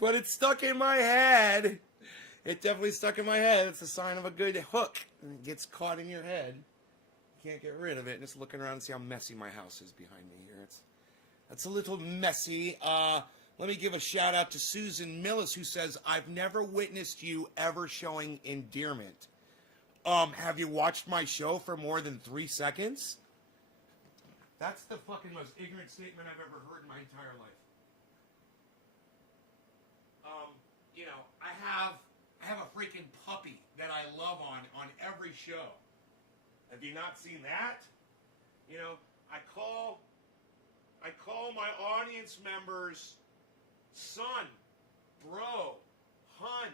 But it's stuck in my head. It definitely stuck in my head. It's a sign of a good hook. And it gets caught in your head. You can't get rid of it. Just looking around and see how messy my house is behind me here. It's a little messy. Let me give a shout out to Susan Millis, who says, I've never witnessed you ever showing endearment. Have you watched my show for more than 3 seconds? That's the fucking most ignorant statement I've ever heard in my entire life. I have a freaking puppy that I love on every show. Have you not seen that? I call my audience members son, bro, hun.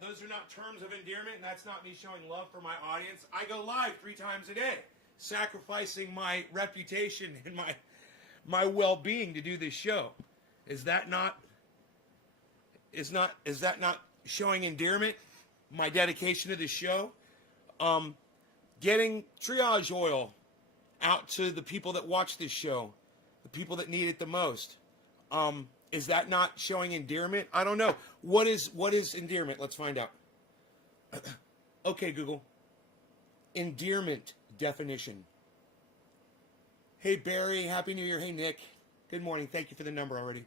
Those are not terms of endearment, and that's not me showing love for my audience. I go live 3 times a day, sacrificing my reputation and my well-being to do this show. Is that not showing endearment? My dedication to this show? Getting triage oil out to the people that watch this show, the people that need it the most. Is that not showing endearment? I don't know. What is endearment? Let's find out. Okay, Google. Endearment definition. Hey, Barry. Happy New Year. Hey, Nick. Good morning. Thank you for the number already.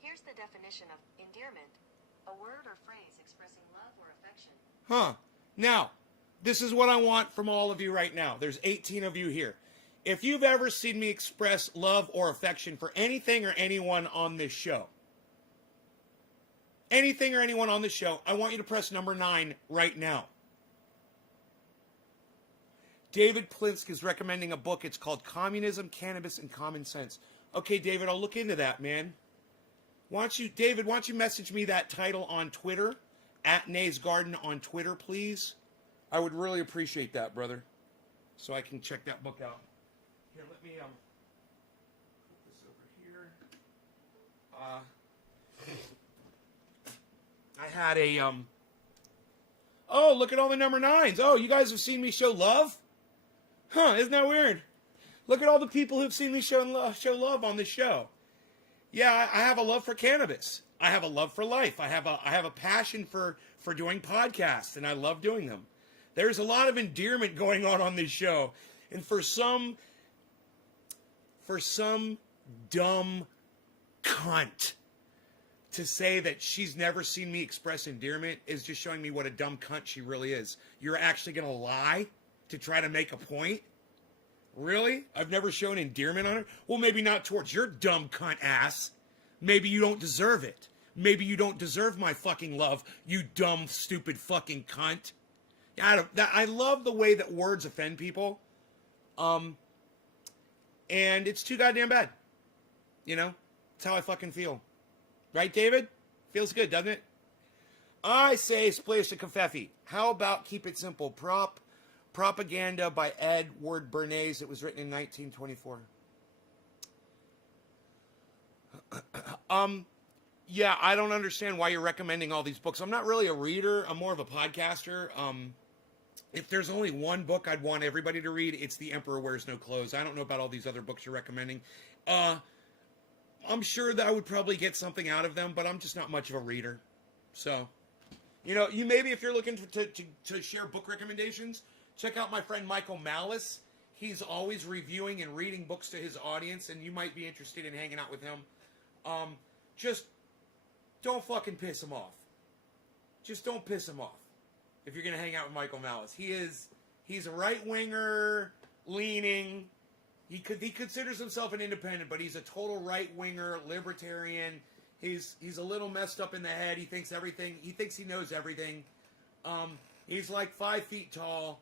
Here's the definition of endearment. A word or phrase expressing love or affection. Huh. Now, this is what I want from all of you right now. There's 18 of you here. If you've ever seen me express love or affection for anything or anyone on this show, I want you to press number 9 right now. David Plinsk is recommending a book. It's called Communism, Cannabis, and Common Sense. Okay, David, I'll look into that, man. Why don't you message me that title on Twitter, @NaysGarden on Twitter, please? I would really appreciate that, brother, so I can check that book out. Here, let me put this over here. I had a Oh, look at all the number 9s. Oh, you guys have seen me show love? Huh? Isn't that weird? Look at all the people who've seen me show love on this show. Yeah, I have a love for cannabis. I have a love for life. I have a passion for doing podcasts, and I love doing them. There's a lot of endearment going on this show, and for some dumb cunt to say that she's never seen me express endearment is just showing me what a dumb cunt she really is. You're actually gonna lie to try to make a point? Really? I've never shown endearment on her? Well, maybe not towards your dumb cunt ass. Maybe you don't deserve it. Maybe you don't deserve my fucking love, you dumb, stupid fucking cunt. I love the way that words offend people. And it's too goddamn bad. It's how I fucking feel. Right, David? Feels good, doesn't it? I say splash the confetti. How about keep it simple? Propaganda by Edward Bernays. It was written in 1924. Yeah, I don't understand why you're recommending all these books. I'm not really a reader. I'm more of a podcaster. If there's only one book I'd want everybody to read, it's The Emperor Wears No Clothes. I don't know about all these other books you're recommending. I'm sure that I would probably get something out of them, but I'm just not much of a reader. So, you maybe if you're looking to share book recommendations, check out my friend Michael Malice. He's always reviewing and reading books to his audience, and you might be interested in hanging out with him. Just don't fucking piss him off. Just don't piss him off if you're going to hang out with Michael Malice. He's a right-winger, leaning. He considers himself an independent, but he's a total right-winger, libertarian. He's a little messed up in the head. He thinks he knows everything. He's like 5 feet tall,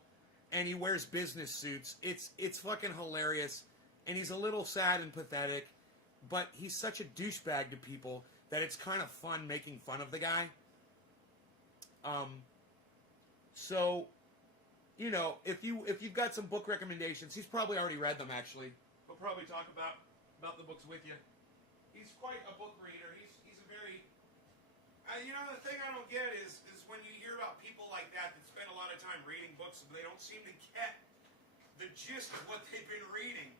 and he wears business suits. It's fucking hilarious, and he's a little sad and pathetic, but he's such a douchebag to people that it's kind of fun making fun of the guy. So, if you've got some book recommendations, he's probably already read them, actually. He'll probably talk about the books with you. He's quite a book reader. He's a very... the thing I don't get is when you hear about people like that spend a lot of time reading books, but they don't seem to get the gist of what they've been reading.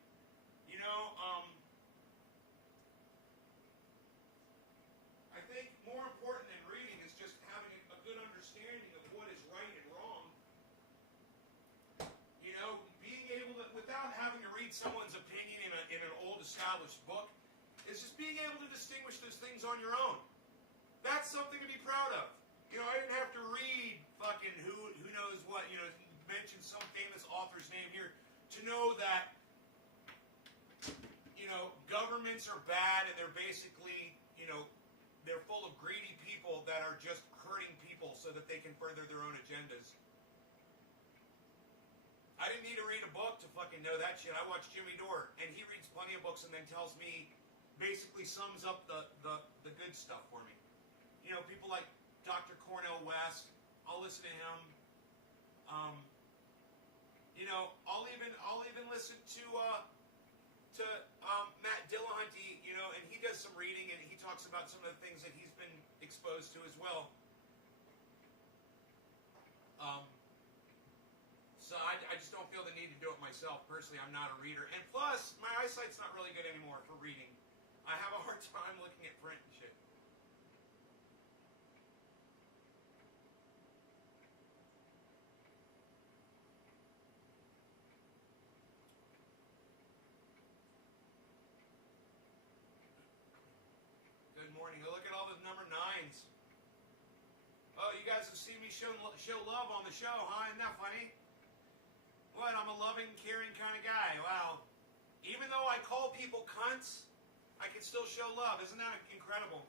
someone's opinion in an old established book is just being able to distinguish those things on your own. That's something to be proud of. You know, I didn't have to read fucking who knows what, you know, mention some famous author's name here to know that, you know, governments are bad and they're basically, you know, they're full of greedy people that are just hurting people so that they can further their own agendas. I didn't need to read a book to fucking know that shit. I watch Jimmy Dore, and he reads plenty of books and then tells me, basically sums up the good stuff for me. You know, people like Dr. Cornel West, I'll listen to him. You know, I'll even listen to Matt Dillahunty, you know, and he does some reading and he talks about some of the things that he's been exposed to as well. So I just don't feel the need to do it myself. Personally, I'm not a reader. And plus, my eyesight's not really good anymore for reading. I have a hard time looking at print and shit. Good morning. Look at all the number 9s. Oh, you guys have seen me show love on the show, huh? Isn't that funny? What, I'm a loving, caring kind of guy. Wow. Even though I call people cunts, I can still show love. Isn't that incredible?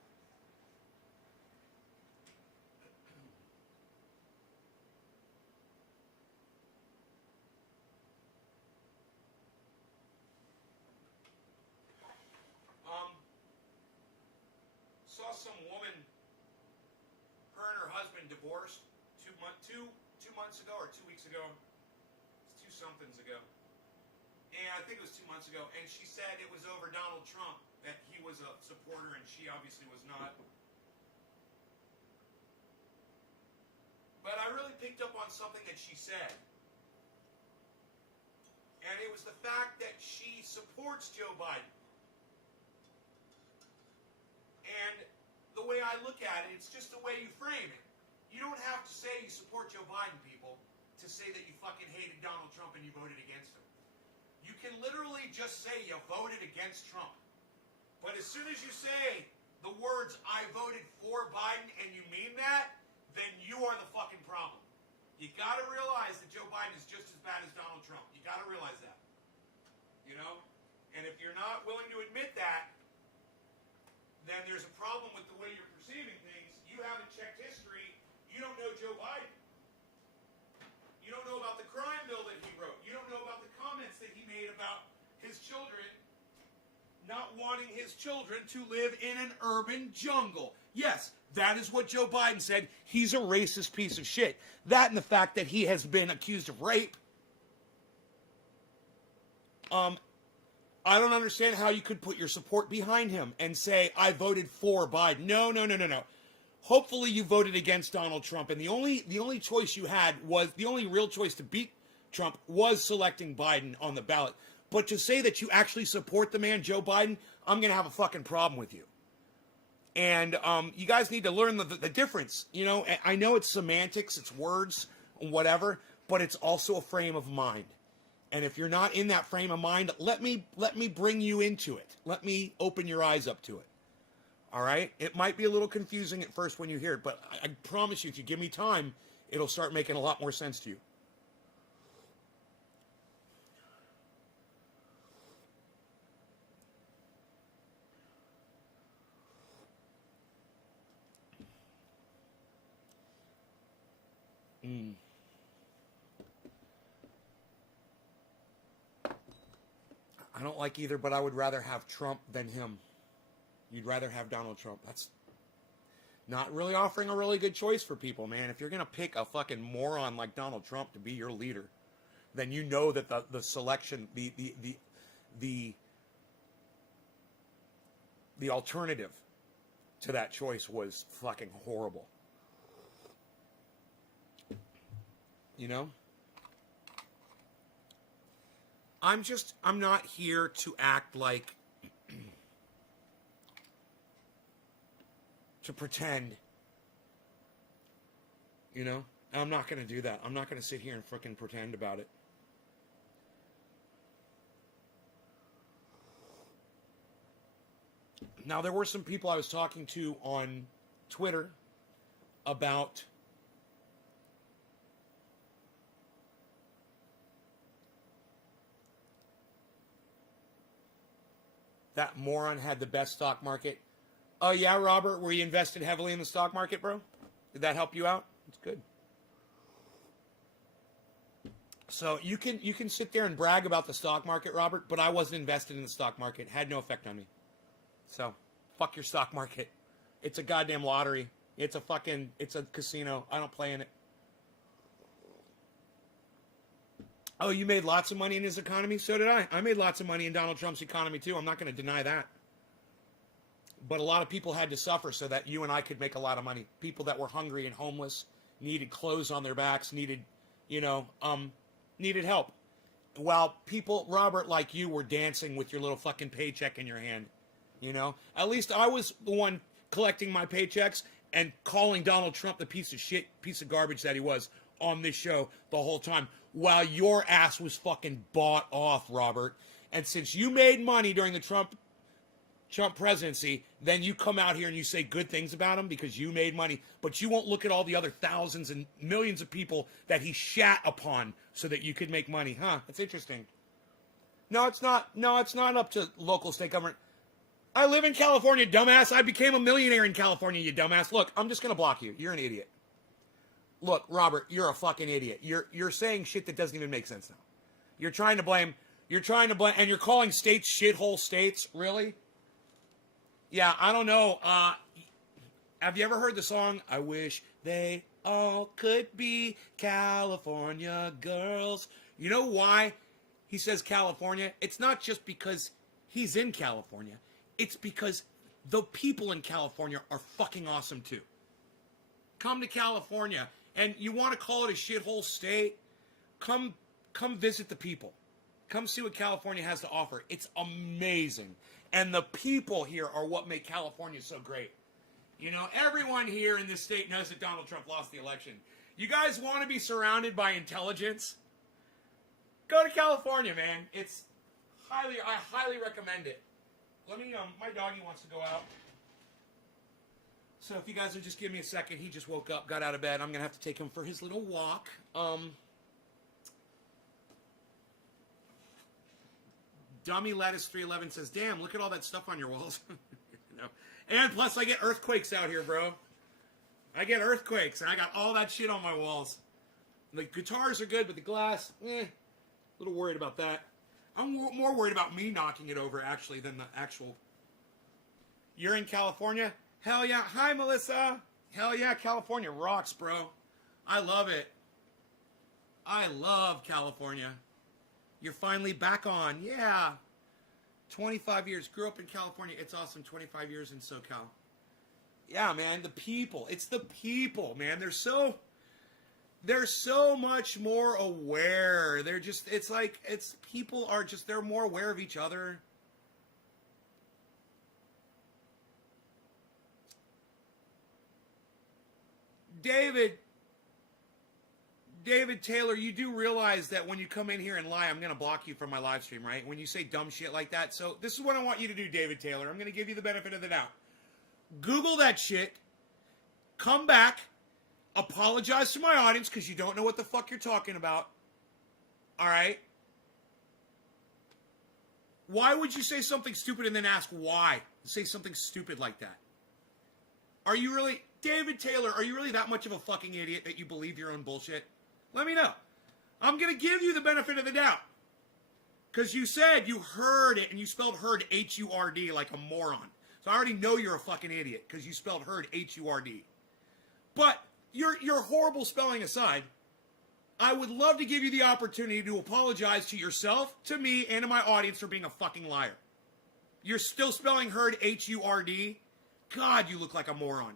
Saw some woman, her and her husband divorced two months ago or 2 weeks ago. It's 2-somethings ago. And I think it was 2 months ago. And she said it was over Donald Trump, that he was a supporter and she obviously was not. But I really picked up on something that she said. And it was the fact that she supports Joe Biden. And the way I look at it, it's just the way you frame it. You don't have to say you support Joe Biden, people, to say that you fucking hated Donald Trump and you voted against him. You can literally just say you voted against Trump. But as soon as you say the words, I voted for Biden, and you mean that, then you are the fucking problem. You gotta realize that Joe Biden is just as bad as Donald Trump. You gotta realize that. You know? And if you're not willing to admit that, then there's a problem with the way you're perceiving things. You haven't checked history. You don't know Joe Biden. You don't know about the crime bill that he wrote. You don't know about the comments that he made about his children not wanting his children to live in an urban jungle. Yes, that is what Joe Biden said. He's a racist piece of shit. That and the fact that he has been accused of rape. I don't understand how you could put your support behind him and say, I voted for Biden. No. Hopefully you voted against Donald Trump. And the only choice you had was, the only real choice to beat Trump was selecting Biden on the ballot. But to say that you actually support the man, Joe Biden, I'm going to have a fucking problem with you. And you guys need to learn the difference. You know, I know it's semantics, it's words, whatever, but it's also a frame of mind. And if you're not in that frame of mind, let me bring you into it. Let me open your eyes up to it. All right? It might be a little confusing at first when you hear it, but I promise you, if you give me time, it'll start making a lot more sense to you. I don't like either, but I would rather have Trump than him. You'd rather have Donald Trump. That's not really offering a really good choice for people, man. If you're going to pick a fucking moron like Donald Trump to be your leader, then you know that the selection, the alternative to that choice was fucking horrible. You know? I'm not here to act like, to pretend, you know? I'm not going to do that. I'm not going to sit here and frickin' pretend about it. Now, there were some people I was talking to on Twitter about that moron had the best stock market. Oh, yeah, Robert, were you invested heavily in the stock market, bro? Did that help you out? It's good. So you can sit there and brag about the stock market, Robert, but I wasn't invested in the stock market. It had no effect on me. So, fuck your stock market. It's a goddamn lottery. It's a casino. I don't play in it. Oh, you made lots of money in his economy? So did I. I made lots of money in Donald Trump's economy, too. I'm not going to deny that. But a lot of people had to suffer so that you and I could make a lot of money. People that were hungry and homeless, needed clothes on their backs, needed help. While people, Robert, like you, were dancing with your little fucking paycheck in your hand. At least I was the one collecting my paychecks and calling Donald Trump the piece of garbage that he was on this show the whole time, while your ass was fucking bought off, Robert. And since you made money during the Trump presidency, then you come out here and you say good things about him because you made money, but you won't look at all the other thousands and millions of people that he shat upon so that you could make money. That's interesting. No, it's not up to local state government. I live in California, dumbass. I became a millionaire in California, you dumbass. Look, I'm just going to block you. You're an idiot. Look, Robert, you're a fucking idiot. You're saying shit that doesn't even make sense now. You're trying to blame, and you're calling states shithole states? Really? Yeah, I don't know. Have you ever heard the song, I wish they all could be California girls? You know why he says California? It's not just because he's in California. It's because the people in California are fucking awesome too. Come to California, and you want to call it a shithole state? Come visit the people. Come see what California has to offer. It's amazing. And the people here are what make California so great. Everyone here in this state knows that Donald Trump lost the election. You guys want to be surrounded by intelligence? Go to California, man. I highly recommend it. My doggy wants to go out. So if you guys will just give me a second, he just woke up, got out of bed. I'm going to have to take him for his little walk. Dummy Lettuce 311 says, damn, look at all that stuff on your walls. And plus I get earthquakes out here, bro. I get earthquakes, and I got all that shit on my walls. The guitars are good, but the glass, a little worried about that. I'm more worried about me knocking it over, actually, than the actual... You're in California? Hell yeah. Hi, Melissa. Hell yeah, California rocks, bro. I love it. I love California. You're finally back on. Yeah. 25 years. Grew up in California. It's awesome. 25 years in SoCal. Yeah, man. The people. It's the people, man. They're so much more aware. People are just, they're more aware of each other. David Taylor, you do realize that when you come in here and lie, I'm going to block you from my live stream, right? When you say dumb shit like that. So this is what I want you to do, David Taylor. I'm going to give you the benefit of the doubt. Google that shit. Come back. Apologize to my audience because you don't know what the fuck you're talking about. All right? Why would you say something stupid and then ask why? Say something stupid like that. Are you really... David Taylor, are you really that much of a fucking idiot that you believe your own bullshit? Let me know. I'm going to give you the benefit of the doubt. Because you said you heard it, and you spelled heard H-U-R-D like a moron. So I already know you're a fucking idiot, because you spelled heard H-U-R-D. But your horrible spelling aside, I would love to give you the opportunity to apologize to yourself, to me, and to my audience for being a fucking liar. You're still spelling heard H-U-R-D? God, you look like a moron.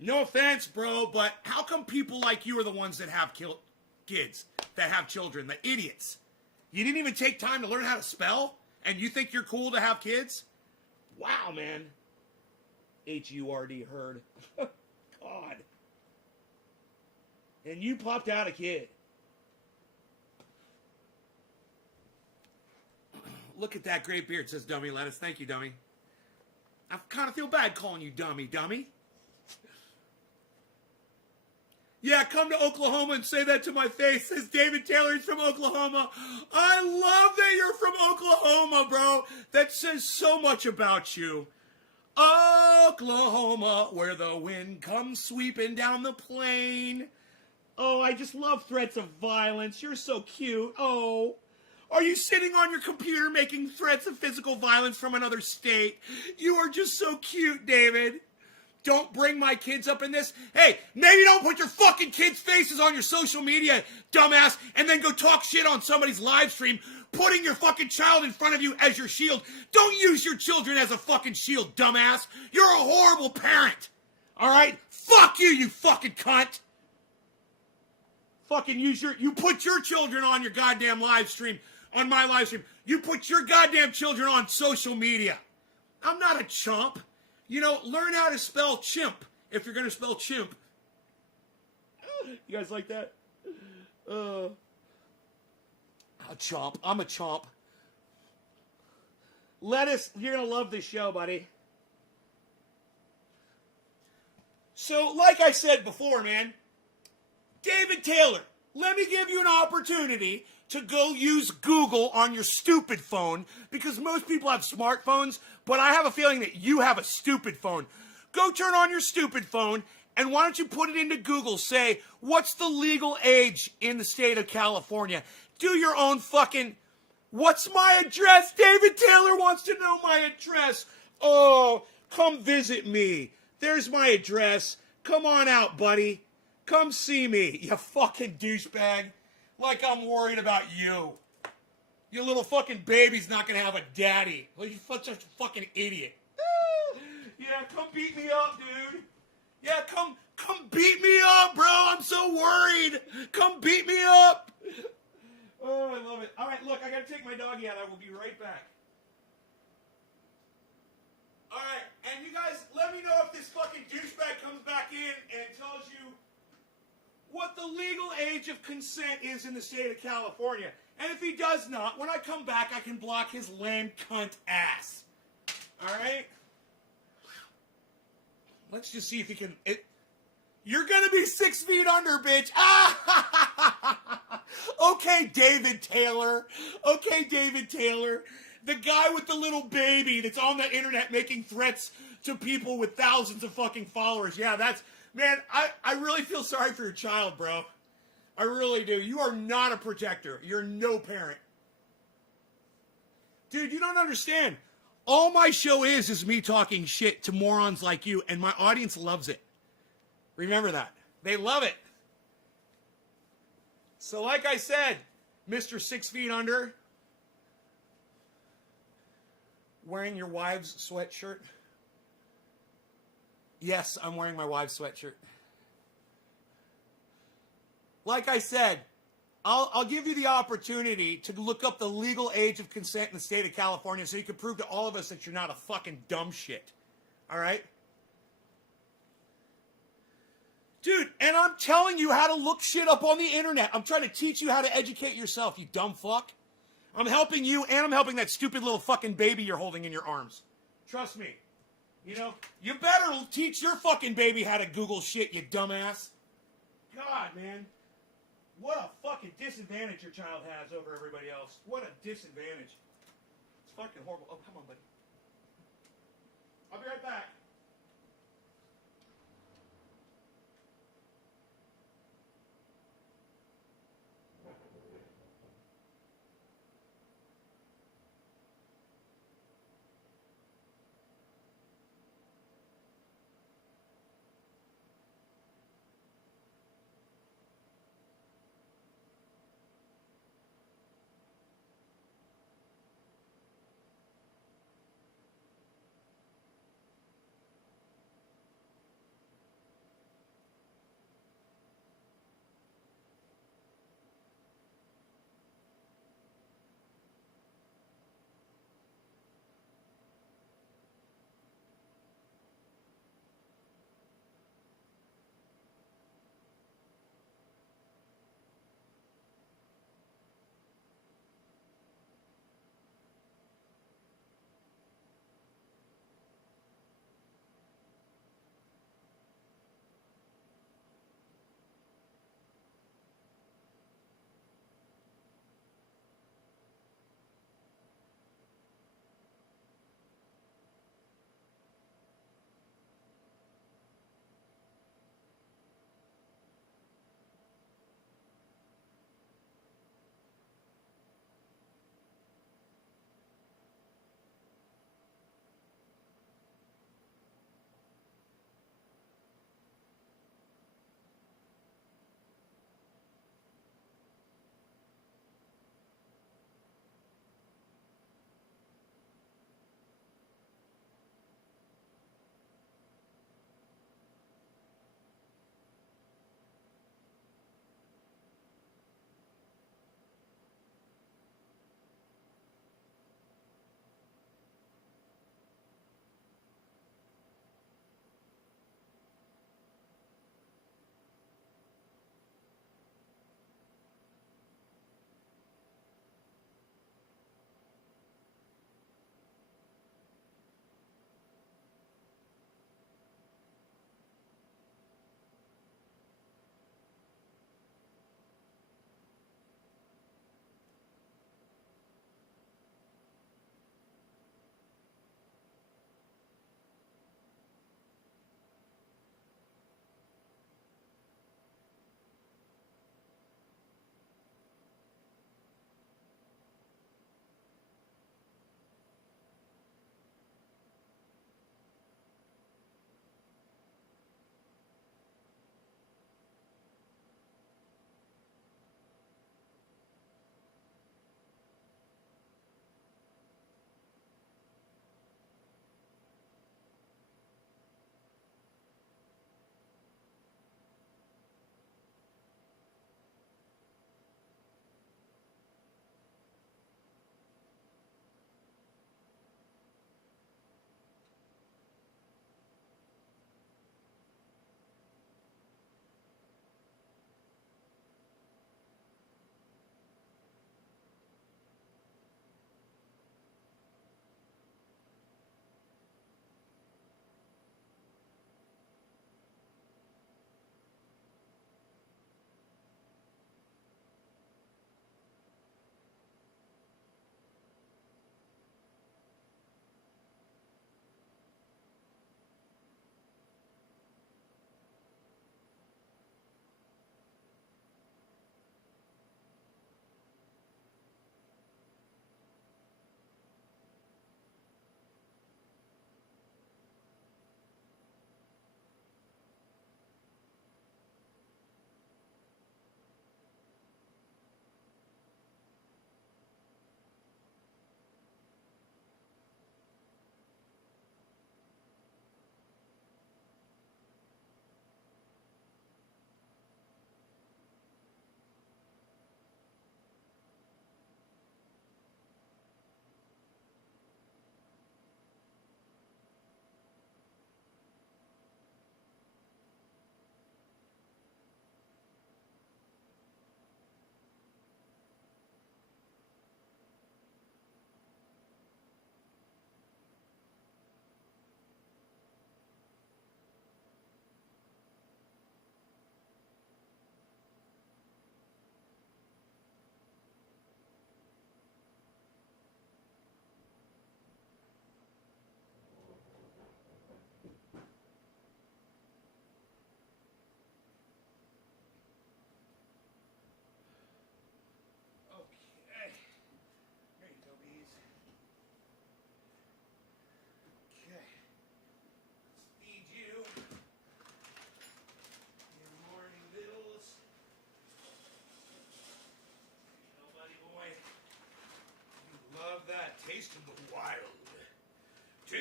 No offense, bro, but how come people like you are the ones that have kids, that have children, the idiots? You didn't even take time to learn how to spell, and you think you're cool to have kids? Wow, man. H-U-R-D, heard. God. And you popped out a kid. Look at that great beard, says Dummy Lettuce. Thank you, Dummy. I kind of feel bad calling you Dummy, Dummy. Yeah, come to Oklahoma and say that to my face, says David Taylor. He's from Oklahoma. I love that you're from Oklahoma, bro. That says so much about you. Oklahoma, where the wind comes sweeping down the plain. Oh, I just love threats of violence. You're so cute. Oh. Are you sitting on your computer making threats of physical violence from another state? You are just so cute, David. Don't bring my kids up in this. Hey, maybe don't put your fucking kids' faces on your social media, dumbass, and then go talk shit on somebody's live stream, putting your fucking child in front of you as your shield. Don't use your children as a fucking shield, dumbass. You're a horrible parent. All right? Fuck you, you fucking cunt. Fucking you put your children on your goddamn live stream, on my live stream. You put your goddamn children on social media. I'm not a chump. You know, learn how to spell chimp if you're going to spell chimp. You guys like that? A chomp. I'm a chomp. Lettuce, you're going to love this show, buddy. So, like I said before, man, David Taylor, let me give you an opportunity to go use Google on your stupid phone, because most people have smartphones, but I have a feeling that you have a stupid phone. Go turn on your stupid phone, and why don't you put it into Google? Say, what's the legal age in the state of California? Do your own fucking, what's my address? David Taylor wants to know my address. Oh, come visit me. There's my address. Come on out, buddy. Come see me, you fucking douchebag. Like I'm worried about you. Your little fucking baby's not gonna have a daddy. Well, you're such a fucking idiot. Yeah, come beat me up, dude. Yeah, come beat me up, bro. I'm so worried. Come beat me up. Oh, I love it. All right, look, I gotta take my doggy out. I will be right back. All right, and you guys, let me know if this fucking douchebag comes back in and tells you what the legal age of consent is in the state of California. And if he does not, when I come back, I can block his lame cunt ass. All right? Let's just see if he can... You're gonna be 6 feet under, bitch. Okay, David Taylor. Okay, David Taylor. The guy with the little baby that's on the internet making threats to people with thousands of fucking followers. Yeah, that's... Man, I really feel sorry for your child, bro. I really do. You are not a protector. You're no parent. Dude, you don't understand. All my show is me talking shit to morons like you, and my audience loves it. Remember that. They love it. So like I said, Mr. 6 feet under, wearing your wife's sweatshirt. Yes, I'm wearing my wife's sweatshirt. Like I said, I'll give you the opportunity to look up the legal age of consent in the state of California so you can prove to all of us that you're not a fucking dumb shit. All right? Dude, and I'm telling you how to look shit up on the internet. I'm trying to teach you how to educate yourself, you dumb fuck. I'm helping you, and I'm helping that stupid little fucking baby you're holding in your arms. Trust me. You know, you better teach your fucking baby how to Google shit, you dumbass. God, man. What a fucking disadvantage your child has over everybody else. What a disadvantage. It's fucking horrible. Oh, come on, buddy. I'll be right back.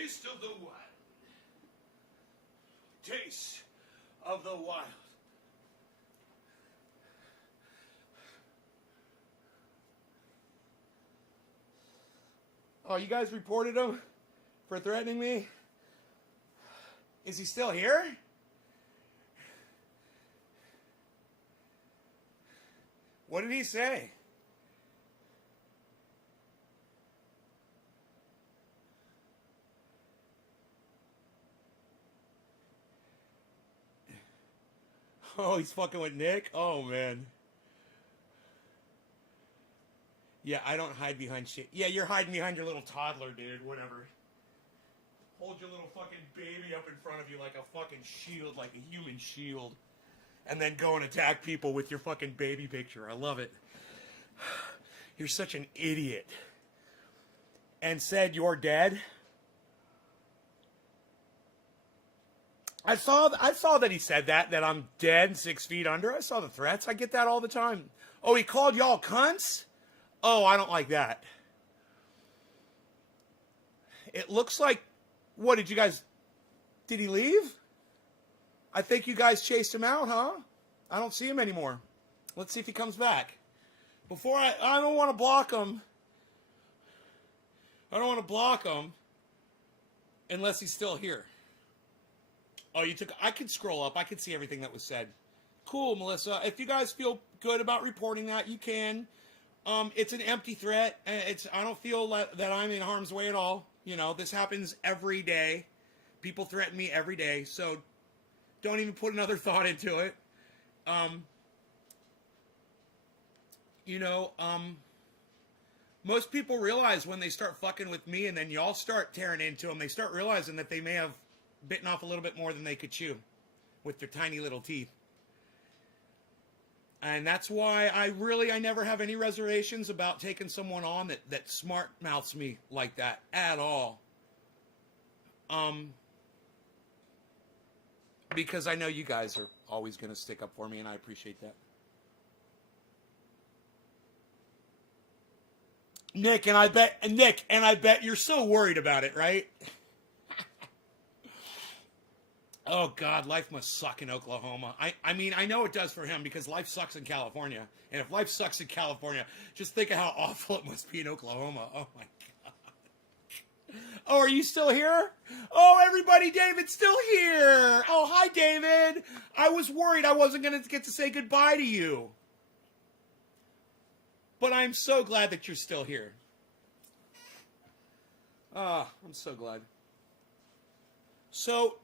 Taste of the wild. Taste of the wild. Oh, you guys reported him for threatening me? Is he still here? What did he say? Oh, he's fucking with Nick? Oh, man. Yeah, I don't hide behind shit. Yeah, you're hiding behind your little toddler, dude. Whatever. Hold your little fucking baby up in front of you like a fucking shield, like a human shield. And then go and attack people with your fucking baby picture. I love it. You're such an idiot. And said you're dead? I saw that he said that I'm dead 6 feet under. I saw the threats. I get that all the time. Oh, he called y'all cunts? Oh, I don't like that. It looks like, what, did he leave? I think you guys chased him out, huh? I don't see him anymore. Let's see if he comes back. I don't want to block him. I don't want to block him unless he's still here. Oh, I could scroll up. I could see everything that was said. Cool, Melissa. If you guys feel good about reporting that, you can. It's an empty threat. I don't feel that I'm in harm's way at all. You know, this happens every day. People threaten me every day, so don't even put another thought into it. Most people realize when they start fucking with me and then y'all start tearing into them, they start realizing that they may have bitten off a little bit more than they could chew with their tiny little teeth. And that's why I never have any reservations about taking someone on that smart mouths me like that at all. Because I know you guys are always going to stick up for me, and I appreciate that. Nick, and I bet you're so worried about it, right? Oh, God, life must suck in Oklahoma. I mean, I know it does for him because life sucks in California. And if life sucks in California, just think of how awful it must be in Oklahoma. Oh, my God. Oh, are you still here? Oh, everybody, David's still here. Oh, hi, David. I was worried I wasn't going to get to say goodbye to you. But I'm so glad that you're still here. Ah, I'm so glad. So,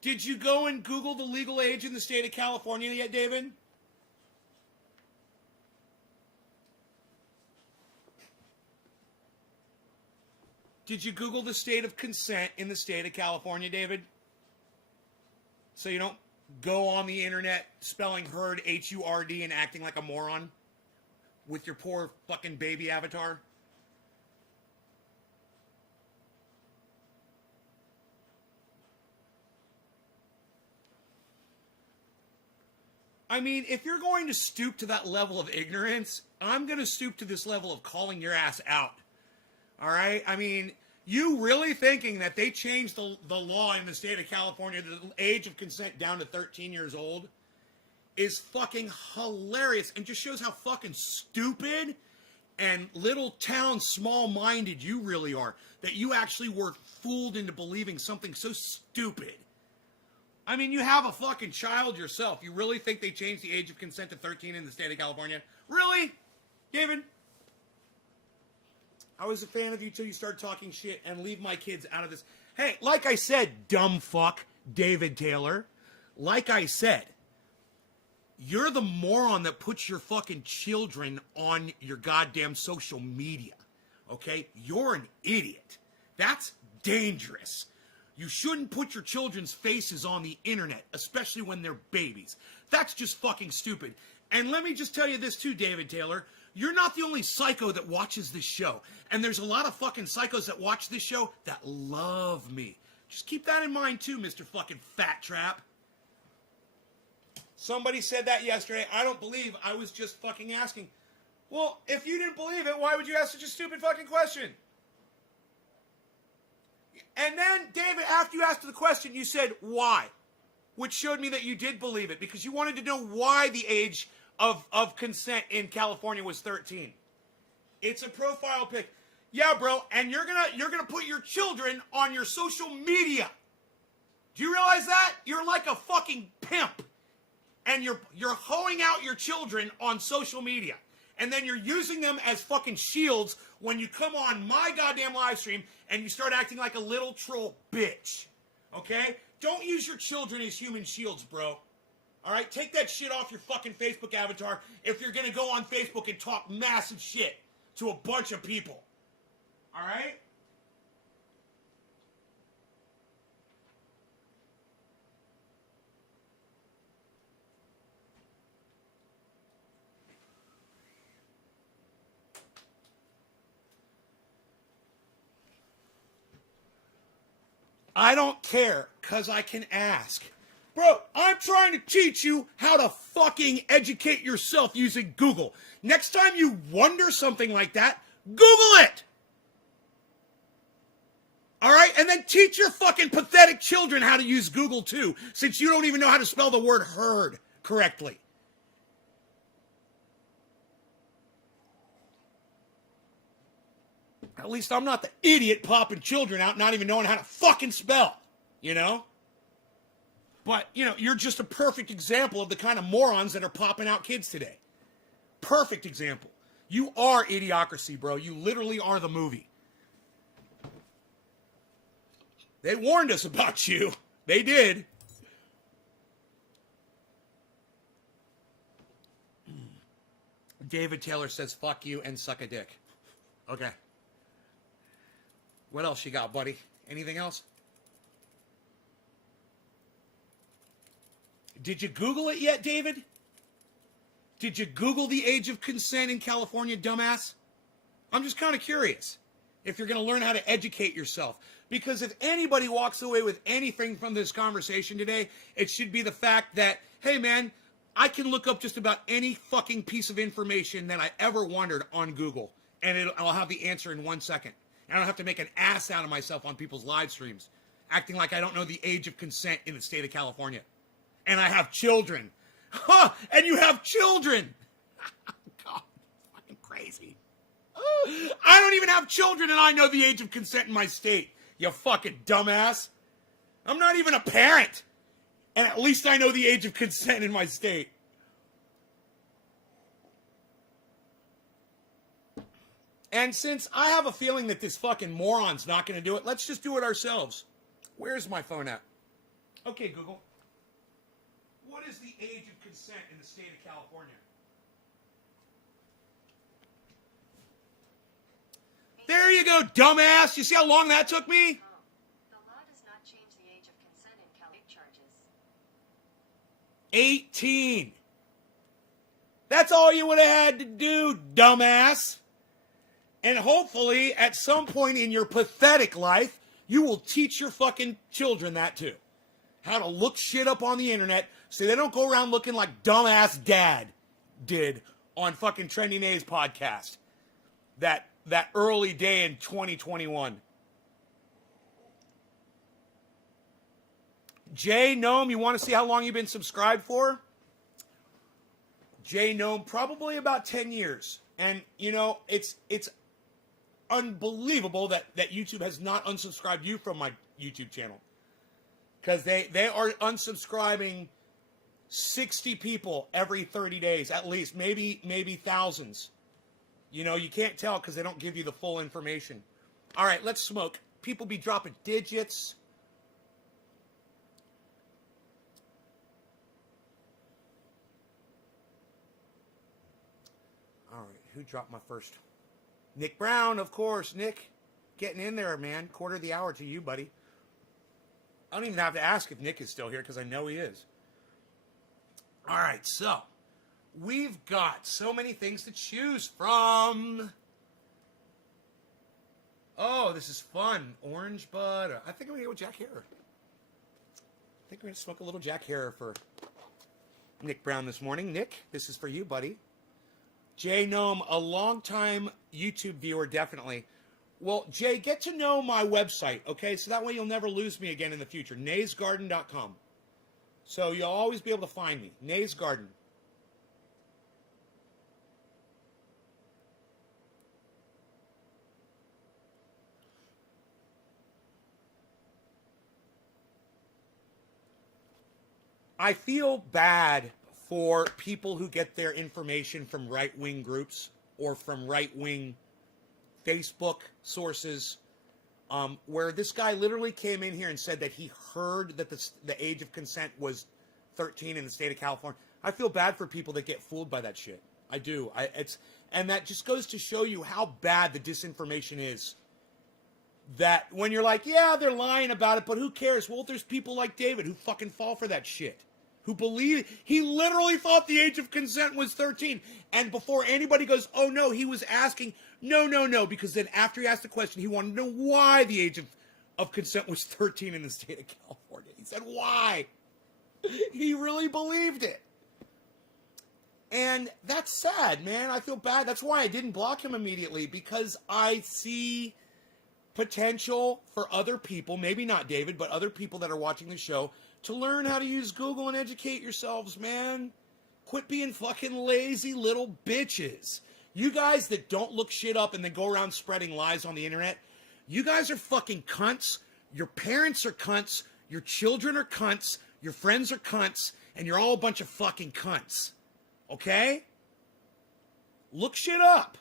did you go and Google the legal age in the state of California yet, David? Did you Google the state of consent in the state of California, David? So you don't go on the internet spelling herd H-U-R-D and acting like a moron with your poor fucking baby avatar? I mean, if you're going to stoop to that level of ignorance, I'm going to stoop to this level of calling your ass out. All right? I mean, you really thinking that they changed the law in the state of California, the age of consent down to 13 years old, is fucking hilarious and just shows how fucking stupid and little town small-minded you really are. That you actually were fooled into believing something so stupid. I mean, you have a fucking child yourself. You really think they changed the age of consent to 13 in the state of California? Really? David? I was a fan of you till you started talking shit, and leave my kids out of this. Hey, like I said, dumb fuck, David Taylor. Like I said, you're the moron that puts your fucking children on your goddamn social media. Okay? You're an idiot. That's dangerous. You shouldn't put your children's faces on the internet, especially when they're babies. That's just fucking stupid. And let me just tell you this too, David Taylor. You're not the only psycho that watches this show. And there's a lot of fucking psychos that watch this show that love me. Just keep that in mind too, Mr. fucking Fat Trap. Somebody said that yesterday. I don't believe. I was just fucking asking. Well, if you didn't believe it, why would you ask such a stupid fucking question? And then, David, after you asked the question, you said, why? Which showed me that you did believe it, because you wanted to know why the age of consent in California was 13. It's a profile pic. Yeah, bro, and you're gonna put your children on your social media. Do you realize that? You're like a fucking pimp. And you're hoeing out your children on social media. And then you're using them as fucking shields when you come on my goddamn live stream and you start acting like a little troll bitch. Okay? Don't use your children as human shields, bro. All right? Take that shit off your fucking Facebook avatar if you're going to go on Facebook and talk massive shit to a bunch of people. All right? I don't care, because I can ask. Bro, I'm trying to teach you how to fucking educate yourself using Google. Next time you wonder something like that, Google it! Alright? And then teach your fucking pathetic children how to use Google too, since you don't even know how to spell the word herd correctly. At least I'm not the idiot popping children out not even knowing how to fucking spell, you know? But, you know, you're just a perfect example of the kind of morons that are popping out kids today. Perfect example. You are Idiocracy, bro. You literally are the movie. They warned us about you. They did. David Taylor says, fuck you and suck a dick. Okay. What else you got, buddy? Anything else? Did you Google it yet, David? Did you Google the age of consent in California, dumbass? I'm just kind of curious if you're going to learn how to educate yourself. Because if anybody walks away with anything from this conversation today, it should be the fact that, hey, man, I can look up just about any fucking piece of information that I ever wondered on Google, and I'll have the answer in 1 second. I don't have to make an ass out of myself on people's live streams, acting like I don't know the age of consent in the state of California. And I have children. Huh, and you have children. God, fucking crazy. I don't even have children and I know the age of consent in my state. You fucking dumbass. I'm not even a parent. And at least I know the age of consent in my state. And since I have a feeling that this fucking moron's not going to do it, let's just do it ourselves. Where's my phone at? Okay, Google. What is the age of consent in the state of California? There you go, dumbass. You see how long that took me? The law does not change the age of consent in California charges. 18. That's all you would have had to do, dumbass. And hopefully, at some point in your pathetic life, you will teach your fucking children that too. How to look shit up on the internet so they don't go around looking like dumbass dad did on fucking Trending A's podcast. That early day in 2021. Jay Gnome, you want to see how long you've been subscribed for? Jay Gnome, probably about 10 years. And, you know, it's unbelievable that YouTube has not unsubscribed you from my YouTube channel. Because they are unsubscribing 60 people every 30 days, at least. Maybe thousands. You know, you can't tell because they don't give you the full information. All right, let's smoke. People be dropping digits. All right, who dropped my first? Nick Brown, of course. Nick, getting in there, man. Quarter of the hour to you, buddy. I don't even have to ask if Nick is still here because I know he is. All right, so we've got so many things to choose from. Oh, this is fun. Orange bud. I think I'm going to go with Jack Harrer. I think we're going to smoke a little Jack Harrer for Nick Brown this morning. Nick, this is for you, buddy. Jay Gnome, a longtime YouTube viewer, definitely. Well, Jay, get to know my website, okay? So that way you'll never lose me again in the future. naysgarden.com. So you'll always be able to find me. Nays Garden. I feel bad for people who get their information from right-wing groups or from right-wing Facebook sources, where this guy literally came in here and said that he heard that the age of consent was 13 in the state of California. I feel bad for people that get fooled by that shit. I do. And that just goes to show you how bad the disinformation is. That when you're like, yeah, they're lying about it, but who cares? Well, there's people like David who fucking fall for that shit. Who believe he literally thought the age of consent was 13. And before anybody goes, oh no, he was asking, no, because then after he asked the question, he wanted to know why the age of consent was 13 in the state of California. He said, why? He really believed it. And that's sad, man. I feel bad. That's why I didn't block him immediately, because I see potential for other people, maybe not David, but other people that are watching the show, to learn how to use Google and educate yourselves, man. Quit being fucking lazy little bitches. You guys that don't look shit up and then go around spreading lies on the internet, you guys are fucking cunts. Your parents are cunts. Your children are cunts. Your friends are cunts. And you're all a bunch of fucking cunts. Okay? Look shit up.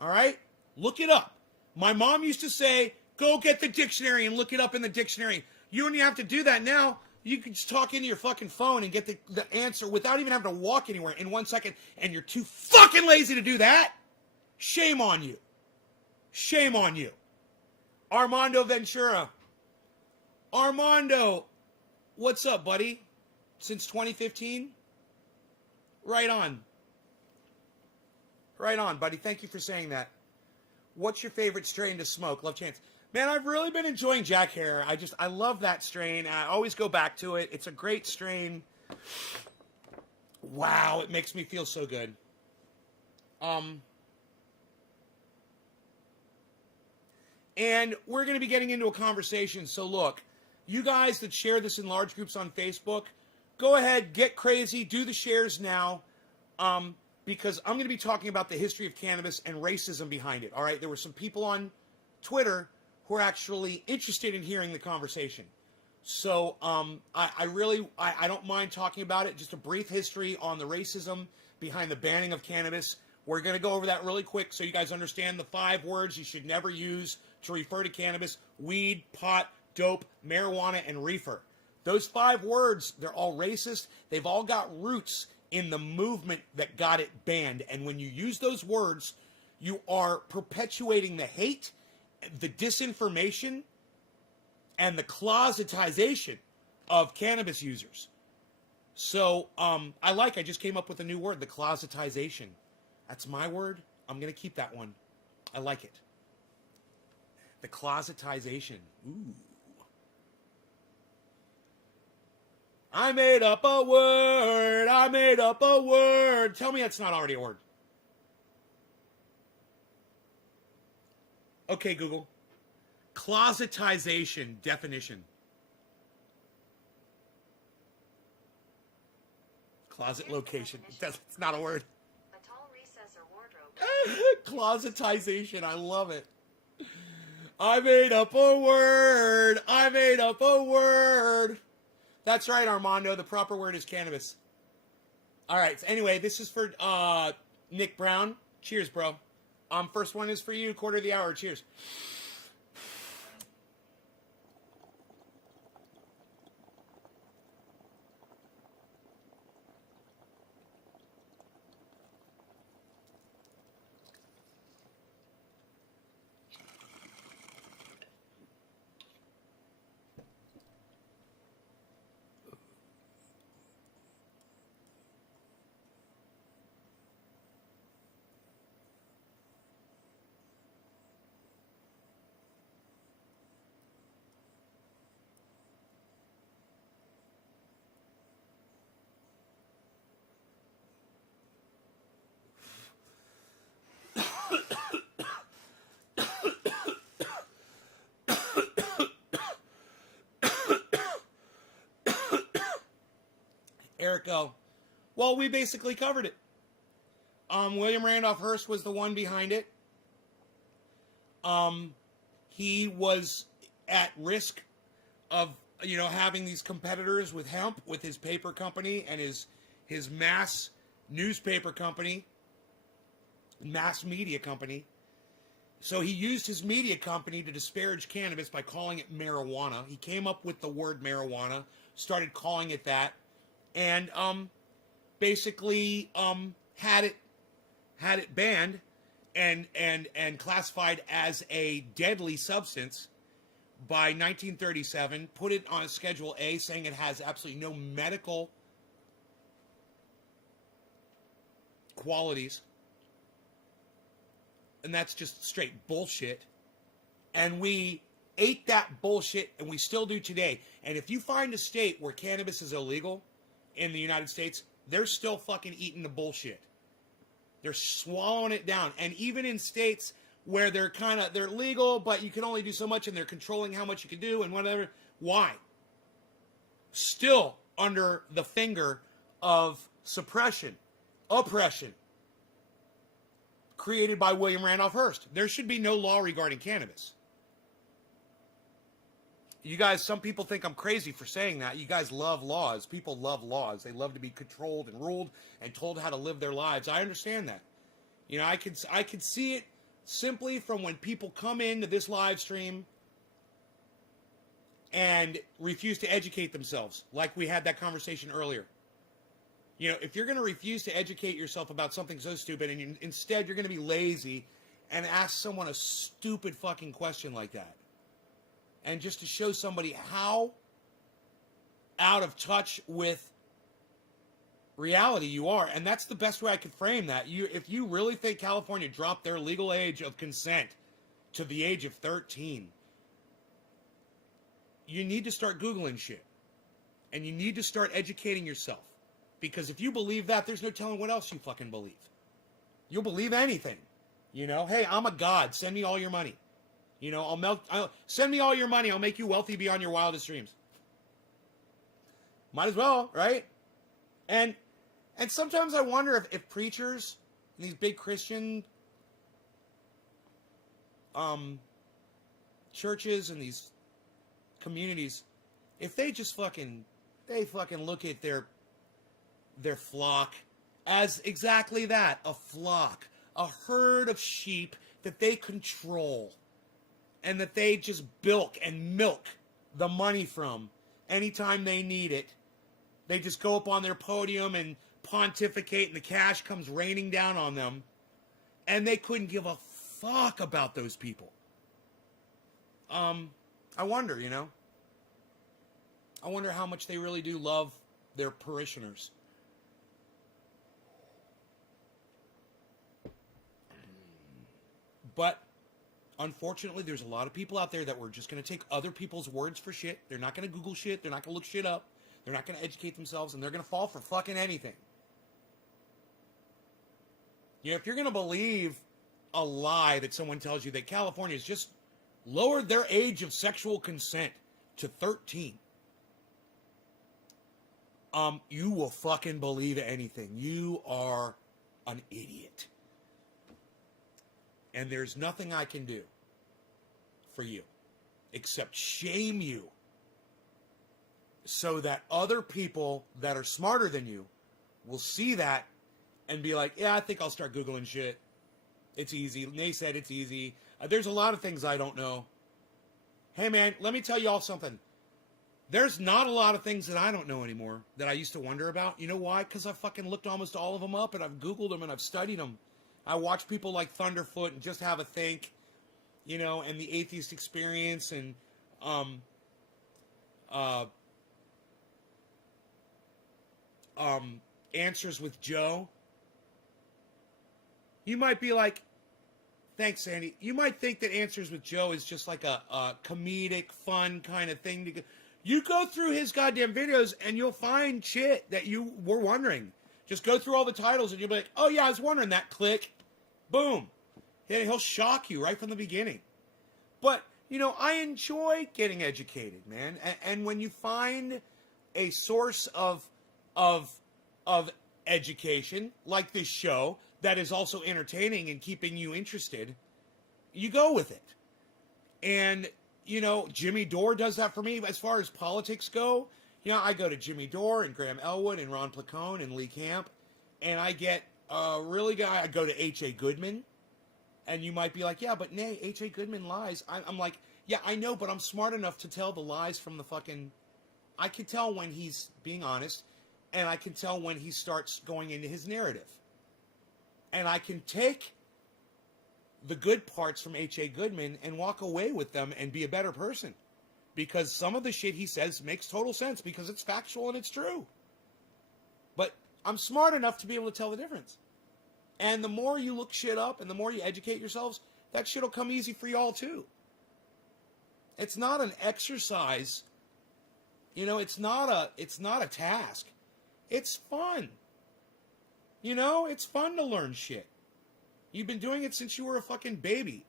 All right? Look it up. My mom used to say, go get the dictionary and look it up in the dictionary. You don't even have to do that now. You can just talk into your fucking phone and get the answer without even having to walk anywhere in 1 second, and you're too fucking lazy to do that? Shame on you. Shame on you. Armando Ventura. Armando, what's up, buddy? Since 2015? Right on. Right on, buddy. Thank you for saying that. What's your favorite strain to smoke? Love Chance. Man, I've really been enjoying Jack Herer. I love that strain. I always go back to it. It's a great strain. Wow, it makes me feel so good. And we're going to be getting into a conversation. So look, you guys that share this in large groups on Facebook, go ahead, get crazy, do the shares now. Because I'm going to be talking about the history of cannabis and racism behind it. All right, there were some people on Twitter who are actually interested in hearing the conversation. So I don't mind talking about it. Just a brief history on the racism behind the banning of cannabis. We're going to go over that really quick so you guys understand the 5 words you should never use to refer to cannabis: weed, pot, dope, marijuana, and reefer. Those 5 words, they're all racist. They've all got roots in the movement that got it banned. And when you use those words, you are perpetuating the hate, the disinformation, and the closetization of cannabis users. So I just came up with a new word, the closetization. That's my word. I'm going to keep that one. I like it. The closetization. Ooh. I made up a word. I made up a word. Tell me that's not already a word. Okay, Google. Closetization definition. Closet location. It's not a word. A tall recess or wardrobe. Closetization. I love it. I made up a word. I made up a word. That's right, Armando. The proper word is cannabis. All right. So anyway, this is for Nick Brown. Cheers, bro. First one is for you. Quarter of the hour. Cheers. Eric O. Well, we basically covered it. William Randolph Hearst was the one behind it. He was at risk of, having these competitors with hemp, with his paper company and his mass newspaper company, mass media company. So he used his media company to disparage cannabis by calling it marijuana. He came up with the word marijuana, started calling it that, and basically had it banned and classified as a deadly substance by 1937, put it on Schedule A, saying it has absolutely no medical qualities. And that's just straight bullshit. And we ate that bullshit, and we still do today. And if you find a state where cannabis is illegal in the United States, they're still fucking eating the bullshit. They're swallowing it down. And even in states where they're legal, but you can only do so much, and they're controlling how much you can do and whatever. Why? Still under the finger of suppression, oppression, created by William Randolph Hearst. There should be no law regarding cannabis. You guys, some people think I'm crazy for saying that. You guys love laws. People love laws. They love to be controlled and ruled and told how to live their lives. I understand that. I could see it simply from when people come into this live stream and refuse to educate themselves, like we had that conversation earlier. If you're going to refuse to educate yourself about something so stupid, and instead you're going to be lazy and ask someone a stupid fucking question like that, and just to show somebody how out of touch with reality you are. And that's the best way I could frame that. If you really think California dropped their legal age of consent to the age of 13, you need to start Googling shit. And you need to start educating yourself. Because if you believe that, there's no telling what else you fucking believe. You'll believe anything. Hey, I'm a god. Send me all your money. Send me all your money. I'll make you wealthy beyond your wildest dreams. Might as well, right? And sometimes I wonder if preachers in these big Christian churches and these communities, if they just fucking look at their flock as exactly that, a flock, a herd of sheep that they control and that they just bilk and milk the money from anytime they need it. They just go up on their podium and pontificate, and the cash comes raining down on them, and they couldn't give a fuck about those people. I wonder, I wonder how much they really do love their parishioners. But unfortunately, there's a lot of people out there that were just going to take other people's words for shit. They're not going to Google shit. They're not going to look shit up. They're not going to educate themselves, and they're going to fall for fucking anything. If you're going to believe a lie that someone tells you that California has just lowered their age of sexual consent to 13, you will fucking believe anything. You are an idiot. And there's nothing I can do for you except shame you so that other people that are smarter than you will see that and be like, yeah, I think I'll start Googling shit. It's easy. They said it's easy. There's a lot of things I don't know. Hey, man, let me tell you all something. There's not a lot of things that I don't know anymore that I used to wonder about. You know why? Because I fucking looked almost all of them up, and I've Googled them, and I've studied them. I watch people like Thunderfoot and Just Have a Think, and the Atheist Experience, and Answers with Joe. You might be like, thanks, Sandy. You might think that Answers with Joe is just like a comedic, fun kind of thing to go. You go through his goddamn videos and you'll find shit that you were wondering. Just go through all the titles and you'll be like, oh yeah, I was wondering that. Click. Boom. Yeah, he'll shock you right from the beginning. But, I enjoy getting educated, man. And when you find a source of of education, like this show, that is also entertaining and keeping you interested, you go with it. And, you know, Jimmy Dore does that for me. As far as politics go, you know, I go to Jimmy Dore and Graham Elwood and Ron Placone and Lee Camp, and I get really good. I go to H.A. Goodman, and you might be like, yeah, but nay, H.A. Goodman lies. I'm like, yeah, I know, but I'm smart enough to tell the lies from the fucking... I can tell when he's being honest, and I can tell when he starts going into his narrative. And I can take the good parts from H.A. Goodman and walk away with them and be a better person. Because some of the shit he says makes total sense because it's factual and it's true. But I'm smart enough to be able to tell the difference. And the more you look shit up and the more you educate yourselves, that shit will come easy for y'all too. It's not an exercise. You know, it's not a task. It's fun. You know, it's fun to learn shit. You've been doing it since you were a fucking baby.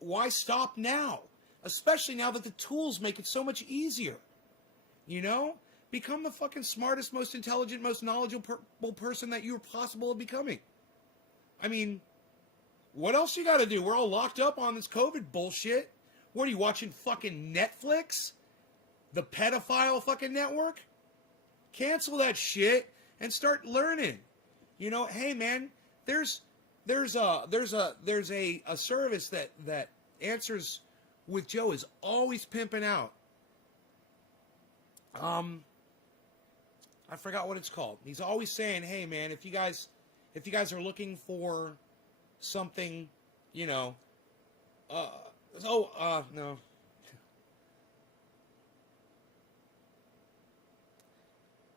Why stop now? Especially now that the tools make it so much easier. You know? Become the fucking smartest, most intelligent, most knowledgeable person that you're possible of becoming. I mean, what else you gotta do? We're all locked up on this COVID bullshit. What are you watching, fucking Netflix? The pedophile fucking network? Cancel that shit and start learning. You know, hey man, there's a service that Answers with Joe is always pimping out. I forgot what it's called. He's always saying, hey man, if you guys are looking for something, you know, no.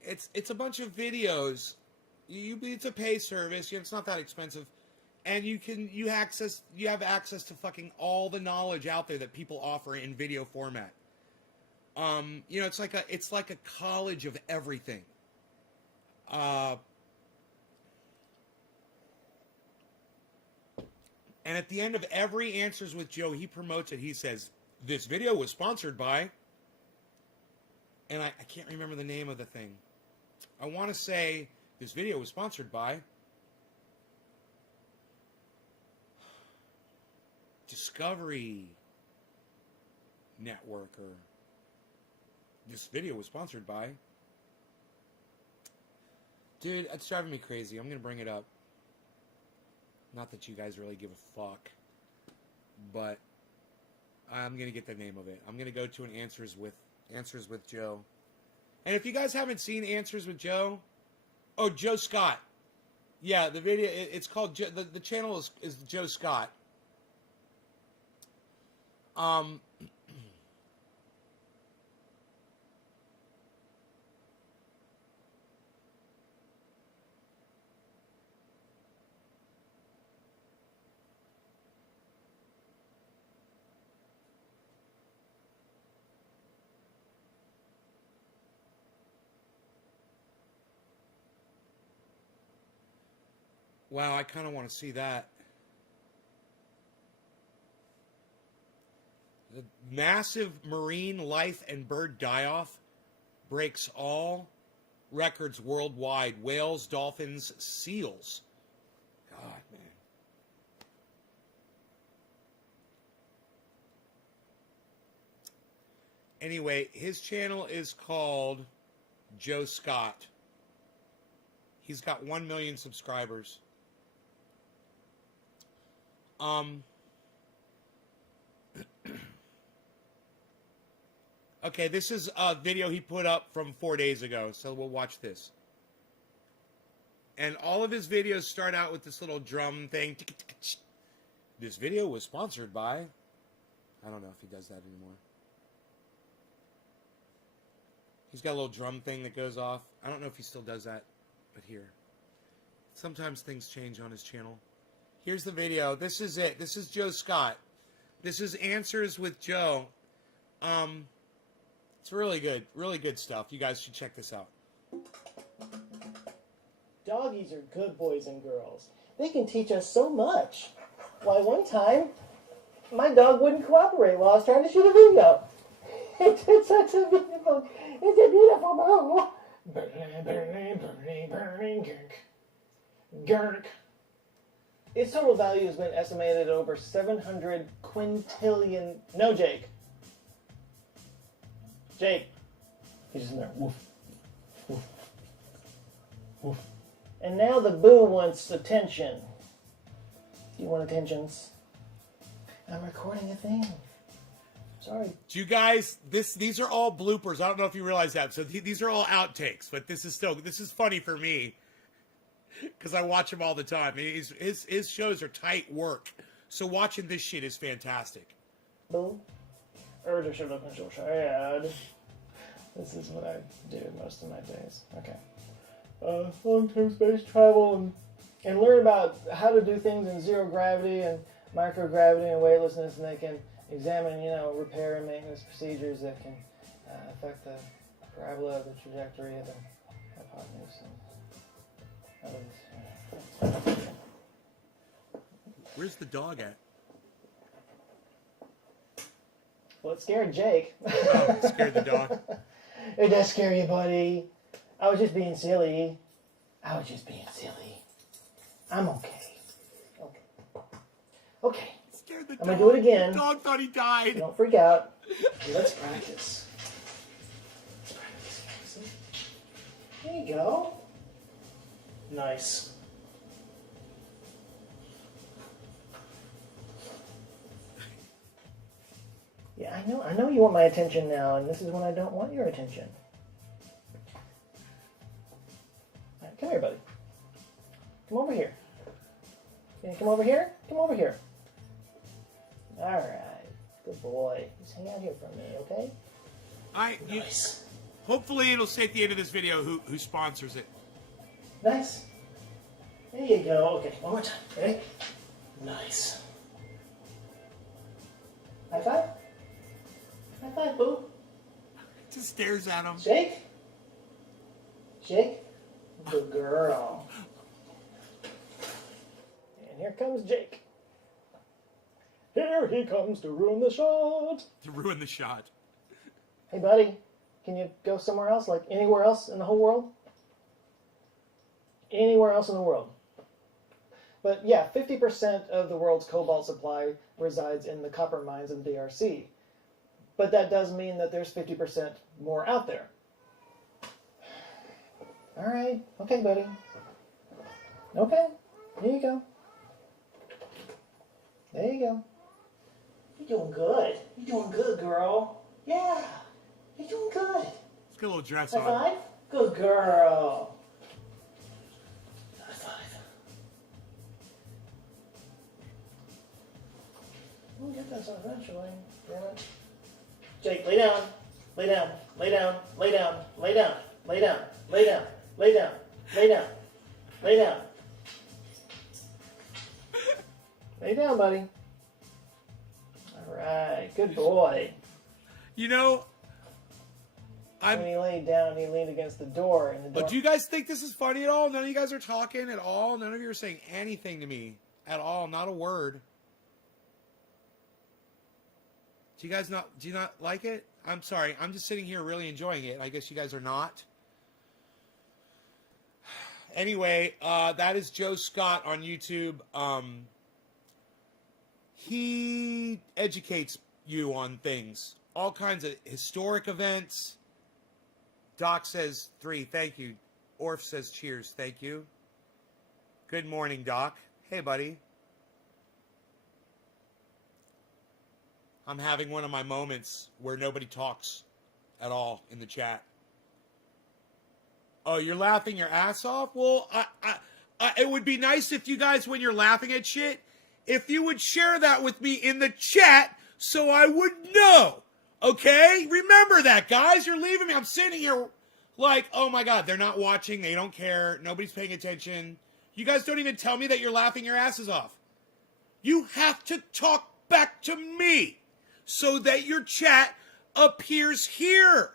It's a bunch of videos. It's a pay service. It's not that expensive, and you have access to fucking all the knowledge out there that people offer in video format. You know, it's like a college of everything. And at the end of every Answers with Joe, he promotes it. He says, "This video was sponsored by," and I can't remember the name of the thing. I want to say this video was sponsored by Discovery Network, or this video was sponsored by. Dude, it's driving me crazy. I'm going to bring it up. Not that you guys really give a fuck, but I'm going to get the name of it. I'm going to go to an Answers with Joe. And if you guys haven't seen Answers with Joe, oh, Joe Scott. Yeah, the video, it's called, the channel is Joe Scott. Wow, I kind of want to see that. The massive marine life and bird die-off breaks all records worldwide. Whales, dolphins, seals. God, man. Anyway, his channel is called Joe Scott. He's got 1 million subscribers. Okay, this is a video he put up from 4 days ago, so we'll watch this. And all of his videos start out with this little drum thing. This video was sponsored by... I don't know if he does that anymore. He's got a little drum thing that goes off. I don't know if he still does that, but here. Sometimes things change on his channel. Here's the video. This is it. This is Joe Scott. This is Answers with Joe. It's really good stuff. You guys should check this out. Doggies are good boys and girls. They can teach us so much. Why, one time, my dog wouldn't cooperate while I was trying to shoot a video. It's a beautiful movie. Burning, gurk. Its total value has been estimated at over 700 quintillion. No, Jake. Jake. He's just in there. Woof. Woof. Woof. And now the boo wants attention. Do you want attentions? I'm recording a thing. Sorry. Do you guys, these are all bloopers. I don't know if you realize that. So these are all outtakes, but this is funny for me because I watch him all the time. His shows are tight work. So watching this shit is fantastic. Boo. Urge should look so sad. This is what I do most of my days. Okay. Long-term space travel and learn about how to do things in zero gravity and microgravity and weightlessness, and they can examine, repair and maintenance procedures that can affect the parabola of the trajectory of the hypotenuse and others. Where's the dog at? Well, it scared Jake. Oh, it scared the dog. It does scare you, buddy. I was just being silly. I'm okay. Okay. Scared the I'm dog. going to do it again. The dog thought he died. Don't freak out. Let's practice. There you go. Nice. Yeah, I know you want my attention now, and this is when I don't want your attention. All right, come here, buddy. Come over here. Can you come over here? Come over here. All right. Good boy. Just hang out here for me, okay? Nice. Hopefully it'll say at the end of this video who sponsors it. Nice. There you go. Okay, one more time. Ready? Nice. High five? High five, boo. Just stares at him. Shake. Shake. Good girl. And here comes Jake. Here he comes to ruin the shot. To ruin the shot. Hey, buddy. Can you go somewhere else? Like anywhere else in the whole world? Anywhere else in the world. But yeah, 50% of the world's cobalt supply resides in the copper mines of the DRC. But that does mean that there's 50% more out there. All right. Okay, buddy. Okay. Here you go. There you go. You're doing good. You're doing good, girl. Yeah. You're doing good. Let's get a little dress High on. five. Good girl. High five. We'll get this eventually. Damn it. Jake, lay down. Lay down. Lay down. Lay down. Lay down. Lay down. Lay down. Lay down. Lay down. Lay down. Lay down, buddy. All right. Good boy. You know, When he laid down, he leaned against the door, and the door. But do you guys think this is funny at all? None of you guys are talking at all. None of you are saying anything to me at all. Not a word. Do you not like it? I'm sorry. I'm just sitting here really enjoying it. I guess you guys are not. Anyway, that is Joe Scott on YouTube. He educates you on things. All kinds of historic events. Doc says 3, thank you. Orf says cheers, thank you. Good morning, Doc. Hey, buddy. I'm having one of my moments where nobody talks at all in the chat. Oh, you're laughing your ass off? Well, it would be nice if you guys, when you're laughing at shit, if you would share that with me in the chat so I would know. Okay? Remember that, guys. You're leaving me. I'm sitting here like, oh my God, they're not watching. They don't care. Nobody's paying attention. You guys don't even tell me that you're laughing your asses off. You have to talk back to me so that your chat appears here.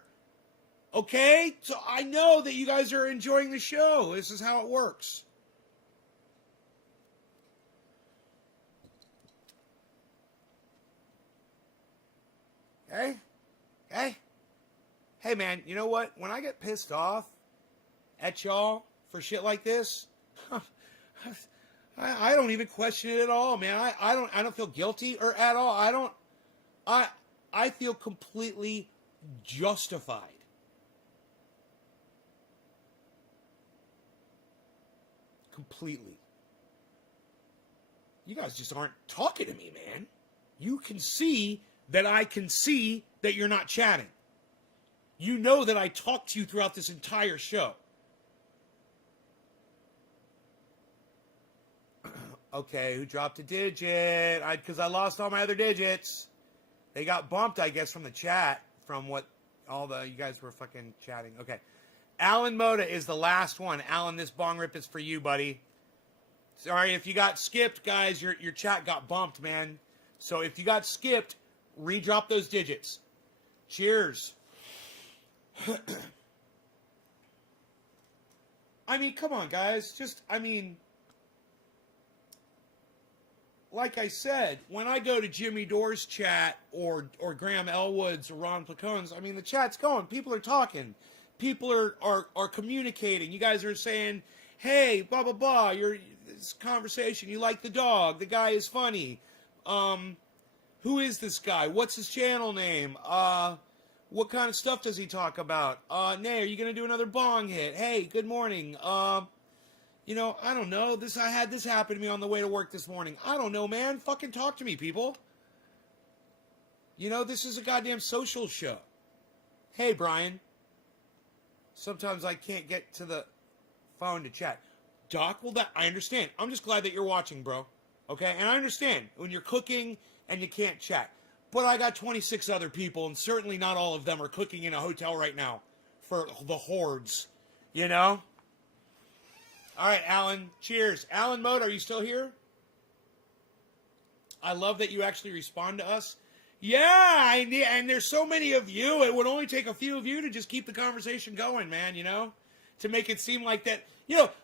Okay? So I know that you guys are enjoying the show. This is how it works. Okay? Hey, man, you know what? When I get pissed off, at y'all for shit like this, I don't even question it at all, man. I don't feel guilty or at all. I feel completely justified. Completely. You guys just aren't talking to me, man. You can see that I can see that you're not chatting. You know that I talked to you throughout this entire show. Okay, who dropped a digit? Because I lost all my other digits. They got bumped, I guess, from the chat, from what you guys were fucking chatting. Okay. Alan Moda is the last one. Alan, this bong rip is for you, buddy. Sorry if you got skipped, guys. Your chat got bumped, man. So if you got skipped, redrop those digits. Cheers. I mean, come on, guys. Like I said, when I go to Jimmy Dore's chat or Graham Elwood's or Ron Placone's, I mean, the chat's going. People are talking. People are communicating. You guys are saying, hey, blah, blah, blah. This conversation. You like the dog. The guy is funny. Who is this guy? What's his channel name? What kind of stuff does he talk about? Nay, are you going to do another bong hit? Hey, good morning. I don't know. I had this happen to me on the way to work this morning. I don't know, man. Fucking talk to me, people. This is a goddamn social show. Hey, Brian. Sometimes I can't get to the phone to chat. Doc, well, I understand. I'm just glad that you're watching, bro. Okay? And I understand when you're cooking and you can't chat. But I got 26 other people, and certainly not all of them are cooking in a hotel right now for the hordes. All right, Alan. Cheers. Alan Mode, are you still here? I love that you actually respond to us. Yeah, and there's so many of you. It would only take a few of you to just keep the conversation going, man, to make it seem like that.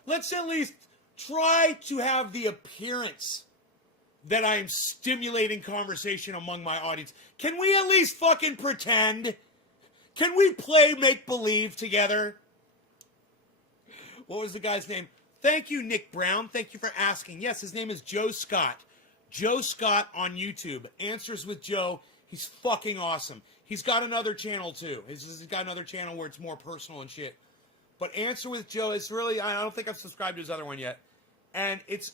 Let's at least try to have the appearance that I am stimulating conversation among my audience. Can we at least fucking pretend? Can we play make-believe together? What was the guy's name? Thank you, Nick Brown. Thank you for asking. Yes, his name is Joe Scott. Joe Scott on YouTube. Answers with Joe. He's fucking awesome. He's got another channel, too. He's got another channel where it's more personal and shit. But Answer with Joe is really... I don't think I've subscribed to his other one yet. And it's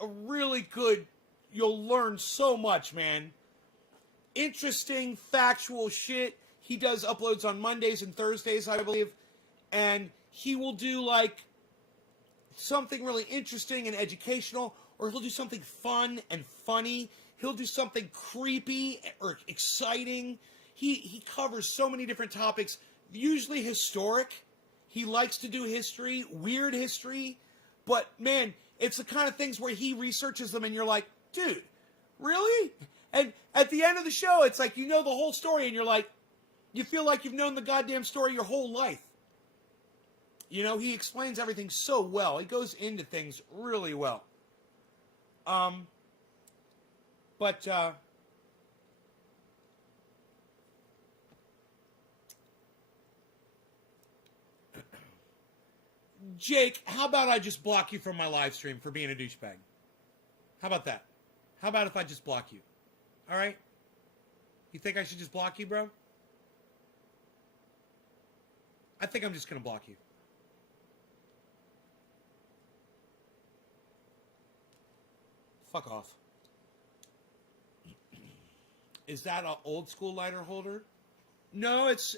a really good... You'll learn so much, man. Interesting, factual shit. He does uploads on Mondays and Thursdays, I believe. And he will do, something really interesting and educational, or he'll do something fun and funny. He'll do something creepy or exciting. He covers so many different topics, usually historic. He likes to do history, weird history. But, man, it's the kind of things where he researches them and you're like, dude, really? And at the end of the show, it's like you know the whole story and you're like, you feel like you've known the goddamn story your whole life. He explains everything so well. He goes into things really well. Jake, how about I just block you from my live stream for being a douchebag? How about that? How about if I just block you? All right? You think I should just block you, bro? I think I'm just going to block you. Fuck off. Is that an old school lighter holder? No, it's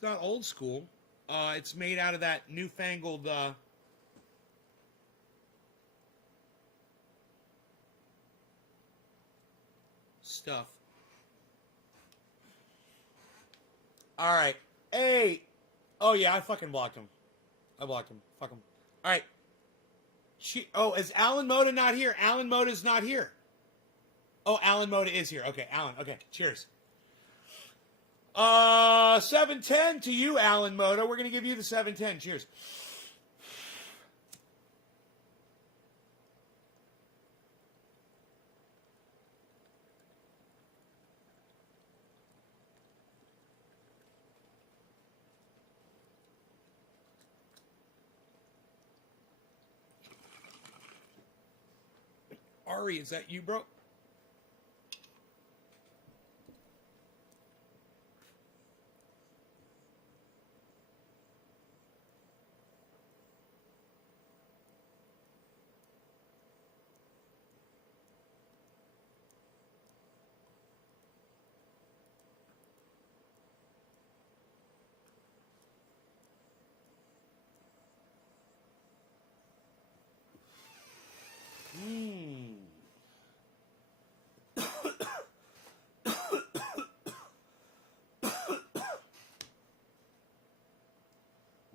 not old school. It's made out of that newfangled stuff. All right. Hey. Oh yeah, I fucking blocked him. I blocked him. Fuck him. All right. Is Alan Moda not here? Alan Moda is not here. Oh, Alan Moda is here. Okay, Alan. Okay, cheers. 710 to you, Alan Moda. We're going to give you the 710. Cheers. Ari, is that you, bro?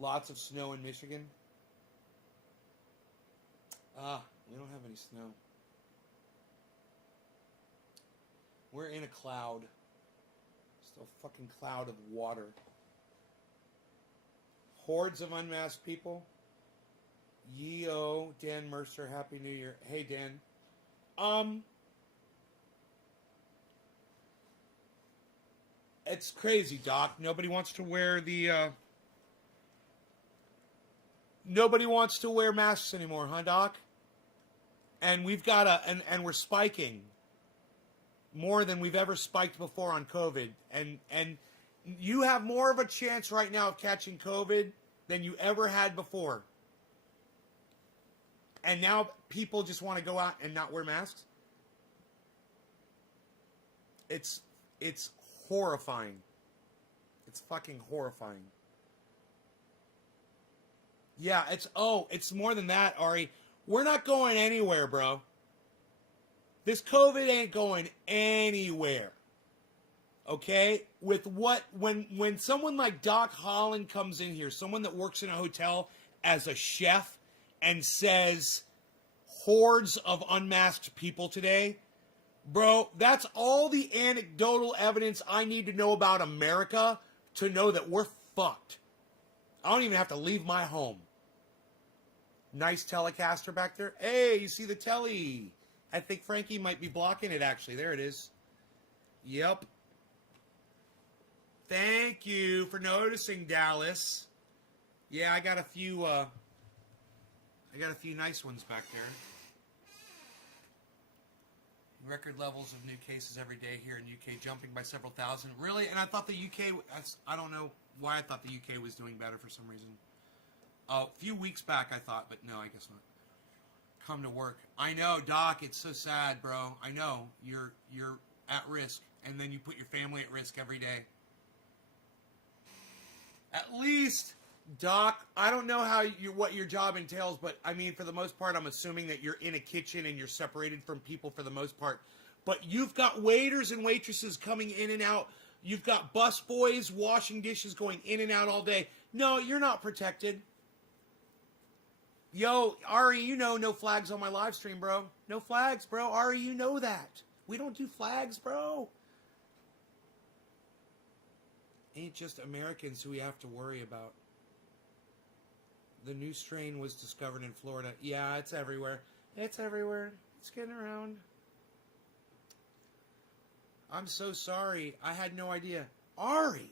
Lots of snow in Michigan. We don't have any snow. We're in a cloud. Still a fucking cloud of water. Hordes of unmasked people. Yo, Dan Mercer, Happy New Year. Hey, Dan. It's crazy, Doc. Nobody wants to wear the, Nobody wants to wear masks anymore, huh, Doc? And we've got and we're spiking more than we've ever spiked before on COVID. And you have more of a chance right now of catching COVID than you ever had before. And now people just want to go out and not wear masks. It's horrifying. It's fucking horrifying. Yeah, it's more than that, Ari. We're not going anywhere, bro. This COVID ain't going anywhere. Okay? When someone like Doc Holland comes in here, someone that works in a hotel as a chef and says hordes of unmasked people today, bro, that's all the anecdotal evidence I need to know about America to know that we're fucked. I don't even have to leave my home. Nice Telecaster back there. Hey, you see the telly. I think Frankie might be blocking it, actually. There it is. Yep. Thank you for noticing, Dallas. Yeah, I got a few nice ones back there. Record levels of new cases every day here in UK, jumping by several thousand. Really? And I thought the UK, I don't know why I thought the UK was doing better for some reason. A few weeks back I thought, but no, I guess not. Come to work. I know, Doc, it's so sad, bro. I know. You're at risk, and then you put your family at risk every day. At least, Doc, I don't know what your job entails, but I mean, for the most part, I'm assuming that you're in a kitchen and you're separated from people for the most part. But you've got waiters and waitresses coming in and out. You've got bus boys washing dishes going in and out all day. No, you're not protected. Yo, Ari, you know no flags on my live stream, bro. No flags, bro. Ari, you know that. We don't do flags, bro. Ain't just Americans who we have to worry about. The new strain was discovered in Florida. Yeah, it's everywhere. It's everywhere. It's getting around. I'm so sorry. I had no idea. Ari!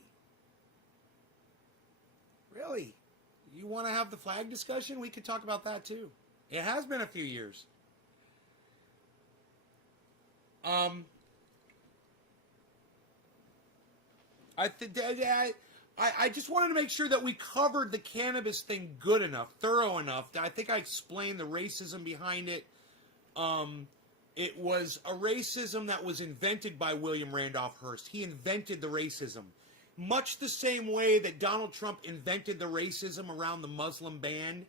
Really? You want to have the flag discussion? We could talk about that too. It has been a few years. I just wanted to make sure that we covered the cannabis thing good enough, thorough enough. I think I explained the racism behind it. It was a racism that was invented by William Randolph Hearst. He invented the racism. Much the same way that Donald Trump invented the racism around the Muslim ban,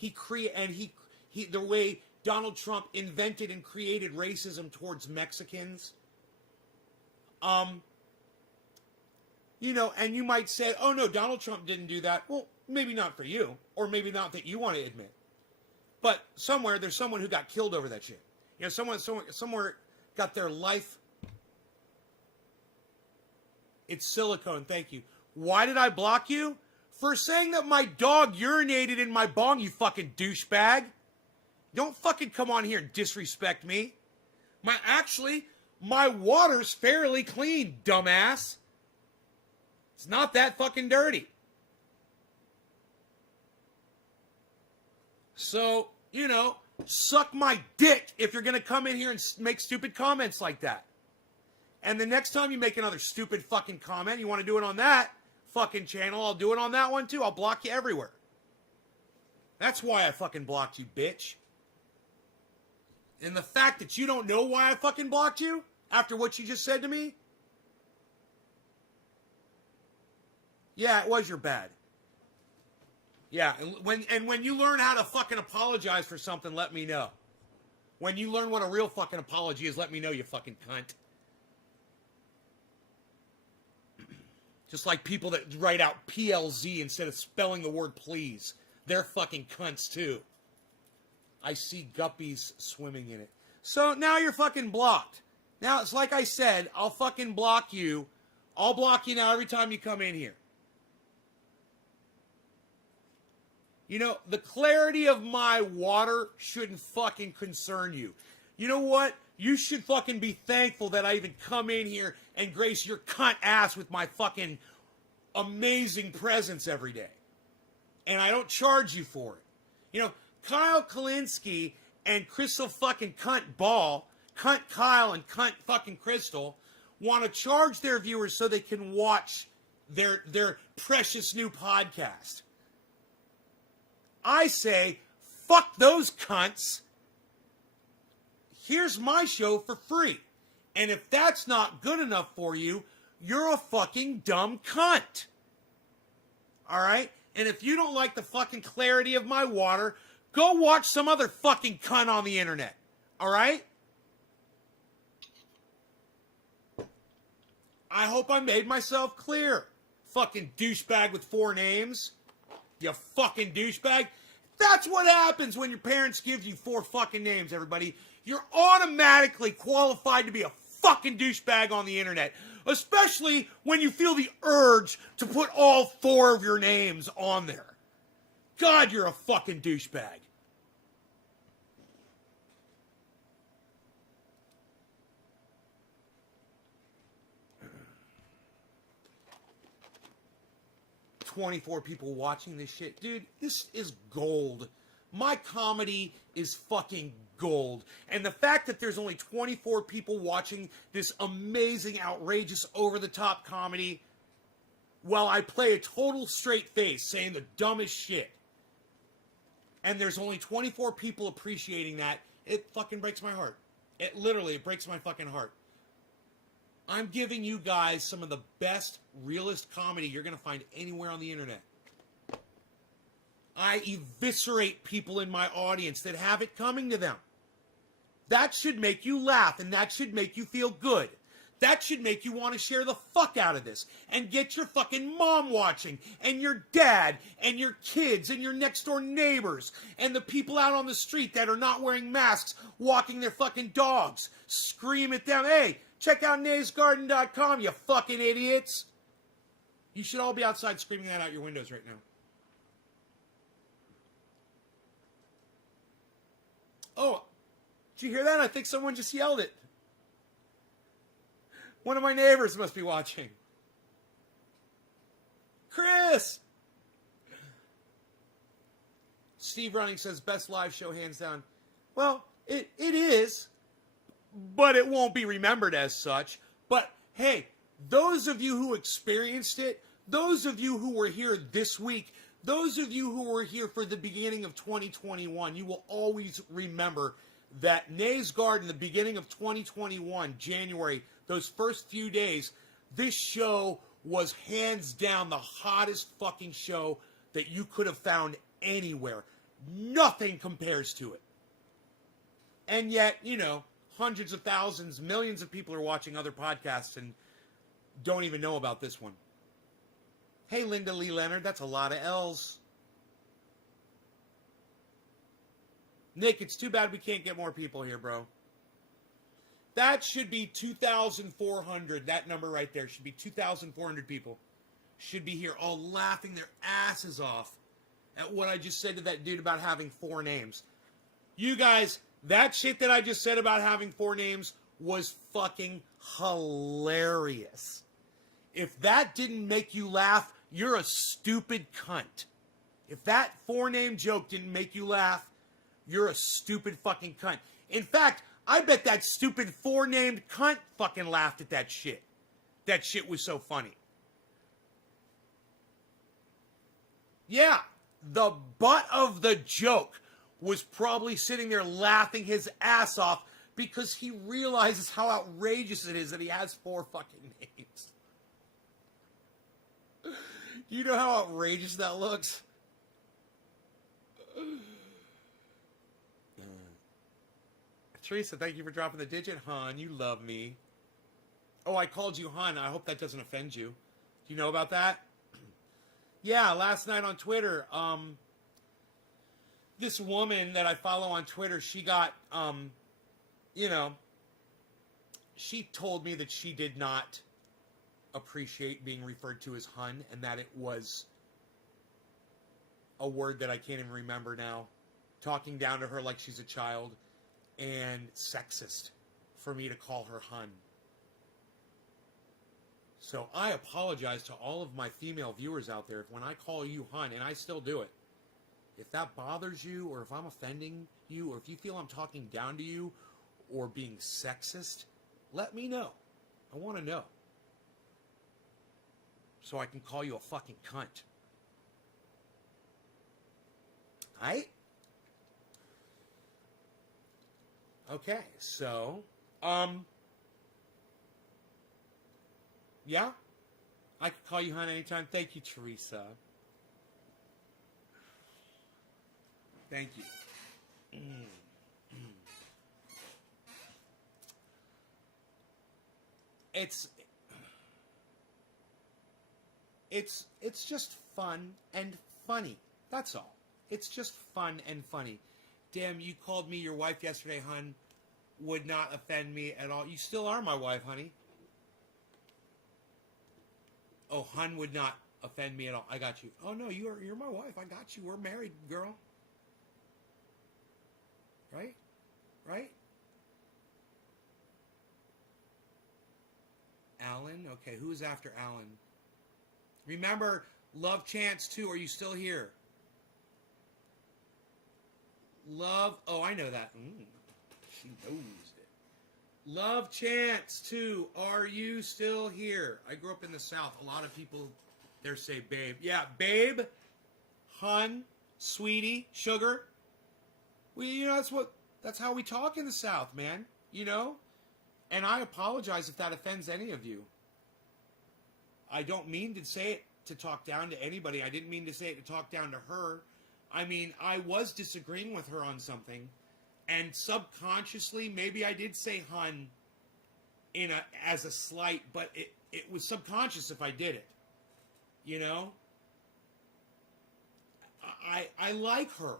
the way Donald Trump invented and created racism towards Mexicans. You know, and you might say, oh no, Donald Trump didn't do that. Well, maybe not for you, or maybe not that you want to admit. But somewhere, there's someone who got killed over that shit. You know, somewhere got their life. It's silicone, thank you. Why did I block you? For saying that my dog urinated in my bong, you fucking douchebag. Don't fucking come on here and disrespect me. My water's fairly clean, dumbass. It's not that fucking dirty. So, you know, Suck my dick if you're going to come in here and make stupid comments like that. And the next time you make another stupid fucking comment, you want to do it on that fucking channel, I'll do it on that one too. I'll block you everywhere. That's why I fucking blocked you, bitch. And the fact that you don't know why I fucking blocked you after what you just said to me? Yeah, it was your bad. Yeah, and when you learn how to fucking apologize for something, let me know. When you learn what a real fucking apology is, let me know, you fucking cunt. Just like people that write out PLZ instead of spelling the word please. They're fucking cunts too. I see guppies swimming in it. So now you're fucking blocked. Now, it's like I said, I'll fucking block you. I'll block you now every time you come in here. You know, the clarity of my water shouldn't fucking concern you. You know what? You should fucking be thankful that I even come in here and grace your cunt ass with my fucking amazing presence every day. And I don't charge you for it. You know, Kyle Kalinske and Crystal fucking cunt Ball, cunt Kyle and cunt fucking Crystal, want to charge their viewers so they can watch their precious new podcast. I say, fuck those cunts. Here's my show for free. And if that's not good enough for you, you're a fucking dumb cunt. All right? And if you don't like the fucking clarity of my water, go watch some other fucking cunt on the internet. All right? I hope I made myself clear. Fucking douchebag with 4 names. You fucking douchebag. That's what happens when your parents give you 4 fucking names, everybody. You're automatically qualified to be a fucking douchebag on the internet. Especially when you feel the urge to put all 4 of your names on there. God, you're a fucking douchebag. "24 people watching this shit." Dude, this is gold. My comedy is fucking gold. And the fact that there's only 24 people watching this amazing, outrageous, over-the-top comedy while I play a total straight face saying the dumbest shit, and there's only 24 people appreciating that, it fucking breaks my heart. It breaks my fucking heart. I'm giving you guys some of the best, realest comedy you're going to find anywhere on the internet. I eviscerate people in my audience that have it coming to them. That should make you laugh, and that should make you feel good. That should make you want to share the fuck out of this and get your fucking mom watching, and your dad, and your kids, and your next door neighbors, and the people out on the street that are not wearing masks walking their fucking dogs. Scream at them, "Hey, check out naysgarden.com, you fucking idiots." You should all be outside screaming that out your windows right now. Oh, did you hear that? I think someone just yelled it. One of my neighbors must be watching. Chris! Steve Running says, "Best live show, hands down." Well, it is, but it won't be remembered as such. But, hey, those of you who experienced it, those of you who were here this week, those of you who were here for the beginning of 2021, you will always remember that Nay's Garden, the beginning of 2021, January, those first few days, this show was hands down the hottest fucking show that you could have found anywhere. Nothing compares to it. And yet, you know, hundreds of thousands, millions of people are watching other podcasts and don't even know about this one. Hey, Linda Lee Leonard, that's a lot of L's. Nick, it's too bad we can't get more people here, bro. That should be 2,400. That number right there should be 2,400 people. Should be here all laughing their asses off at what I just said to that dude about having 4 names. You guys, that shit that I just said about having 4 names was fucking hilarious. If that didn't make you laugh, you're a stupid cunt. If that 4-name joke didn't make you laugh, You're a stupid fucking cunt. In fact, I bet that stupid four-named cunt fucking laughed at that shit. That shit was so funny. Yeah, the butt of the joke was probably sitting there laughing his ass off because he realizes how outrageous it is that he has four fucking names. You know how outrageous that looks? Teresa, thank you for dropping the digit, hon. You love me. Oh, I called you hon. I hope that doesn't offend you. Do you know about that? Yeah, last night on Twitter, this woman that I follow on Twitter, she got, she told me that she did not appreciate being referred to as hun, and that it was a word that I can't even remember now, talking down to her like she's a child, and sexist for me to call her hun. So I apologize to all of my female viewers out there if when I call you hun, and I still do it, if that bothers you, or if I'm offending you, or if you feel I'm talking down to you, or being sexist, let me know. I want to know. So I can call you a fucking cunt. Aight? Okay, so, yeah, I could call you hon anytime. Thank you, Teresa. Thank you. It's just fun and funny. That's all. It's just fun and funny. Damn, you called me your wife yesterday, hun. Would not offend me at all. You still are my wife, honey. Oh, hun would not offend me at all. I got you. Oh no, you're my wife. I got you. We're married, girl. Right? Right? Alan? Okay, who's after Alan? Remember, Love Chance 2. Are you still here? Love... Oh, I know that. She knows it. Love Chance 2. Are you still here? I grew up in the South. A lot of people there say babe. Yeah, babe, hun, sweetie, sugar. That's how we talk in the South, man. You know? And I apologize if that offends any of you. I don't mean to say it to talk down to anybody. I didn't mean to say it to talk down to her. I mean, I was disagreeing with her on something, and subconsciously, maybe I did say hun as a slight, but it was subconscious if I did it. You know? I like her.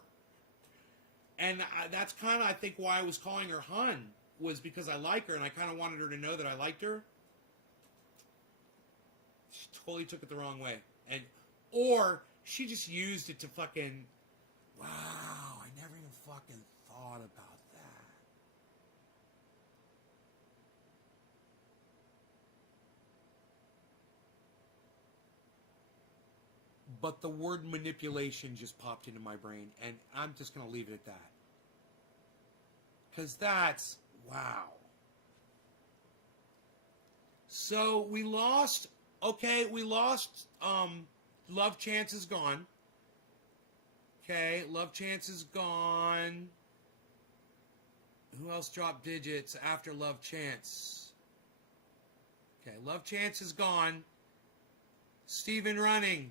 And that's kind of, I think, why I was calling her hun, was because I like her, and I kind of wanted her to know that I liked her. She totally took it the wrong way. Or she just used it to fucking, wow, I never even fucking thought about that. But the word manipulation just popped into my brain, and I'm just going to leave it at that. Because that's, wow. So we lost, Love Chance is gone. Okay, Love Chance is gone. Who else dropped digits after Love Chance? Okay, Love Chance is gone. Steven Running.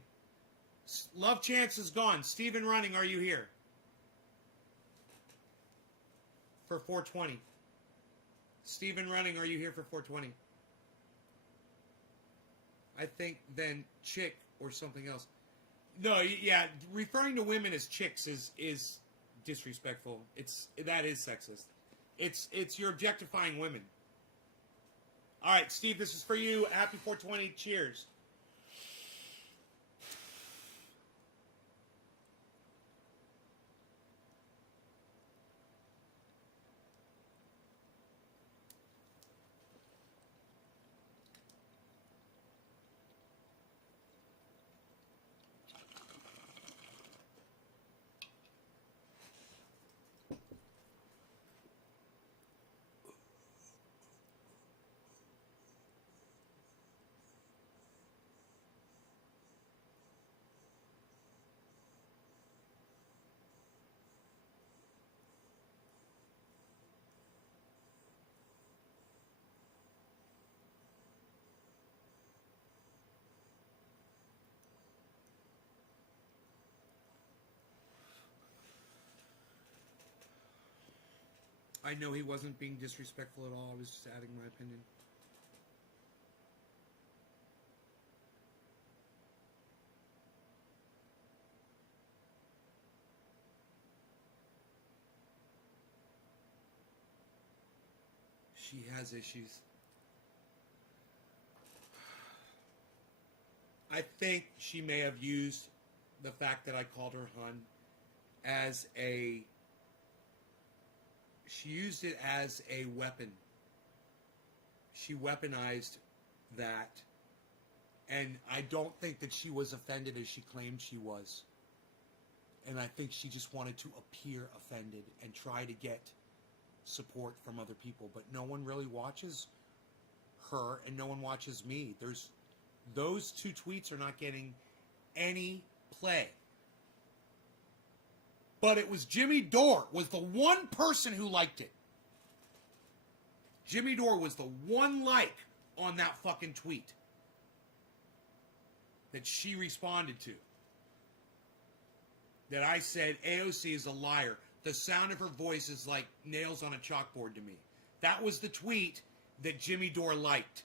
Love Chance is gone. Steven Running, are you here? For 420. Steven Running, are you here for 420? I think then chick or something else. No, yeah, referring to women as chicks is disrespectful. That is sexist. It's you're objectifying women. All right, Steve, this is for you. Happy 420. Cheers. I know he wasn't being disrespectful at all. I was just adding my opinion. She has issues. I think she may have used the fact that I called her hun as a... She used it as a weapon. She weaponized that. And I don't think that she was offended as she claimed she was. And I think she just wanted to appear offended and try to get support from other people. But no one really watches her and no one watches me. Those two tweets are not getting any play. But it was Jimmy Dore was the one person who liked it. Jimmy Dore was the one like on that fucking tweet that she responded to. That I said AOC is a liar. The sound of her voice is like nails on a chalkboard to me. That was the tweet that Jimmy Dore liked.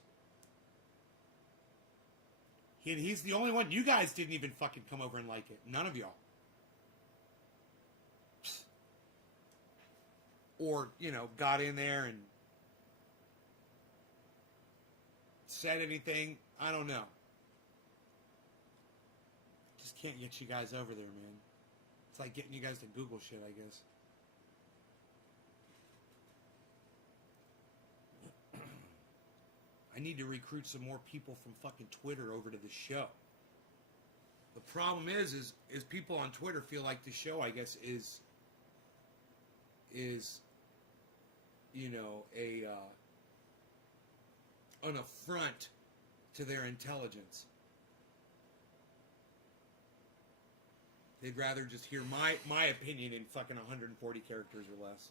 He's the only one. You guys didn't even fucking come over and like it. None of y'all. Or, got in there and said anything. I don't know. Just can't get you guys over there, man. It's like getting you guys to Google shit, I guess. I need to recruit some more people from fucking Twitter over to the show. The problem is people on Twitter feel like the show, I guess, is an affront to their intelligence. They'd rather just hear my opinion in fucking 140 characters or less,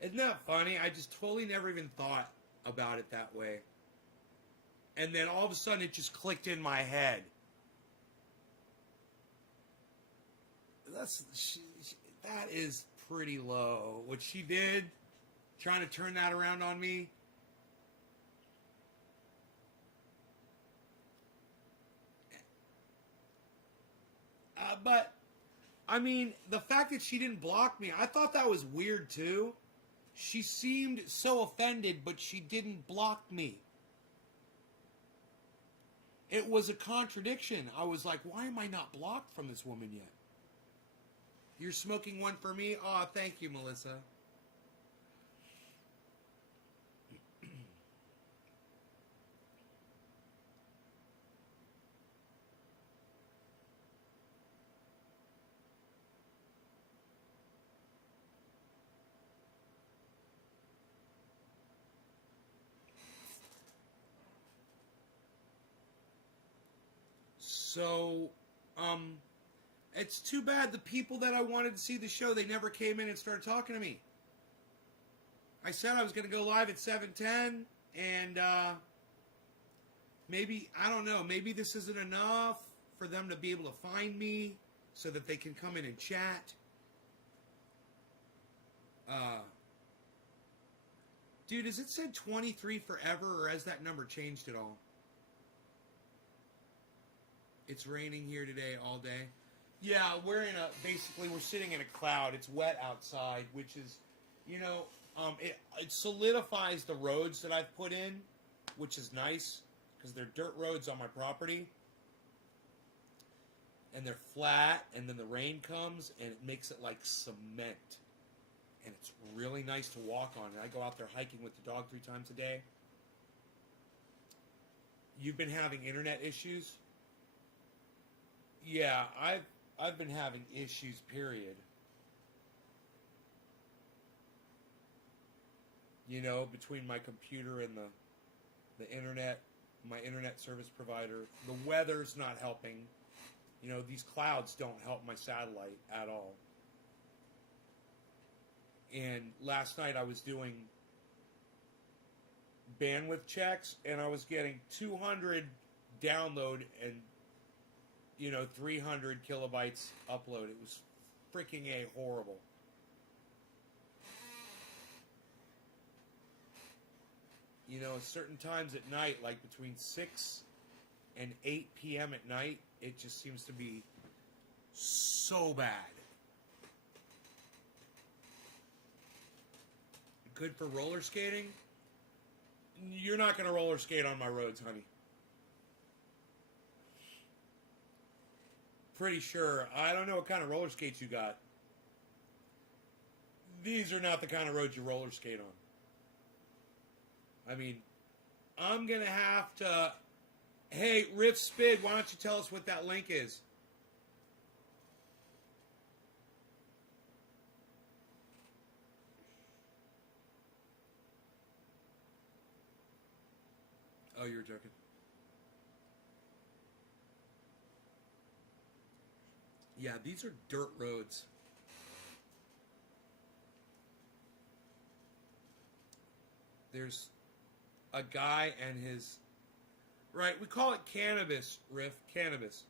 Isn't that funny? I just totally never even thought about it that way. And then all of a sudden it just clicked in my head. That is pretty low. What she did, trying to turn that around on me. But, I mean, the fact that she didn't block me, I thought that was weird too. She seemed so offended, but she didn't block me. It was a contradiction. I was like, why am I not blocked from this woman yet? You're smoking one for me? Aw, thank you, Melissa. So, it's too bad the people that I wanted to see the show, they never came in and started talking to me. I said I was going to go live at 7:10, and maybe, I don't know, maybe this isn't enough for them to be able to find me so that they can come in and chat. Dude, has it said 23 forever, or has that number changed at all? It's raining here today all day. Yeah, basically we're sitting in a cloud. It's wet outside, which is, it solidifies the roads that I've put in, which is nice, because they're dirt roads on my property. And they're flat, and then the rain comes, and it makes it like cement. And it's really nice to walk on. And I go out there hiking with the dog 3 times a day. You've been having internet issues? Yeah, I've been having issues, period. You know, between my computer and the internet, my internet service provider, the weather's not helping. You know, these clouds don't help my satellite at all. And last night I was doing bandwidth checks, and I was getting 200 download and, you know, 300 kilobytes upload. It was freaking horrible. You know, certain times at night, like between 6 and 8 p.m. at night, it just seems to be so bad. Good for roller skating? You're not going to roller skate on my roads, honey. Pretty sure. I don't know what kind of roller skates you got. These are not the kind of roads you roller skate on. I mean, I'm going to have to... Hey, Riff Spid, why don't you tell us what that link is? Oh, you were joking. Yeah, these are dirt roads. There's a guy and his... Right, we call it Cannabis, Riff. Cannabis.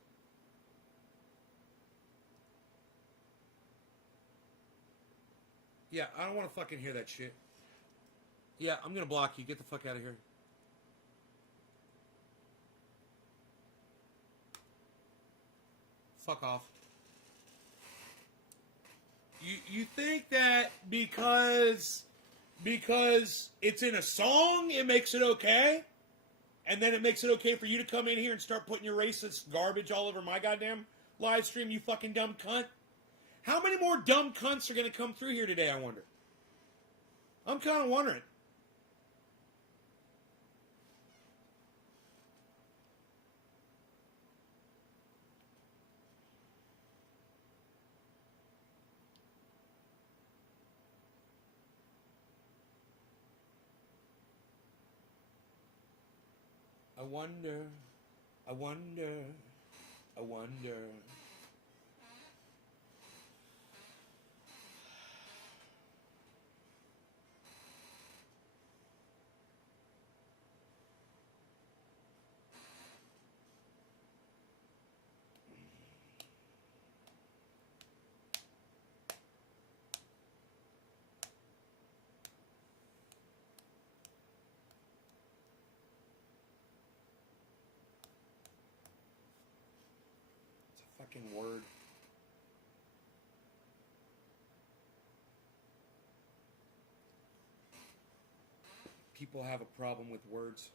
Yeah, I don't want to fucking hear that shit. Yeah, I'm gonna block you. Get the fuck out of here. Fuck off. You think that because it's in a song, it makes it okay? And then it makes it okay for you to come in here and start putting your racist garbage all over my goddamn live stream, you fucking dumb cunt? How many more dumb cunts are going to come through here today, I wonder? I'm kind of wondering. I wonder, I wonder, I wonder. Fucking word. People have a problem with words.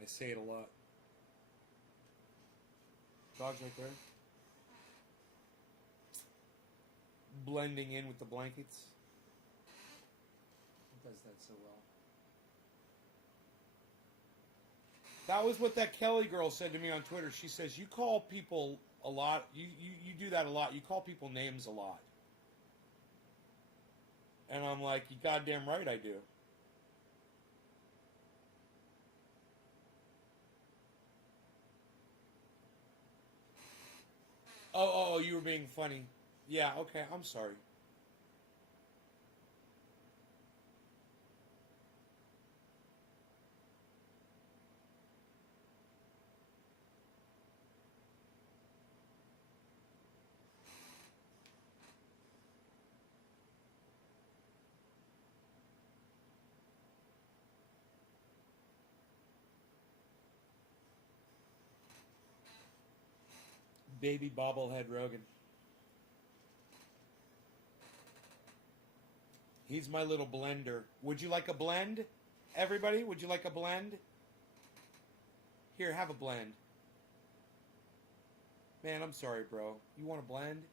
I say it a lot. Dog's right there. Blending in with the blankets. It does that so well. That was what that Kelly girl said to me on Twitter. She says, you call people a lot. You do that a lot. You call people names a lot. And I'm like, you goddamn right I do. Oh, you were being funny. Yeah, okay, I'm sorry. Baby bobblehead Rogan. He's my little blender. Would you like a blend? Everybody, would you like a blend? Here, have a blend. Man, I'm sorry, bro. You want a blend?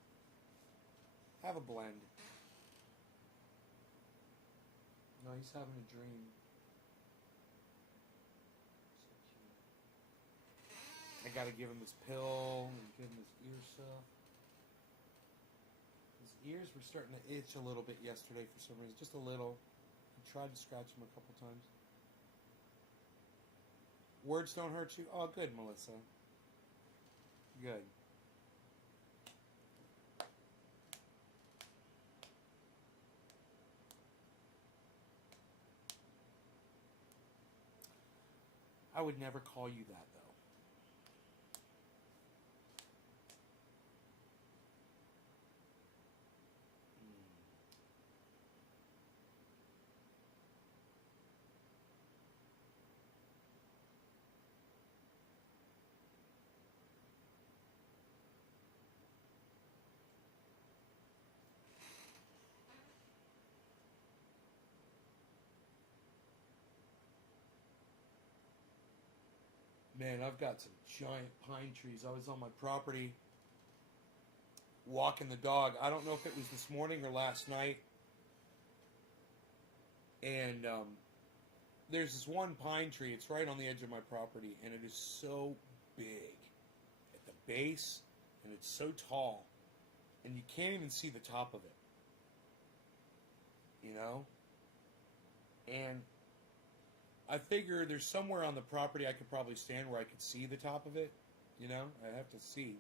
Have a blend. No, he's having a dream. So cute. I gotta give him this pill and give him this ear stuff. ears were starting to itch a little bit yesterday for some reason, just a little. I tried to scratch them a couple times. Words don't hurt you? Oh, good, Melissa. Good. I would never call you that, though. Man, I've got some giant pine trees. I was on my property walking the dog. I don't know if it was this morning or last night. And there's this one pine tree. It's right on the edge of my property. And it is so big at the base. And it's so tall. And you can't even see the top of it. You know? And I figure there's somewhere on the property I could probably stand where I could see the top of it. You know, I have to see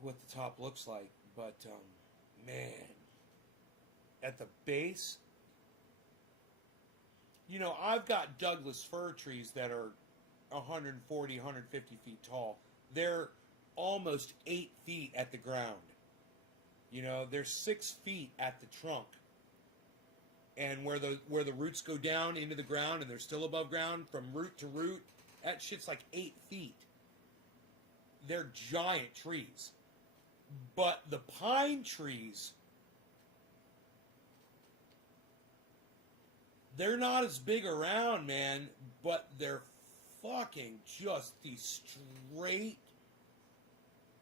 what the top looks like. But, man, at the base, you know, I've got Douglas fir trees that are 140, 150 feet tall. They're almost 8 feet at the ground. You know, they're 6 feet at the trunk. And where the roots go down into the ground and they're still above ground from root to root, that shit's like 8 feet. They're giant trees. But the pine trees, they're not as big around, man, but they're fucking just these straight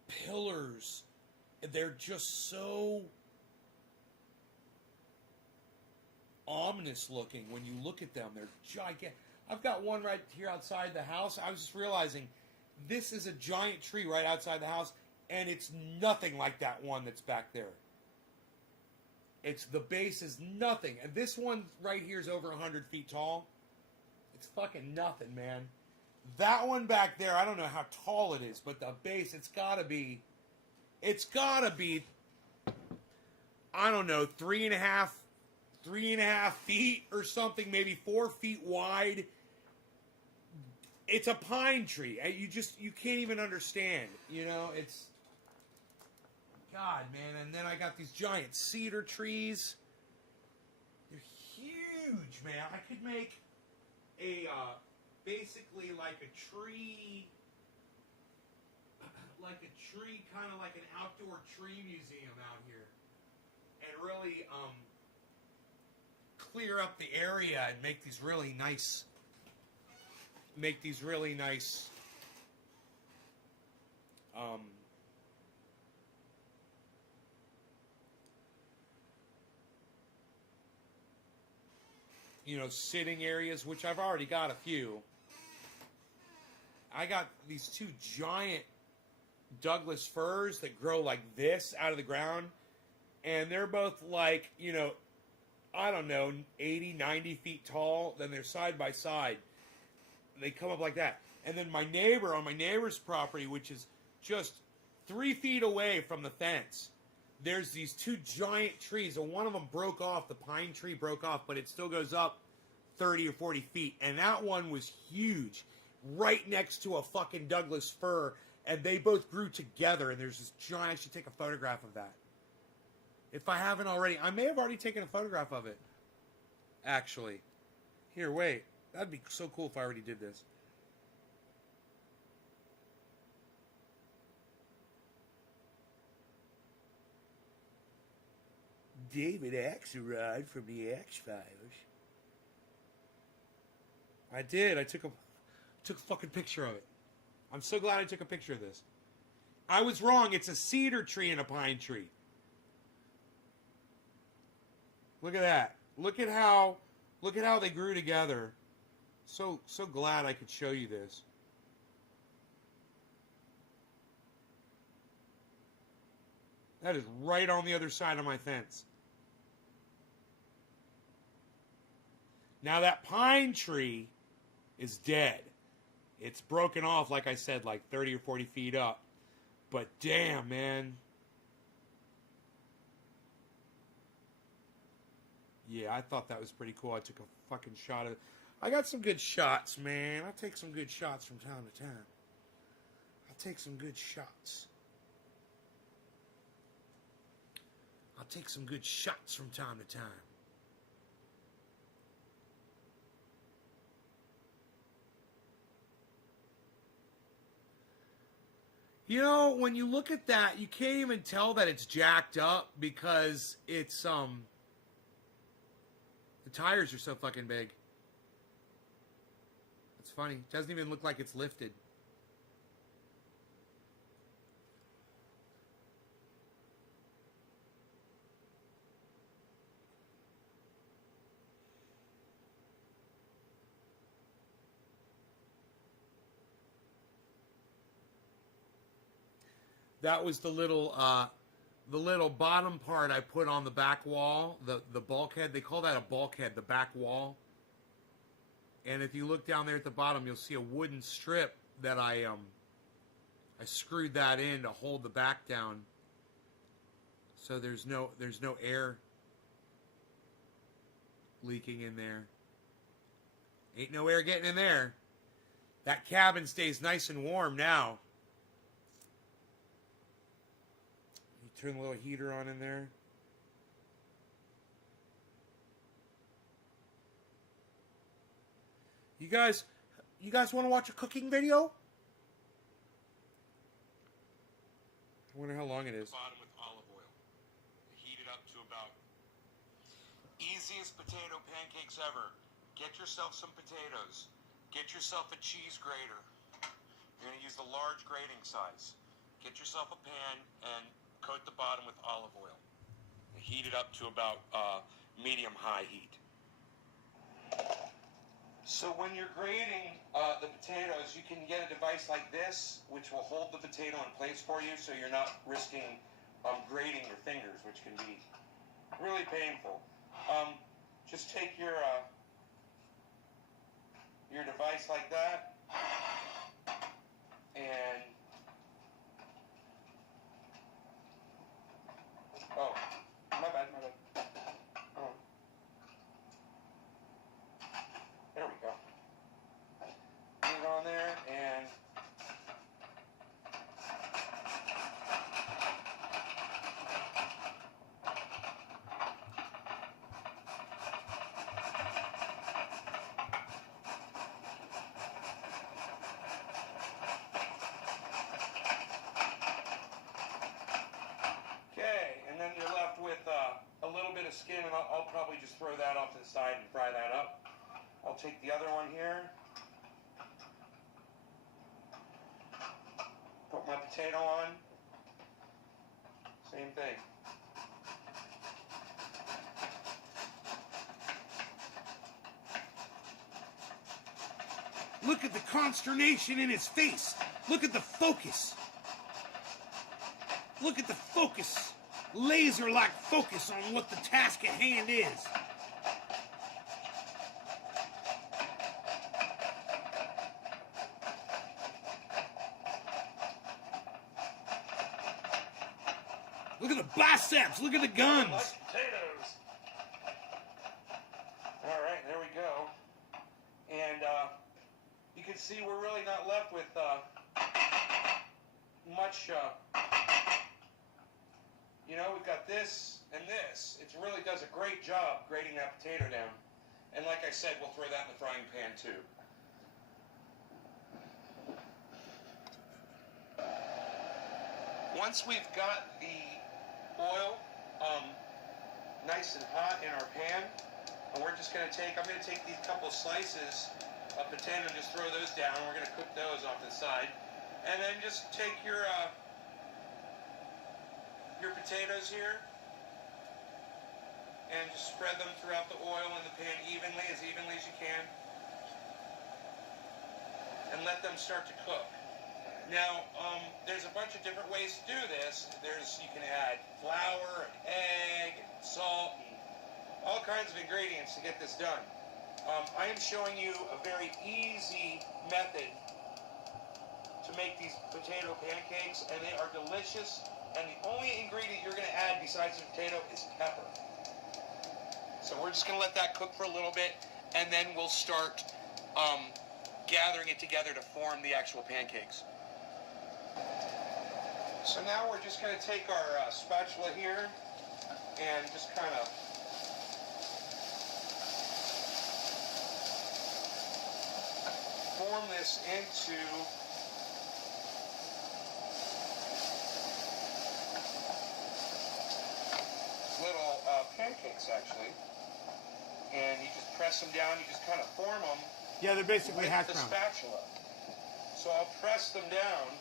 pillars. They're just so ominous looking when you look at them. They're gigantic. I've got one right here outside the house. I was just realizing this is a giant tree right outside the house, and it's nothing like that one that's back there. It's the base is nothing, and this one right here is over 100 feet tall. It's fucking nothing, man. That one back there, I don't know how tall it is, but the base, it's gotta be, I don't know, 3.5 feet or something, maybe 4 feet wide. It's a pine tree. You can't even understand. You know, it's, God, man. And then I got these giant cedar trees. They're huge, man. I could make basically like a tree, kind of like an outdoor tree museum out here. And really, clear up the area and make these really nice you know, sitting areas, which I've already got a few. I got these two giant Douglas firs that grow like this out of the ground, and they're both like, you know, I don't know, 80, 90 feet tall. Then they're side by side. They come up like that. And then my neighbor, on my neighbor's property, which is just 3 feet away from the fence, there's these two giant trees. And one of them broke off. The pine tree broke off, but it still goes up 30 or 40 feet. And that one was huge, right next to a fucking Douglas fir. And they both grew together. And there's this giant, I should take a photograph of that. If I haven't already, I may have already taken a photograph of it. Actually. Here, wait. That'd be so cool if I already did this. David Axelrod from the X-Files. I did. I took a fucking picture of it. I'm so glad I took a picture of this. I was wrong. It's a cedar tree and a pine tree. Look at that. Look at how they grew together. So glad I could show you this. That is right on the other side of my fence. Now that pine tree is dead. It's broken off, like I said, like 30 or 40 feet up. But damn, man. Yeah, I thought that was pretty cool. I took a fucking shot of it. I got some good shots, man. I'll take some good shots from time to time. I'll take some good shots. I'll take some good shots from time to time. You know, when you look at that, you can't even tell that it's jacked up because it's, the tires are so fucking big. It's funny. It doesn't even look like it's lifted. That was the little bottom part I put on the back wall, the bulkhead. They call that a bulkhead, the back wall. And if you look down there at the bottom, you'll see a wooden strip that I screwed that in to hold the back down, so there's no air leaking in there. Ain't no air getting in there. That cabin stays nice and warm now. Turn the little heater on in there. You guys want to watch a cooking video? I wonder how long it is. Bottom with olive oil. Heat it up to about easiest potato pancakes ever. Get yourself some potatoes. Get yourself a cheese grater. You're going to use the large grating size. Get yourself a pan and coat the bottom with olive oil. Heat it up to about medium-high heat. So when you're grating the potatoes, you can get a device like this, which will hold the potato in place for you, so you're not risking grating your fingers, which can be really painful. Just take your device like that, and oh, my bad. Oh. There we go. Put it on there, and you're left with a little bit of skin, and I'll probably just throw that off to the side and fry that up. I'll take the other one here, put my potato on, same thing. Look at the consternation in his face. Look at the focus. Look at the focus. Laser-like focus on what the task at hand is. Look at the biceps. Look at the guns. Like potatoes. All right, there we go. And you can see we're really not left with much. You know, we've got this and this. It really does a great job grating that potato down. And like I said, we'll throw that in the frying pan too. Once we've got the oil nice and hot in our pan, and I'm going to take these couple of slices of potato and just throw those down. We're going to cook those off to the side. And then just take your potatoes here and just spread them throughout the oil in the pan evenly as you can, and let them start to cook. Now, there's a bunch of different ways to do this. You can add flour, and egg, and salt, and all kinds of ingredients to get this done. I am showing you a very easy method to make these potato pancakes, and they are delicious. And the only ingredient you're going to add besides the potato is pepper. So we're just going to let that cook for a little bit, and then we'll start gathering it together to form the actual pancakes. So now we're just going to take our spatula here and just kind of form this into little pancakes, actually. And you just press them down, you just kind of form them. Yeah, they're basically hash with the browns. spatula. So I'll press them down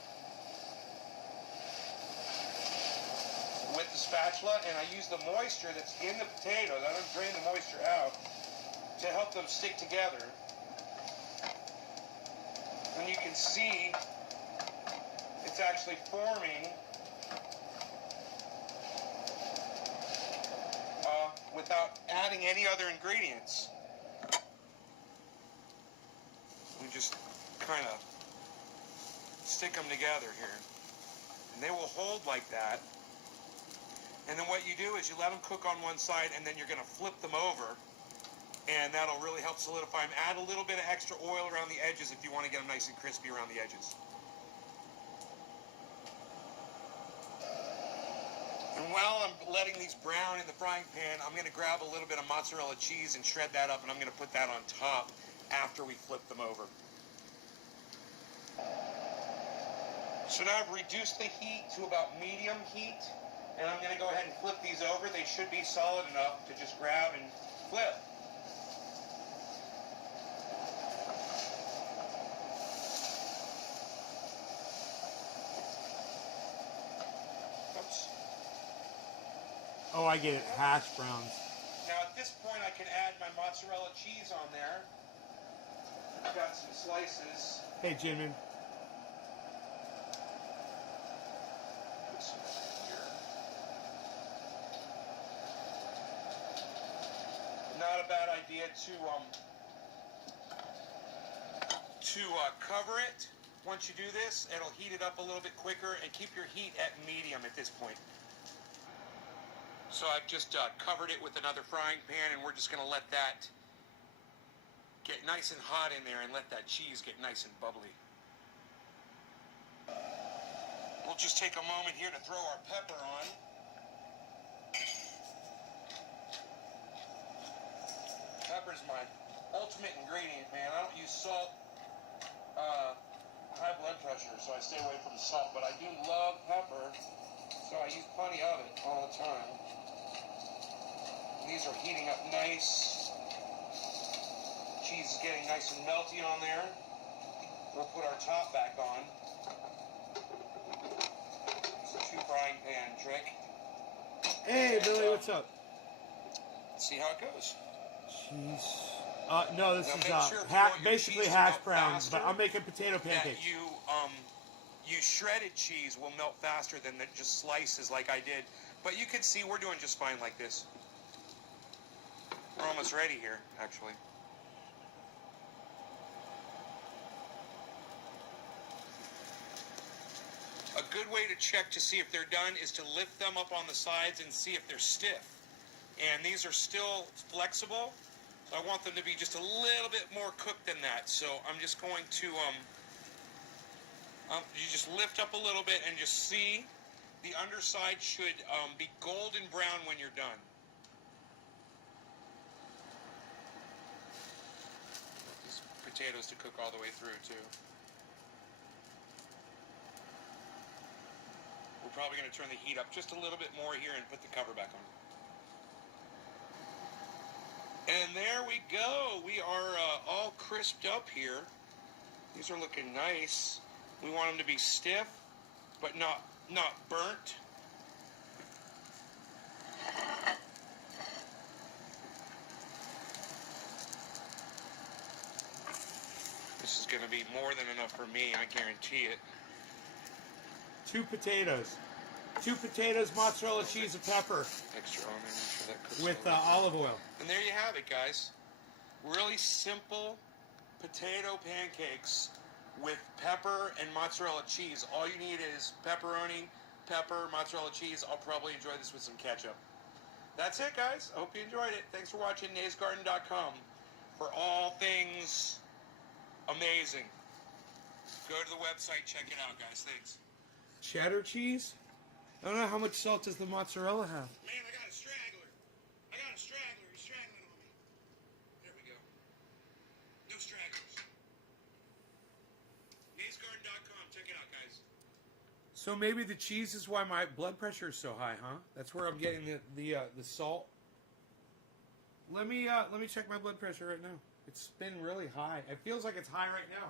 with the spatula, and I use the moisture that's in the potatoes. I don't drain the moisture out to help them stick together. And you can see it's actually forming without adding any other ingredients. We just kind of stick them together here. And they will hold like that. And then what you do is you let them cook on one side, and then you're going to flip them over. And that'll really help solidify them. Add a little bit of extra oil around the edges if you want to get them nice and crispy around the edges. And while I'm letting these brown in the frying pan, I'm going to grab a little bit of mozzarella cheese and shred that up, and I'm going to put that on top after we flip them over. So now I've reduced the heat to about medium heat, and I'm going to go ahead and flip these over. They should be solid enough to just grab and flip. Oops. Oh, I get it. Hash browns. Now at this point I can add my mozzarella cheese on there. I've got some slices. Hey, Jinmin. Put some here. Not a bad idea to cover it. Once you do this, it'll heat it up a little bit quicker, and keep your heat at medium at this point. So I've just covered it with another frying pan, and we're just going to let that get nice and hot in there and let that cheese get nice and bubbly. We'll just take a moment here to throw our pepper on. Pepper's my ultimate ingredient, man. I don't use salt. High blood pressure, so I stay away from the salt, but I do love pepper, so I use plenty of it all the time. These are heating up nice. Cheese is getting nice and melty on there. We'll put our top back on. It's a 2 frying pan trick. Hey, Billy, what's up? See how it goes. Cheese. No, this Now is make sure if you want your basically cheese to hash melt browns, but faster, I'm making potato that pancakes. you shredded cheese will melt faster than just slices like I did. But you can see we're doing just fine like this. We're almost ready here, actually. A good way to check to see if they're done is to lift them up on the sides and see if they're stiff. And these are still flexible, so I want them to be just a little bit more cooked than that. So I'm just going to, you just lift up a little bit and just see the underside should be golden brown when you're done. These potatoes to cook all the way through too. We're probably going to turn the heat up just a little bit more here and put the cover back on. And there we go. We are all crisped up here. These are looking nice. We want them to be stiff, but not burnt. This is going to be more than enough for me, I guarantee it. 2 potatoes. 2 potatoes, mozzarella cheese, and pepper Extra onion, make sure that cooks with well. olive oil. And there you have it, guys. Really simple potato pancakes with pepper and mozzarella cheese. All you need is pepperoni, pepper, mozzarella cheese. I'll probably enjoy this with some ketchup. That's it, guys. I hope you enjoyed it. Thanks for watching naysgarden.com for all things amazing. Go to the website, check it out, guys. Thanks. Cheddar cheese? I don't know, how much salt does the mozzarella have? Man, I got a straggler. He's straggling on me. There we go. No stragglers. naysgarden.com. Check it out, guys. So maybe the cheese is why my blood pressure is so high, huh? That's where I'm getting the salt. Let me check my blood pressure right now. It's been really high. It feels like it's high right now.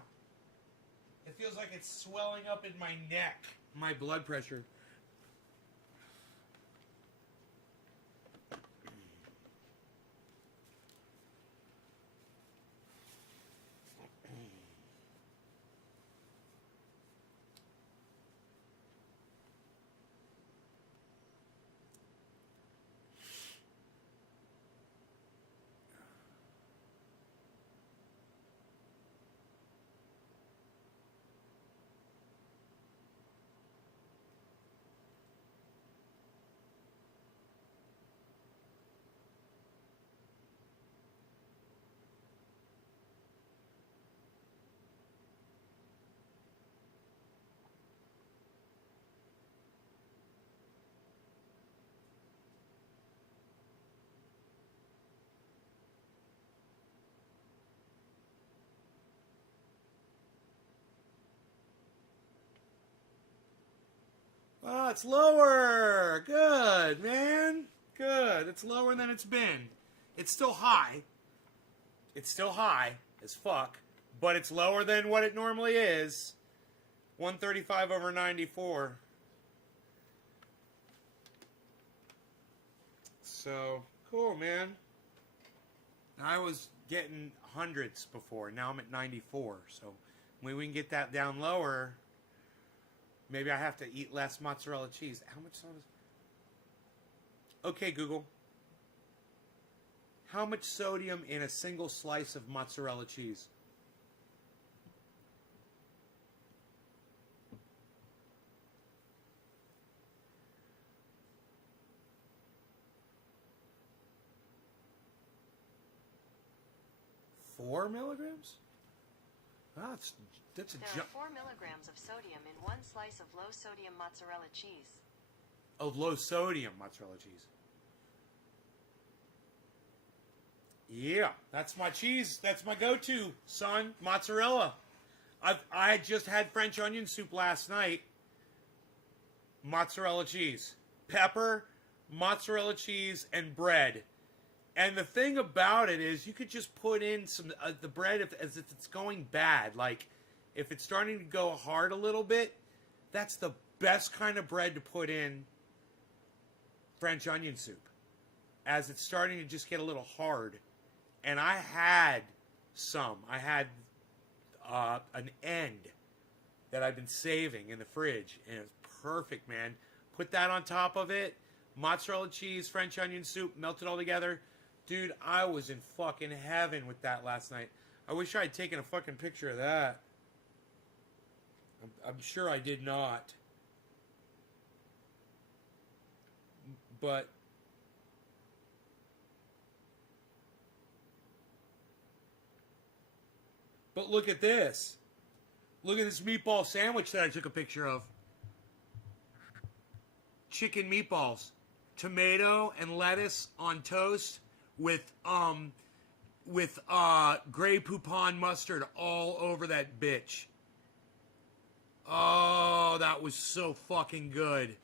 It feels like it's swelling up in my neck. My blood pressure. Oh, it's lower. Good, man. Good. It's lower than it's been. It's still high. It's still high as fuck, but it's lower than what it normally is. 135 over 94. So, cool, man. I was getting hundreds before. Now I'm at 94. So, when we can get that down lower, maybe I have to eat less mozzarella cheese. How much salt is... Okay, Google. How much sodium in a single slice of mozzarella cheese? Four milligrams? Ah, that's a There are jump. 4 milligrams of sodium in 1 slice of low-sodium mozzarella cheese. Of low sodium mozzarella cheese. Yeah, that's my cheese. That's my go-to, son. Mozzarella. I just had French onion soup last night. Mozzarella cheese, pepper, mozzarella cheese, and bread. And the thing about it is, you could just put in some the bread as if it's going bad. Like, if it's starting to go hard a little bit, that's the best kind of bread to put in French onion soup. As it's starting to just get a little hard. And I had some. I had an end that I've been saving in the fridge. And it was perfect, man. Put that on top of it. Mozzarella cheese, French onion soup, melt it all together. Dude, I was in fucking heaven with that last night. I wish I had taken a fucking picture of that. I'm sure I did not. But look at this. Look at this meatball sandwich that I took a picture of. Chicken meatballs. Tomato and lettuce on toast with Grey Poupon mustard all over that bitch. Oh, that was so fucking good.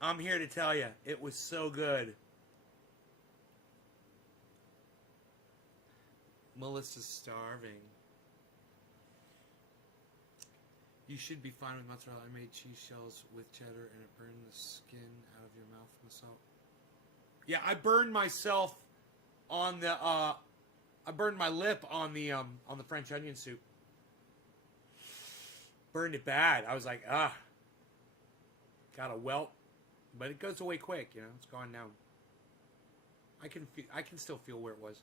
I'm here to tell you, it was so good. Melissa's starving. You should be fine with mozzarella. I made cheese shells with cheddar and it burned the skin out of your mouth from the salt. Yeah, I burned myself on the I burned my lip on the French onion soup. burned it bad. I was like, got a welt, but it goes away quick. You know, it's gone now. I can still feel where it was.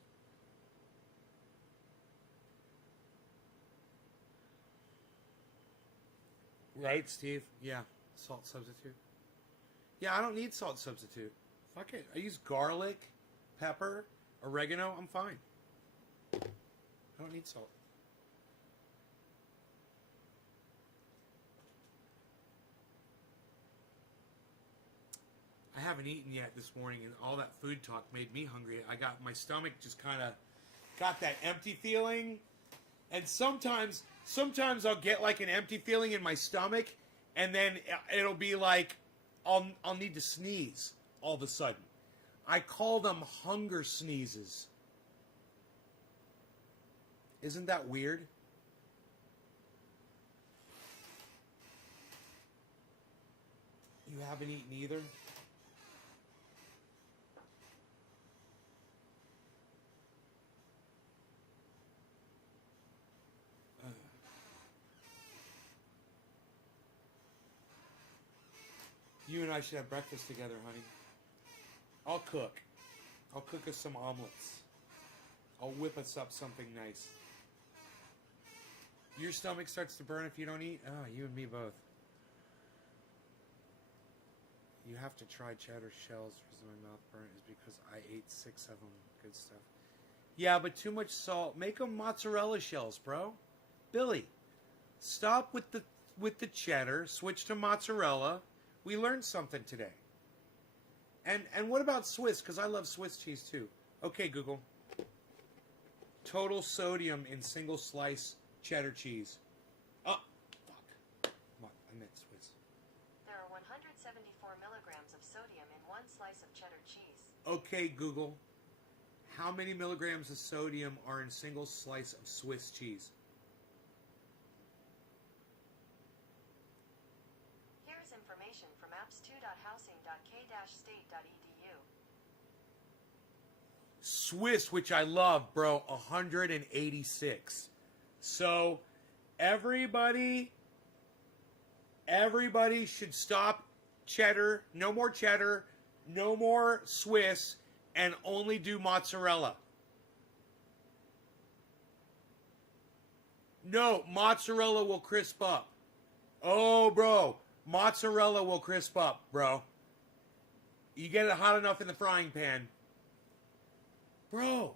Right, Steve? Yeah, salt substitute. Yeah, I don't need salt substitute. Fuck it. I use garlic, pepper, oregano. I'm fine. I don't need salt. I haven't eaten yet this morning, and all that food talk made me hungry. I got my stomach just kind of got that empty feeling, and sometimes I'll get like an empty feeling in my stomach, and then it'll be like I'll need to sneeze all of a sudden. I call them hunger sneezes. Isn't that weird? You haven't eaten either? You and I should have breakfast together, honey. I'll cook. I'll cook us some omelets. I'll whip us up something nice. Your stomach starts to burn if you don't eat? Oh, you and me both. You have to try cheddar shells. The reason my mouth burnt is because I ate 6 of them. Good stuff. Yeah, but too much salt. Make them mozzarella shells, bro. Billy, stop with the cheddar. Switch to mozzarella. We learned something today. And what about Swiss? Because I love Swiss cheese too. Okay, Google. Total sodium in single slice cheddar cheese. Oh, fuck. Come on, I meant Swiss. There are 174 milligrams of sodium in one slice of cheddar cheese. Okay, Google. How many milligrams of sodium are in single slice of Swiss cheese? Here is information from apps2.housing.k-state.edu. Swiss, which I love, bro, 186. So everybody should stop cheddar, no more Swiss, and only do mozzarella. No, mozzarella will crisp up. Oh, bro, mozzarella will crisp up, bro. You get it hot enough in the frying pan. Bro,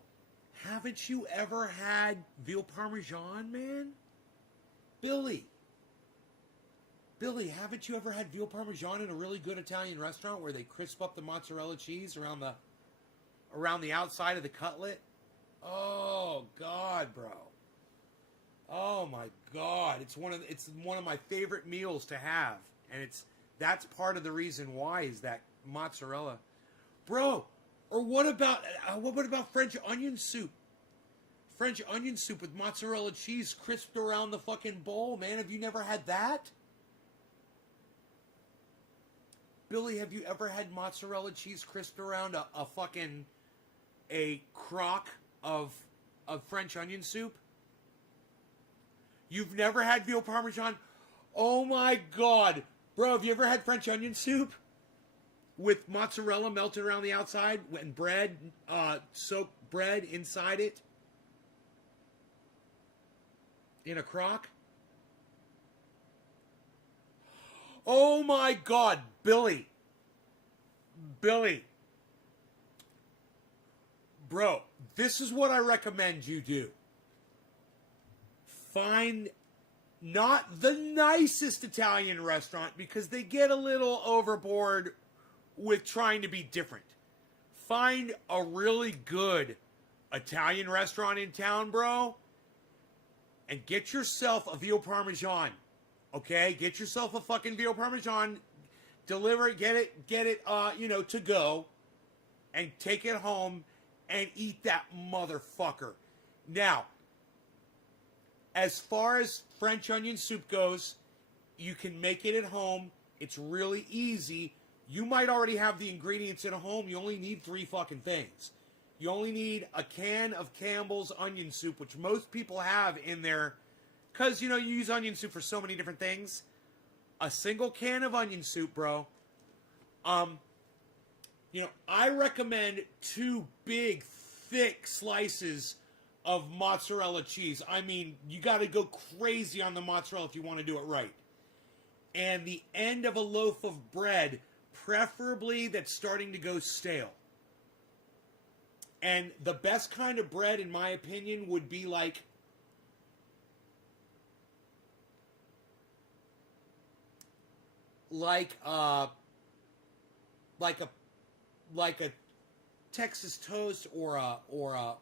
haven't you ever had veal parmesan, man? Billy, haven't you ever had veal parmesan in a really good Italian restaurant where they crisp up the mozzarella cheese around the outside of the cutlet? Oh God, bro. Oh my God, it's one of my favorite meals to have, and that's part of the reason why is that mozzarella, bro. Or what about French onion soup? French onion soup with mozzarella cheese crisped around the fucking bowl, man. Have you never had that? Billy, have you ever had mozzarella cheese crisped around a crock of French onion soup? You've never had veal parmesan? Oh my God. Bro, have you ever had French onion soup? With mozzarella melted around the outside and bread, soaked bread inside it? In a crock? Oh my God, Billy. Bro, this is what I recommend you do. Find not the nicest Italian restaurant because they get a little overboard with trying to be different. Find a really good Italian restaurant in town, bro, and get yourself a veal parmesan. Okay? Get yourself a fucking veal parmesan. Deliver it, get it, to go, and take it home and eat that motherfucker. Now, as far as French onion soup goes, you can make it at home. It's really easy. You might already have the ingredients at home. You only need 3 fucking things. You only need a can of Campbell's onion soup, which most people have in their Because, you use onion soup for so many different things. A single can of onion soup, bro. I recommend 2 big, thick slices of mozzarella cheese. I mean, you got to go crazy on the mozzarella if you want to do it right. And the end of a loaf of bread, preferably that's starting to go stale. And the best kind of bread, in my opinion, would be like a Texas toast or a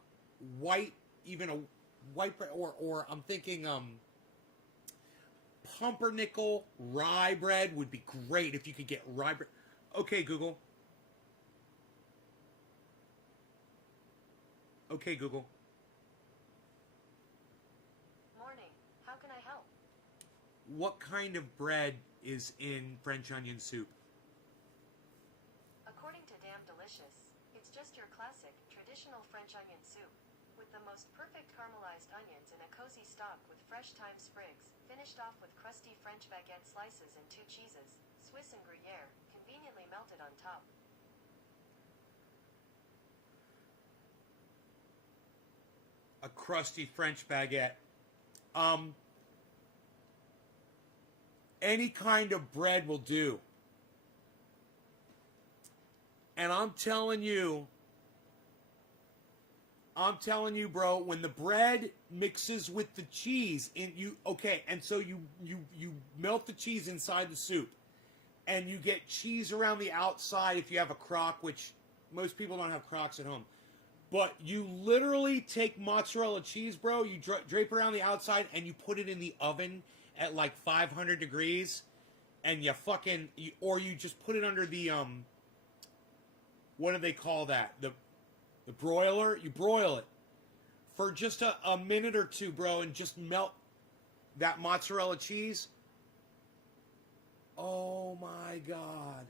white, even a white bread, or I'm thinking pumpernickel rye bread would be great if you could get rye bread. Okay, Google. Okay, Google. Morning. How can I help? What kind of bread is in French onion soup? According to Damn Delicious, it's just your classic, traditional French onion soup, with the most perfect caramelized onions in a cozy stock with fresh thyme sprigs, finished off with crusty French baguette slices and 2 cheeses, Swiss and Gruyere, conveniently melted on top. A crusty French baguette. Any kind of bread will do. And I'm telling you, bro, when the bread mixes with the cheese, and so you melt the cheese inside the soup, and you get cheese around the outside if you have a crock, which most people don't have crocks at home. But you literally take mozzarella cheese, bro, you drape around the outside, and you put it in the oven at like 500 degrees, and you just put it under the, what do they call that? The broiler? You broil it for just a minute or 2, bro, and just melt that mozzarella cheese. Oh my God.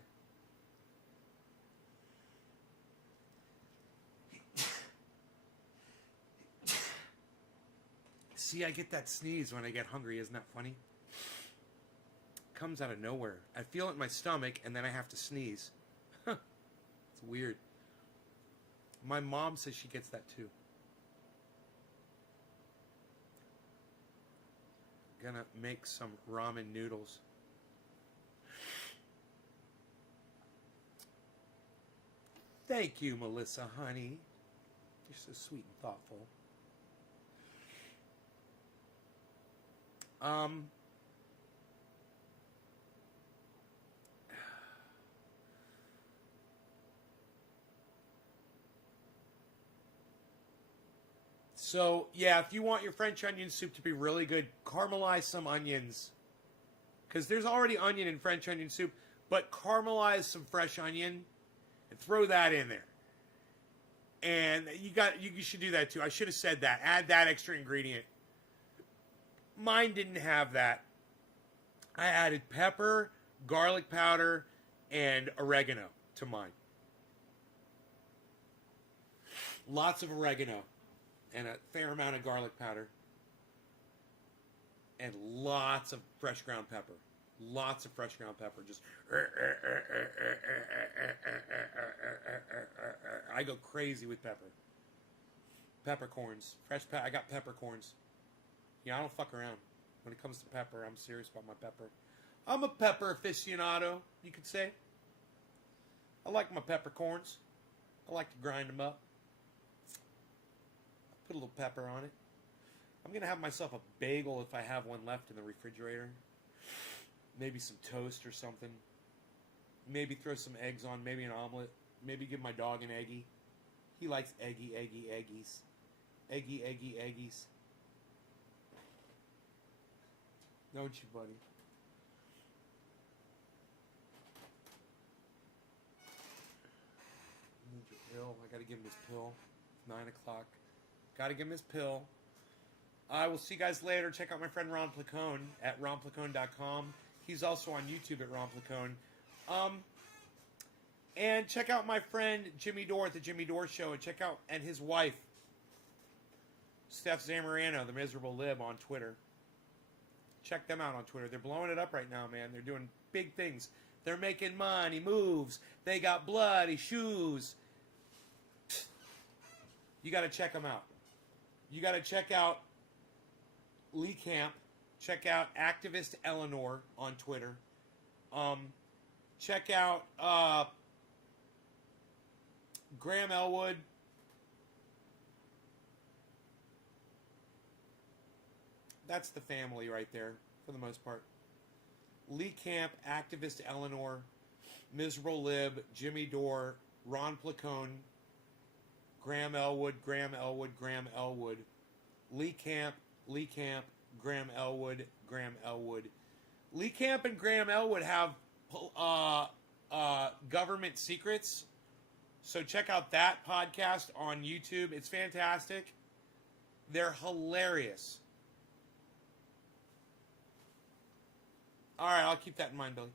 See, I get that sneeze when I get hungry. Isn't that funny? It comes out of nowhere. I feel it in my stomach, and then I have to sneeze. It's weird. My mom says she gets that too. Gonna make some ramen noodles. Thank you, Melissa, honey. You're so sweet and thoughtful. So, yeah, if you want your French onion soup to be really good, caramelize some onions. Because there's already onion in French onion soup, but caramelize some fresh onion and throw that in there. And you should do that too. I should have said that. Add that extra ingredient. Mine didn't have that. I added pepper, garlic powder, and oregano to mine. Lots of oregano and a fair amount of garlic powder. And lots of fresh ground pepper. Lots of fresh ground pepper. Just I go crazy with pepper. Peppercorns. I got peppercorns. Yeah, I don't fuck around. When it comes to pepper, I'm serious about my pepper. I'm a pepper aficionado, you could say. I like my peppercorns. I like to grind them up. Put a little pepper on it. I'm going to have myself a bagel if I have one left in the refrigerator. Maybe some toast or something. Maybe throw some eggs on. Maybe an omelet. Maybe give my dog an eggie. He likes eggies. Eggies. Don't you, buddy? Need your pill. I gotta give him his pill. 9 o'clock. Gotta give him his pill. I will see you guys later. Check out my friend Ron Placone at ronplacone.com. He's also on YouTube at Ron Placone. And check out my friend Jimmy Dore at the Jimmy Dore Show, and his wife, Steph Zamorano, the Miserable Lib, on Twitter. Check them out on Twitter. They're blowing it up right now, man. They're doing big things. They're making money moves. They got bloody shoes. You got to check them out. You got to check out Lee Camp. Check out Activist Eleanor on Twitter. Check out Graham Elwood. That's the family right there, for the most part. Lee Camp, Activist Eleanor, Miserable Lib, Jimmy Dore, Ron Placone, Graham Elwood, Graham Elwood, Graham Elwood, Lee Camp, Graham Elwood, Graham Elwood. Lee Camp and Graham Elwood have government secrets. So check out that podcast on YouTube. It's fantastic. They're hilarious. All right, I'll keep that in mind, Billy.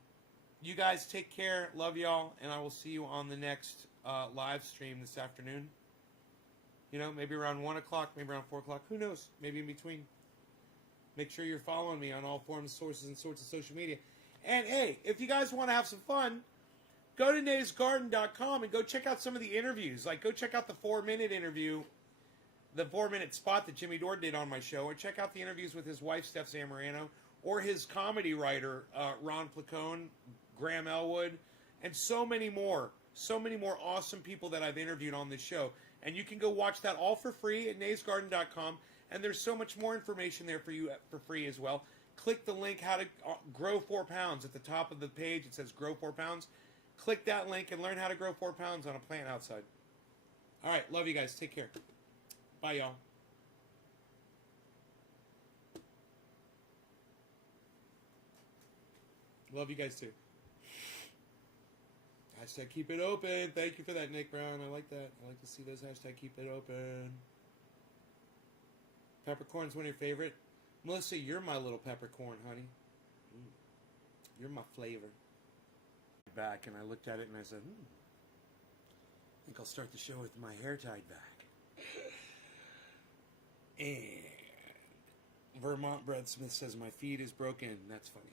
You guys take care. Love y'all. And I will see you on the next live stream this afternoon. You know, maybe around 1 o'clock, maybe around 4 o'clock. Who knows? Maybe in between. Make sure you're following me on all forms, sources, and sorts of social media. And, hey, if you guys want to have some fun, go to naysgarden.com and go check out some of the interviews. Like, go check out the 4-minute interview, the 4-minute spot that Jimmy Dore did on my show, or check out the interviews with his wife, Steph Zamorano, or his comedy writer, Ron Placone, Graham Elwood, and so many more. So many more awesome people that I've interviewed on this show. And you can go watch that all for free at naysgarden.com. And there's so much more information there for you for free as well. Click the link, how to grow 4 pounds. At the top of the page, it says grow 4 pounds. Click that link and learn how to grow 4 pounds on a plant outside. All right, love you guys. Take care. Bye, y'all. Love you guys, too. Hashtag keep it open. Thank you for that, Nick Brown. I like that. I like to see those hashtag keep it open. Peppercorn's one of your favorite. Melissa, you're my little peppercorn, honey. You're my flavor. Back, and I looked at it and I said, I think I'll start the show with my hair tied back. And Vermont Brad Smith says my feed is broken. That's funny.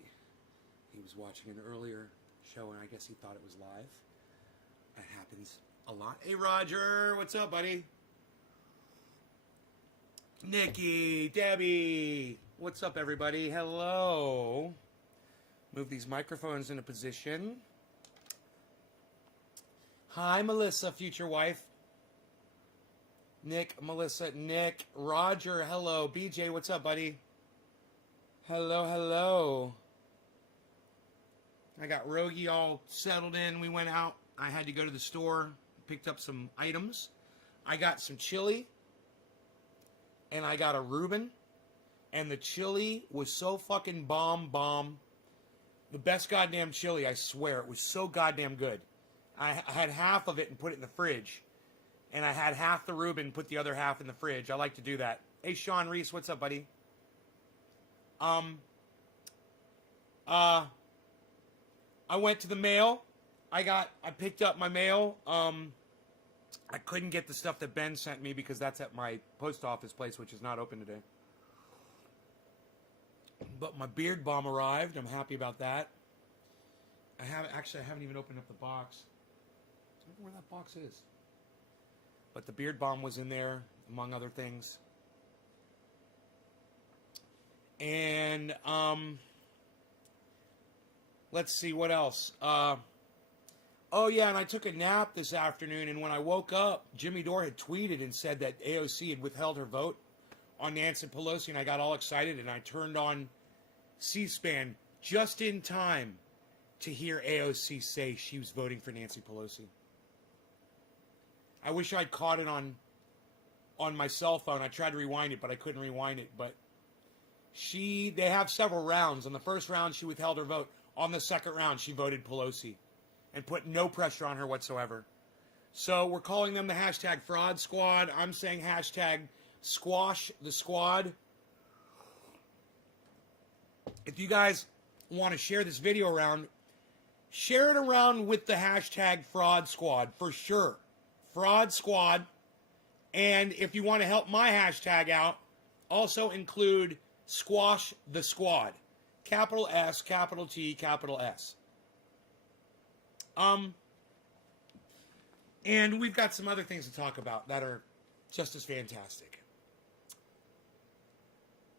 He was watching an earlier show and I guess he thought it was live. That happens a lot. Hey Roger, what's up, buddy? Nikki, Debbie, what's up, everybody? Hello. Move these microphones into position. Hi, Melissa, future wife. Nick, Melissa, Nick, Roger, hello. BJ, what's up, buddy? Hello, hello. I got Rogie all settled in. We went out. I had to go to the store, picked up some items. I got some chili, and I got a Reuben, and the chili was so fucking bomb. The best goddamn chili, I swear. It was so goddamn good. I had half of it and put it in the fridge, and I had half the Reuben and put the other half in the fridge. I like to do that. Hey, Sean Reese, what's up, buddy? I went to the mail. I picked up my mail. I couldn't get the stuff that Ben sent me because that's at my post office place, which is not open today. But my beard bomb arrived. I'm happy about that. I haven't even opened up the box. I don't know where that box is. But the beard bomb was in there, among other things. And let's see what else. Oh yeah, and I took a nap this afternoon, and when I woke up, Jimmy Dore had tweeted and said that AOC had withheld her vote on Nancy Pelosi, and I got all excited, and I turned on C-SPAN just in time to hear AOC say she was voting for Nancy Pelosi. I wish I'd caught it on my cell phone. I tried to rewind it, but I couldn't rewind it. But they have several rounds. On the first round, she withheld her vote. On the second round, she voted Pelosi and put no pressure on her whatsoever. So we're calling them the hashtag fraud squad. I'm saying hashtag squash the squad. If you guys want to share this video around, share it around with the hashtag fraud squad for sure. Fraud squad. And if you want to help my hashtag out, also include squash the squad. capital S, capital T, capital S. And we've got some other things to talk about that are just as fantastic.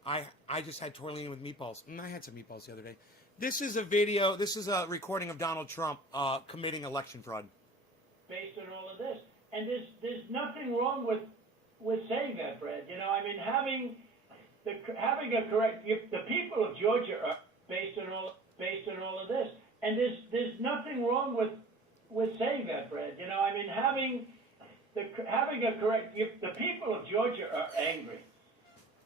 I just had tortellini with meatballs. I had some meatballs the other day. This is a video, this is a recording of Donald Trump committing election fraud. Based on all of this. And there's nothing wrong with saying that, Brad. You know, I mean, having a correct, the people of Georgia are based on all of this. And there's nothing wrong with saying that, Brad. You know, I mean, having a correct, the people of Georgia are angry.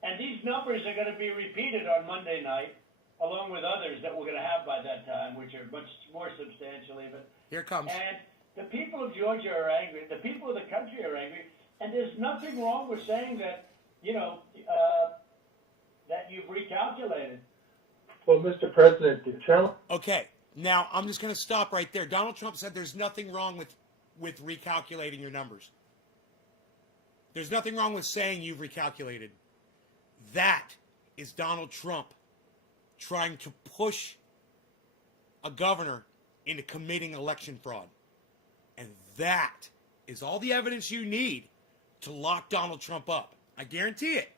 And these numbers are going to be repeated on Monday night, along with others that we're going to have by that time, which are much more substantial even. Here it comes. And the people of Georgia are angry. The people of the country are angry. And there's nothing wrong with saying that, you know, that you've recalculated. Well, Mr. President, the challenge. Okay, now I'm just going to stop right there. Donald Trump said there's nothing wrong with recalculating your numbers. There's nothing wrong with saying you've recalculated. That is Donald Trump trying to push a governor into committing election fraud. And that is all the evidence you need to lock Donald Trump up. I guarantee it.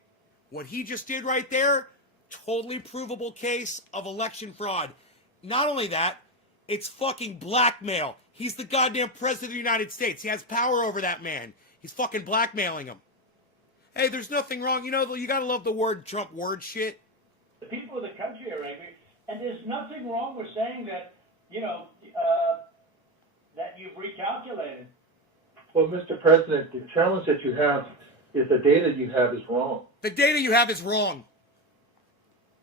What he just did right there, totally provable case of election fraud. Not only that, it's fucking blackmail. He's the goddamn president of the United States. He has power over that man. He's fucking blackmailing him. Hey, there's nothing wrong. You know, you gotta love the word Trump word shit. The people of the country are angry. And there's nothing wrong with saying that, you know, that you've recalculated. Well, Mr. President, the challenge that you have is the data you have is wrong. The data you have is wrong.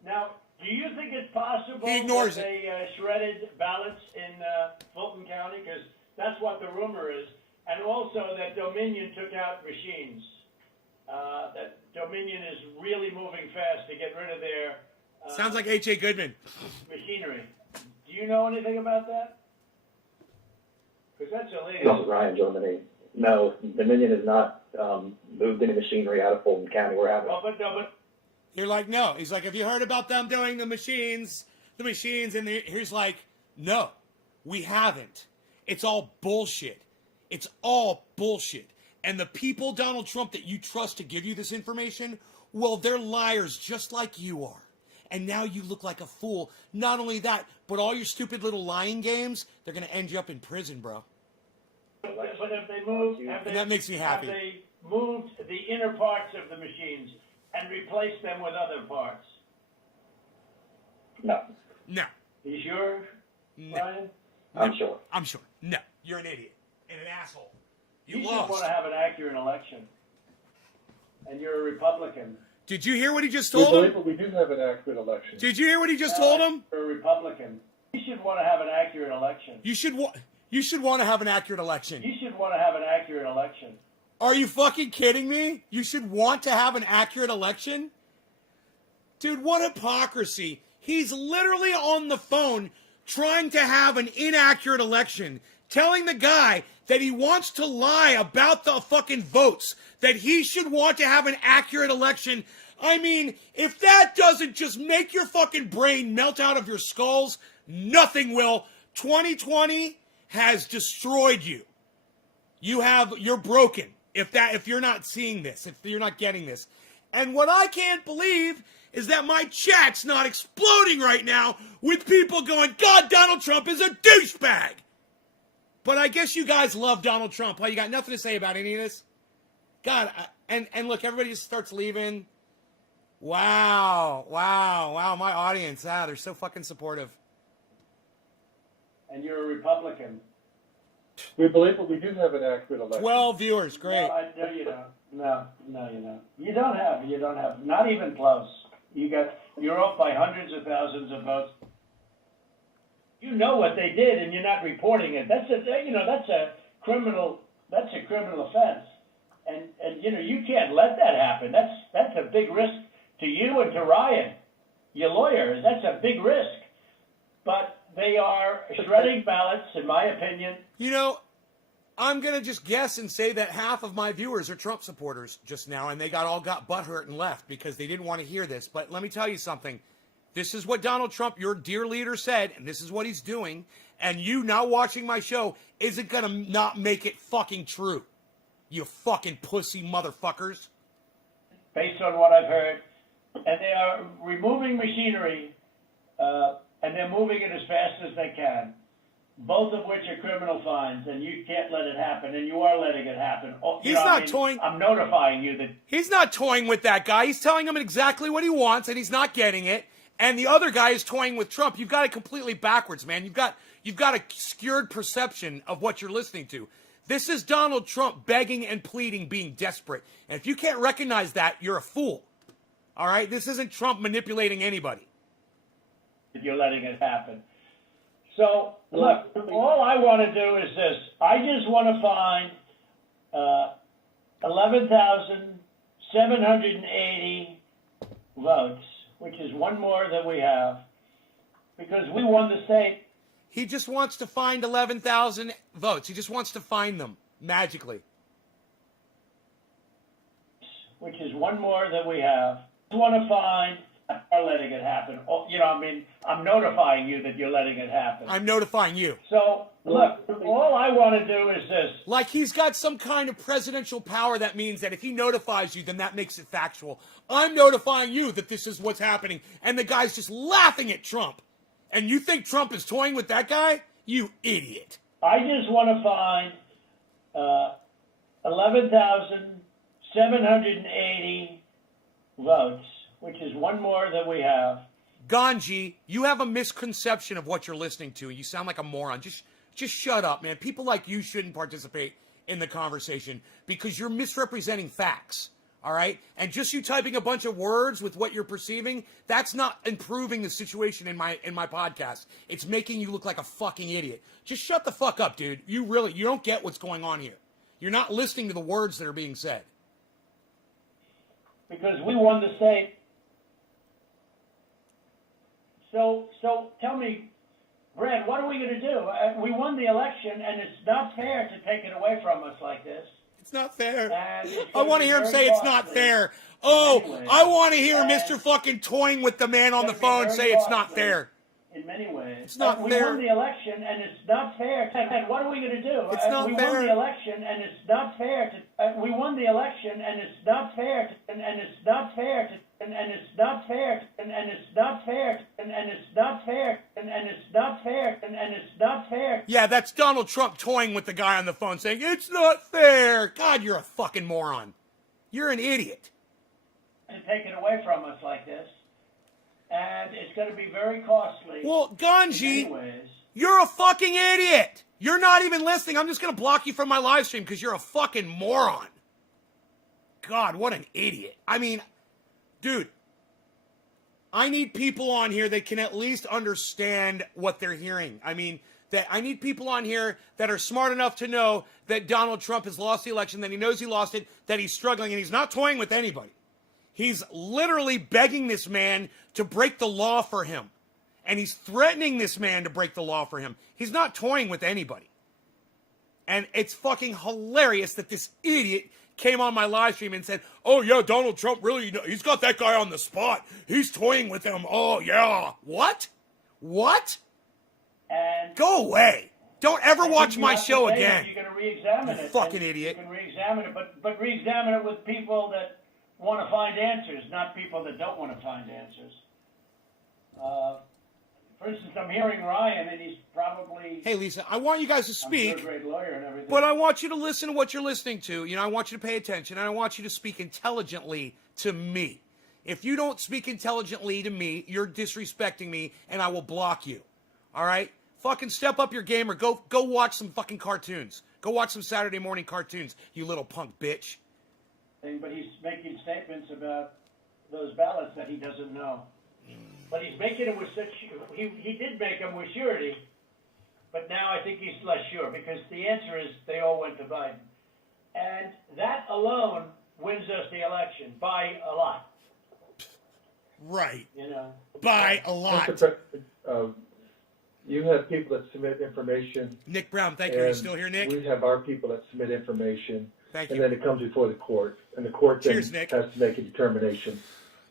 Now, do you think it's possible He ignores that they shredded ballots in Fulton County? Because that's what the rumor is. And also that Dominion took out machines. That Dominion is really moving fast to get rid of their Sounds like H.A. Goodman. machinery. Do you know anything about that? Because that's illegal. This is Ryan Germany. No, Dominion has not moved any machinery out of Fulton County. We're having. Well, but You're like, no. He's like, have you heard about them doing the machines? And he's like, no, we haven't. It's all bullshit. It's all bullshit. And the people, Donald Trump, that you trust to give you this information, well, they're liars just like you are. And now you look like a fool. Not only that, but all your stupid little lying games, they're going to end you up in prison, bro. But have they moved? And that makes me happy. Have they moved the inner parts of the machines and replaced them with other parts? No, No. You sure, No. Brian? I'm sure. I'm sure. No. You're an idiot. And an asshole. You should lost. want to have an accurate election. And you're a Republican. Did you hear what he just We told believe him? that we do have an accurate election. Did you hear what he just told him? You're a Republican. You should want to have an accurate election. You should want to have an accurate election. You should want to have an accurate election. Are you fucking kidding me? You should want to have an accurate election? Dude, what hypocrisy. He's literally on the phone trying to have an inaccurate election, telling the guy that he wants to lie about the fucking votes, that he should want to have an accurate election. I mean, if that doesn't just make your fucking brain melt out of your skulls, nothing will. 2020 has destroyed you. You're broken if you're not seeing this, if you're not getting this. And what I can't believe is that my chat's not exploding right now with people going, God, Donald Trump is a douchebag. But I guess you guys love Donald Trump. Huh? You got nothing to say about any of this? God, and look, everybody just starts leaving. Wow, my audience, they're so fucking supportive. And you're a Republican. We believe that we do have an accurate election. 12 viewers, great. No, you don't. No, you don't. You don't have. Not even close. You're off by hundreds of thousands of votes. You know what they did, and you're not reporting it. That's a criminal offense, and you can't let that happen. That's a big risk to you and to Ryan, your lawyers. That's a big risk. But they are shredding ballots, in my opinion. I'm going to just guess and say that half of my viewers are Trump supporters just now, and they got butthurt and left because they didn't want to hear this. But let me tell you something. This is what Donald Trump, your dear leader, said, and this is what he's doing. And you now watching my show isn't going to not make it fucking true. You fucking pussy motherfuckers. Based on what I've heard, and they are removing machinery, and they're moving it as fast as they can, both of which are criminal fines, and you can't let it happen, and you are letting it happen. He's not toying. I'm notifying you that He's not toying with that guy. He's telling him exactly what he wants, and he's not getting it. And the other guy is toying with Trump. You've got it completely backwards, man. You've got a skewed perception of what you're listening to. This is Donald Trump begging and pleading, being desperate. And if you can't recognize that, you're a fool. All right? This isn't Trump manipulating anybody. you're letting it happen. So, look, all I want to do is this. I just want to find 11,780 votes, which is one more than we have, because we won the state. He just wants to find 11,000 votes. He just wants to find them magically. Which is one more than we have. I want to find, are letting it happen. You know, I mean, I'm notifying you that you're letting it happen. I'm notifying you. So, look, all I want to do is this. Like he's got some kind of presidential power that means that if he notifies you, then that makes it factual. I'm notifying you that this is what's happening. And the guy's just laughing at Trump. And you think Trump is toying with that guy? You idiot. I just want to find 11,780 votes, which is one more than we have. Ganji, you have a misconception of what you're listening to. You sound like a moron. Just shut up, man. People like you shouldn't participate in the conversation because you're misrepresenting facts. All right? And just you typing a bunch of words with what you're perceiving, that's not improving the situation in my podcast. It's making you look like a fucking idiot. Just shut the fuck up, dude. You don't get what's going on here. You're not listening to the words that are being said. Because we won the state. So tell me, Brad, what are we going to do? We won the election, and it's not fair to take it away from us like this. It's not fair. I want to hear him say it's not fair. Oh, I want to hear Mr. fucking toying with the man on the phone say it's not fair. In many ways. It's not we fair. won the election, and it's not fair. And what are we going to do? It's not we fair. won the election, and it's not fair to. We won the election, and it's not fair to. And it's not fair to. And it's not fair. And it's not fair. And it's not fair. And it's not fair. And it's not fair. Yeah, that's Donald Trump toying with the guy on the phone saying, it's not fair. God, you're a fucking moron. You're an idiot. To take it away from us like this. And it's going to be very costly. Well, Ganji, you're a fucking idiot. You're not even listening. I'm just going to block you from my live stream because you're a fucking moron. God, what an idiot. I mean, dude, I need people on here that can at least understand what they're hearing. I mean, that I need people on here that are smart enough to know that Donald Trump has lost the election, that he knows he lost it, that he's struggling, and he's not toying with anybody. He's literally begging this man to break the law for him. And he's threatening this man to break the law for him. He's not toying with anybody. And it's fucking hilarious that this idiot came on my live stream and said, oh, yeah, Donald Trump really, he's got that guy on the spot. He's toying with him. Oh, yeah. What? What? And go away. Don't ever watch my show again. You're going to re-examine it. Fucking idiot. You can re-examine it, but re-examine it with people that want to find answers, not people that don't want to find answers. For instance, I'm hearing Ryan, and he's probably... Hey, Lisa, I want you guys to speak, I'm a great lawyer and everything. but I want you to listen to what you're listening to. You know, I want you to pay attention, and I want you to speak intelligently to me. If you don't speak intelligently to me, you're disrespecting me, and I will block you. All right? Fucking step up your game or go watch some fucking cartoons. Go watch some Saturday morning cartoons, you little punk bitch. But he's making statements about those ballots that he doesn't know. But he's making them with such... He did make them with surety, but now I think he's less sure, because the answer is they all went to Biden. And that alone wins us the election by a lot. Right. You know? By a lot. Mr. President, you have people that submit information. Nick Brown, thank you. Are you still here, Nick? We have our people that submit information. Thank and you. then it comes before the court. And the court then Cheers, Nick. has to make a determination.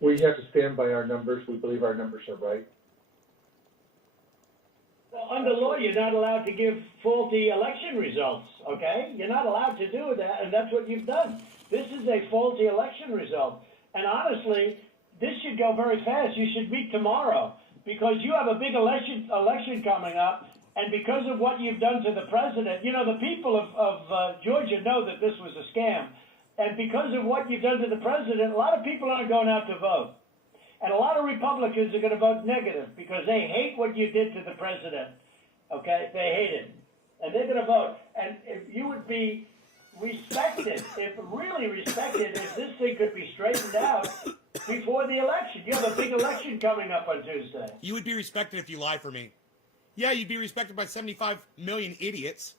We have to stand by our numbers. We believe our numbers are right. Well, under law, you're not allowed to give faulty election results, okay? You're not allowed to do that, and that's what you've done. This is a faulty election result. And honestly, this should go very fast. You should meet tomorrow, because you have a big election coming up, and because of what you've done to the president, you know, the people of Georgia know that this was a scam. And because of what you've done to the president, a lot of people aren't going out to vote. And a lot of Republicans are going to vote negative because they hate what you did to the president. Okay? They hate it. And they're going to vote. And if you would be respected, really respected, if this thing could be straightened out before the election. You have a big election coming up on Tuesday. You would be respected if you lie for me. Yeah, you'd be respected by 75 million idiots.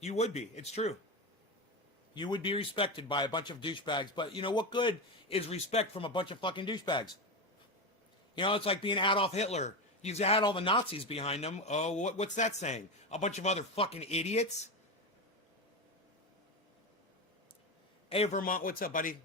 You would be. It's true. You would be respected by a bunch of douchebags. But you know what good is respect from a bunch of fucking douchebags? You know, it's like being Adolf Hitler. He's had all the Nazis behind him. Oh, what's that saying? A bunch of other fucking idiots? Hey, Vermont, what's up, buddy?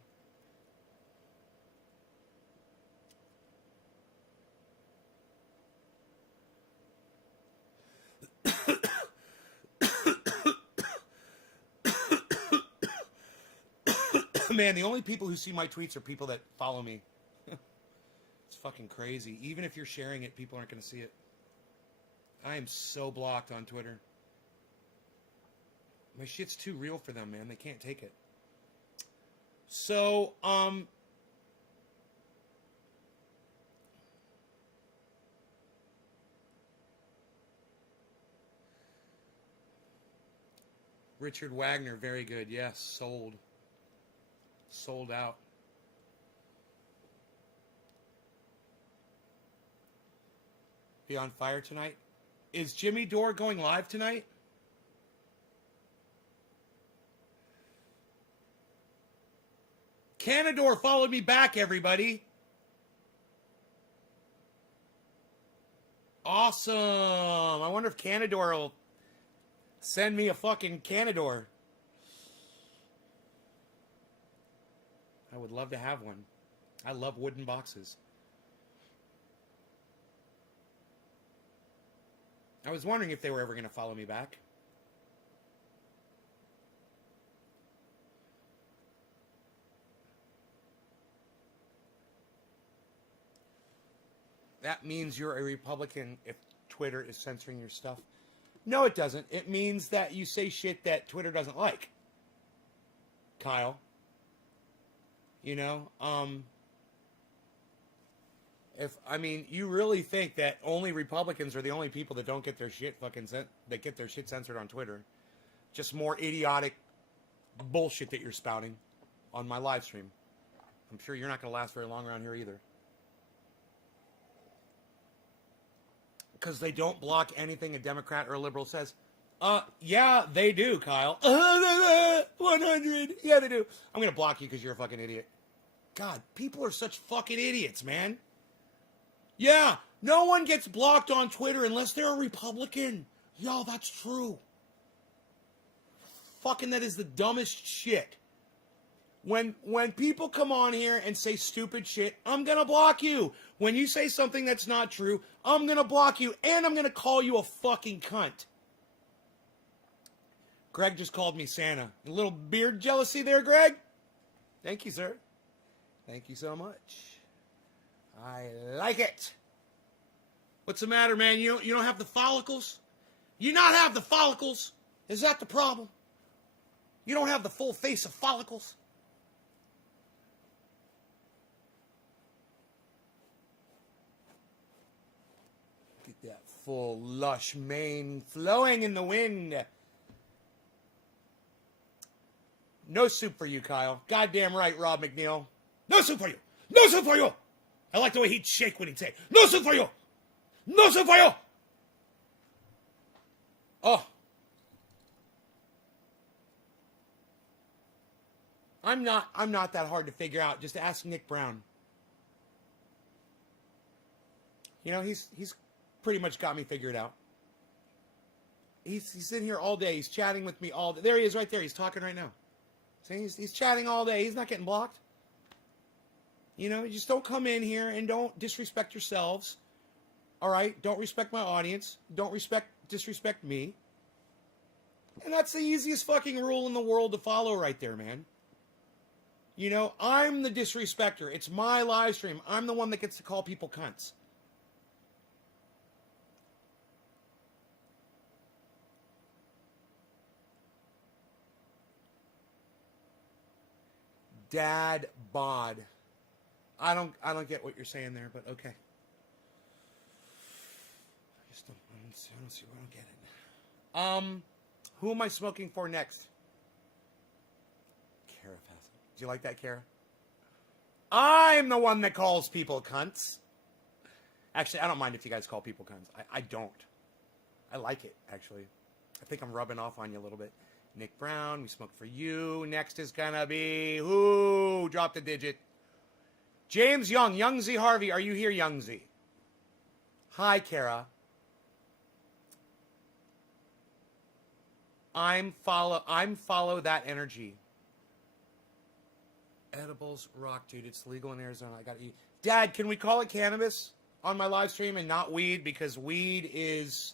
Man, the only people who see my tweets are people that follow me. It's fucking crazy. Even if you're sharing it, people aren't going to see it. I am so blocked on Twitter. My shit's too real for them, man. They can't take it. So, Richard Wagner, very good. Yes, sold. Sold out. Be on fire tonight. Is Jimmy Dore going live tonight? Canador followed me back, everybody. Awesome. I wonder if Canador will send me a fucking Canador. I would love to have one. I love wooden boxes. I was wondering if they were ever going to follow me back. That means you're a Republican if Twitter is censoring your stuff. No, it doesn't. It means that you say shit that Twitter doesn't like. Kyle. You know, you really think that only Republicans are the only people that don't get their shit that get their shit censored on Twitter. Just more idiotic bullshit that you're spouting on my live stream. I'm sure you're not going to last very long around here either. Because they don't block anything a Democrat or a liberal says. Yeah, they do, Kyle. 100. Yeah, they do. I'm going to block you because you're a fucking idiot. God, people are such fucking idiots, man. Yeah, no one gets blocked on Twitter unless they're a Republican. Yo, that's true. Fucking that is the dumbest shit. When people come on here and say stupid shit, I'm going to block you. When you say something that's not true, I'm going to block you. And I'm going to call you a fucking cunt. Greg just called me Santa. A little beard jealousy there, Greg? Thank you, sir. Thank you so much. I like it. What's the matter, man? You don't have the follicles? You not have the follicles? Is that the problem? You don't have the full face of follicles? Get that full, lush mane flowing in the wind. No soup for you, Kyle. Goddamn right, Rob McNeil. No soup for you. No soup for you. I like the way he'd shake when he'd say, no soup for you. No soup for you. Oh. I'm not that hard to figure out. Just ask Nick Brown. You know, he's pretty much got me figured out. He's sitting here all day. He's chatting with me all day. There he is right there. He's talking right now. See, he's chatting all day. He's not getting blocked. You know, just don't come in here and don't disrespect yourselves. All right? Don't respect my audience. Don't disrespect me. And that's the easiest fucking rule in the world to follow right there, man. You know, I'm the disrespecter. It's my live stream. I'm the one that gets to call people cunts. Dad bod. I don't get what you're saying there, but okay. I don't see where I don't get it. Who am I smoking for next? Kara Fassel. Do you like that, Kara? I'm the one that calls people cunts. Actually, I don't mind if you guys call people cunts. I don't. I like it, actually. I think I'm rubbing off on you a little bit. Nick Brown, we smoke for you. Next is gonna be who? Drop the digit. James Young, Young Z Harvey, are you here, Young Z? Hi, Kara. I'm follow that energy. Edibles rock, dude. It's legal in Arizona. I gotta eat. Dad, can we call it cannabis on my live stream and not weed? Because weed is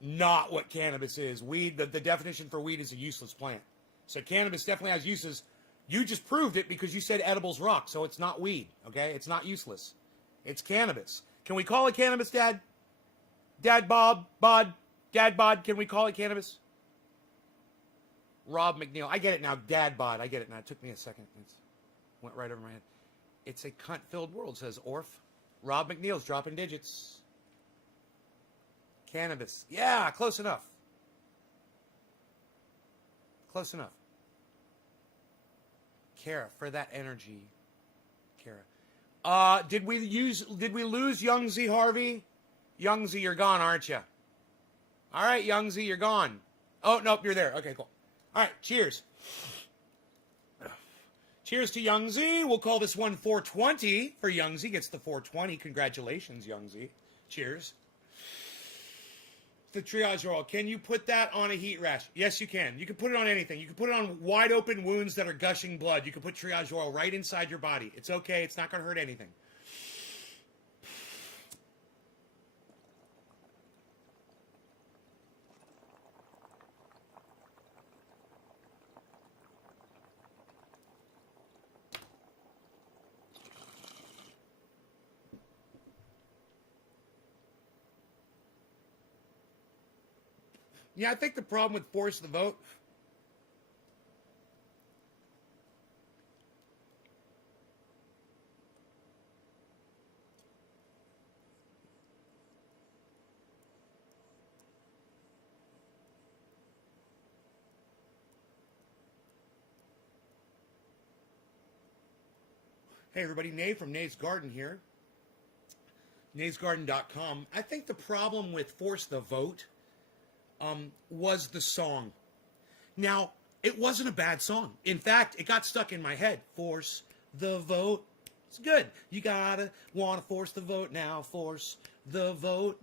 not what cannabis is. Weed, the definition for weed is a useless plant. So cannabis definitely has uses. You just proved it because you said edibles rock, so it's not weed, okay? It's not useless. It's cannabis. Can we call it cannabis, Dad? Dad Bod, can we call it cannabis? Rob McNeil. I get it now. Dad Bod. I get it now. It took me a second. It went right over my head. It's a cunt-filled world, says Orf. Rob McNeil's dropping digits. Cannabis. Yeah, close enough. Close enough. Kara, for that energy. Kara. Did we lose Young Z Harvey? Young Z, you're gone, aren't you? All right, Young Z, you're gone. Oh, nope, you're there. Okay, cool. All right, cheers. Cheers to Young Z. We'll call this one 420 for Young Z. Gets the 420. Congratulations, Young Z. Cheers. The triage oil. Can you put that on a heat rash? Yes, you can. You can put it on anything. You can put it on wide open wounds that are gushing blood. You can put triage oil right inside your body. It's okay. It's not going to hurt anything. Yeah, I think the problem with force the vote. Hey everybody, Nate from Nate's Garden here. NatesGarden.com. I think the problem with force the vote was the song. Now, it wasn't a bad song. In fact, it got stuck in my head. Force the vote. It's good. You gotta wanna force the vote now. Force the vote.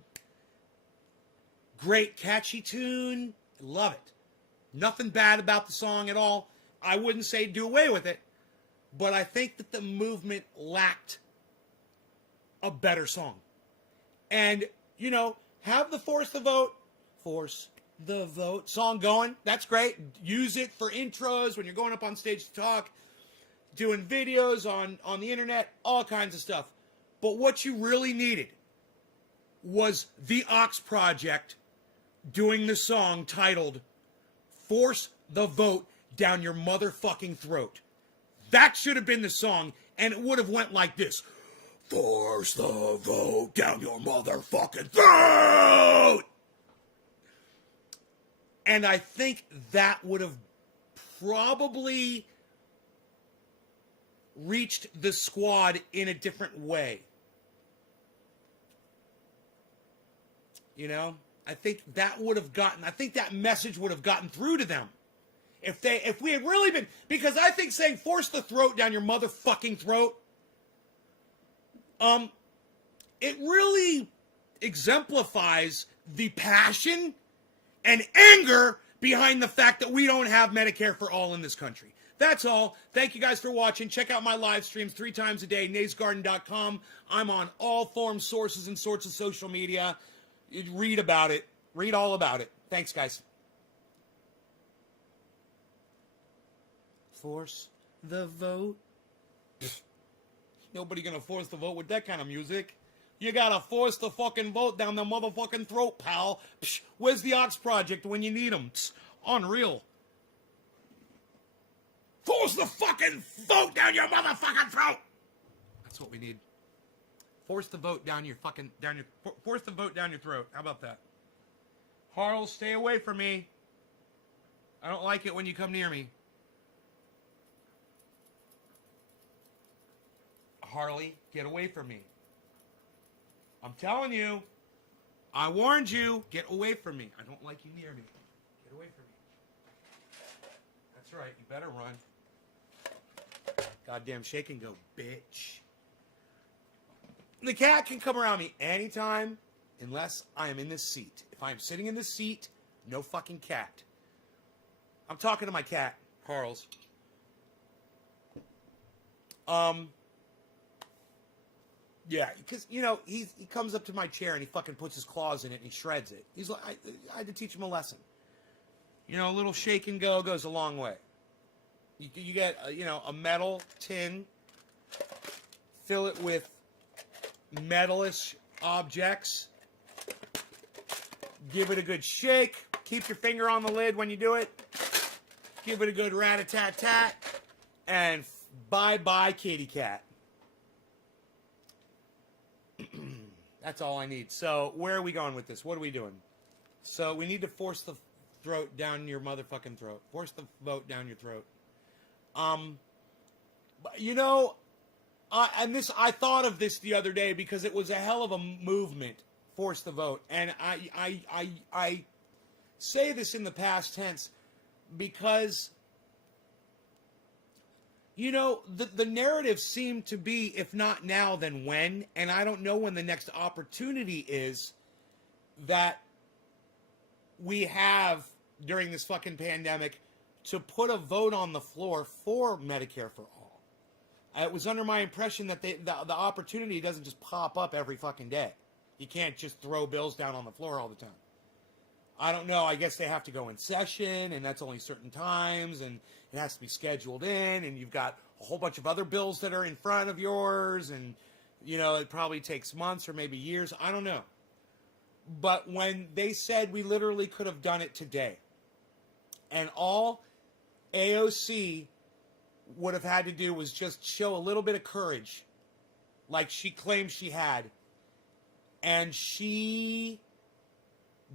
Great catchy tune. Love it. Nothing bad about the song at all. I wouldn't say do away with it, but I think that the movement lacked a better song. And, you know, have the force the vote song going. That's great. Use it for intros when you're going up on stage to talk, doing videos on the internet, all kinds of stuff. But what you really needed was the Ox Project doing the song titled Force the Vote Down Your Motherfucking Throat. That should have been the song, and it would have went like this. Force the vote down your motherfucking throat! And I think that would have probably reached the squad in a different way. You know? I think that message would have gotten through to them. If we had really been, because I think saying force the throat down your motherfucking throat, it really exemplifies the passion and anger behind the fact that we don't have Medicare for all in this country. That's all. Thank you guys for watching. Check out my live streams 3 times a day, naysgarden.com. I'm on all forms, sources, and sorts of social media. Read about it. Read all about it. Thanks, guys. Force the vote. Nobody gonna force the vote with that kind of music. You gotta force the fucking vote down the motherfucking throat, pal. Psh, where's the Ox Project when you need them? Unreal. Force the fucking vote down your motherfucking throat. That's what we need. Force the vote down your fucking force the vote down your throat. How about that? Harl, stay away from me. I don't like it when you come near me. Harley, get away from me. I'm telling you. I warned you. Get away from me. I don't like you near me. Get away from me. That's right. You better run. Goddamn shake and go, bitch. The cat can come around me anytime unless I am in this seat. If I am sitting in this seat, no fucking cat. I'm talking to my cat, Carl's. Yeah, because, you know, he comes up to my chair and he fucking puts his claws in it and he shreds it. He's like, I had to teach him a lesson. You know, a little shake and go goes a long way. You get, a metal tin, fill it with metalish objects, give it a good shake, keep your finger on the lid when you do it, give it a good rat-a-tat-tat, and bye-bye, kitty cat. That's all I need. So, where are we going with this? What are we doing? So, we need to force the throat down your motherfucking throat. Force the vote down your throat. I thought of this the other day because it was a hell of a movement, force the vote. And I say this in the past tense because, the narrative seemed to be, if not now, then when, and I don't know when the next opportunity is that we have during this fucking pandemic to put a vote on the floor for Medicare for all. It was under my impression that the opportunity doesn't just pop up every fucking day. You can't just throw bills down on the floor all the time. I don't know. I guess they have to go in session, and that's only certain times, and it has to be scheduled in, and you've got a whole bunch of other bills that are in front of yours, and, it probably takes months or maybe years. I don't know. But when they said we literally could have done it today, and all AOC would have had to do was just show a little bit of courage, like she claimed she had, and she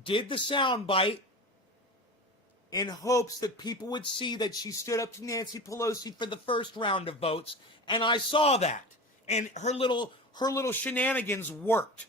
did the soundbite in hopes that people would see that she stood up to Nancy Pelosi for the first round of votes, and I saw that, and her little shenanigans worked.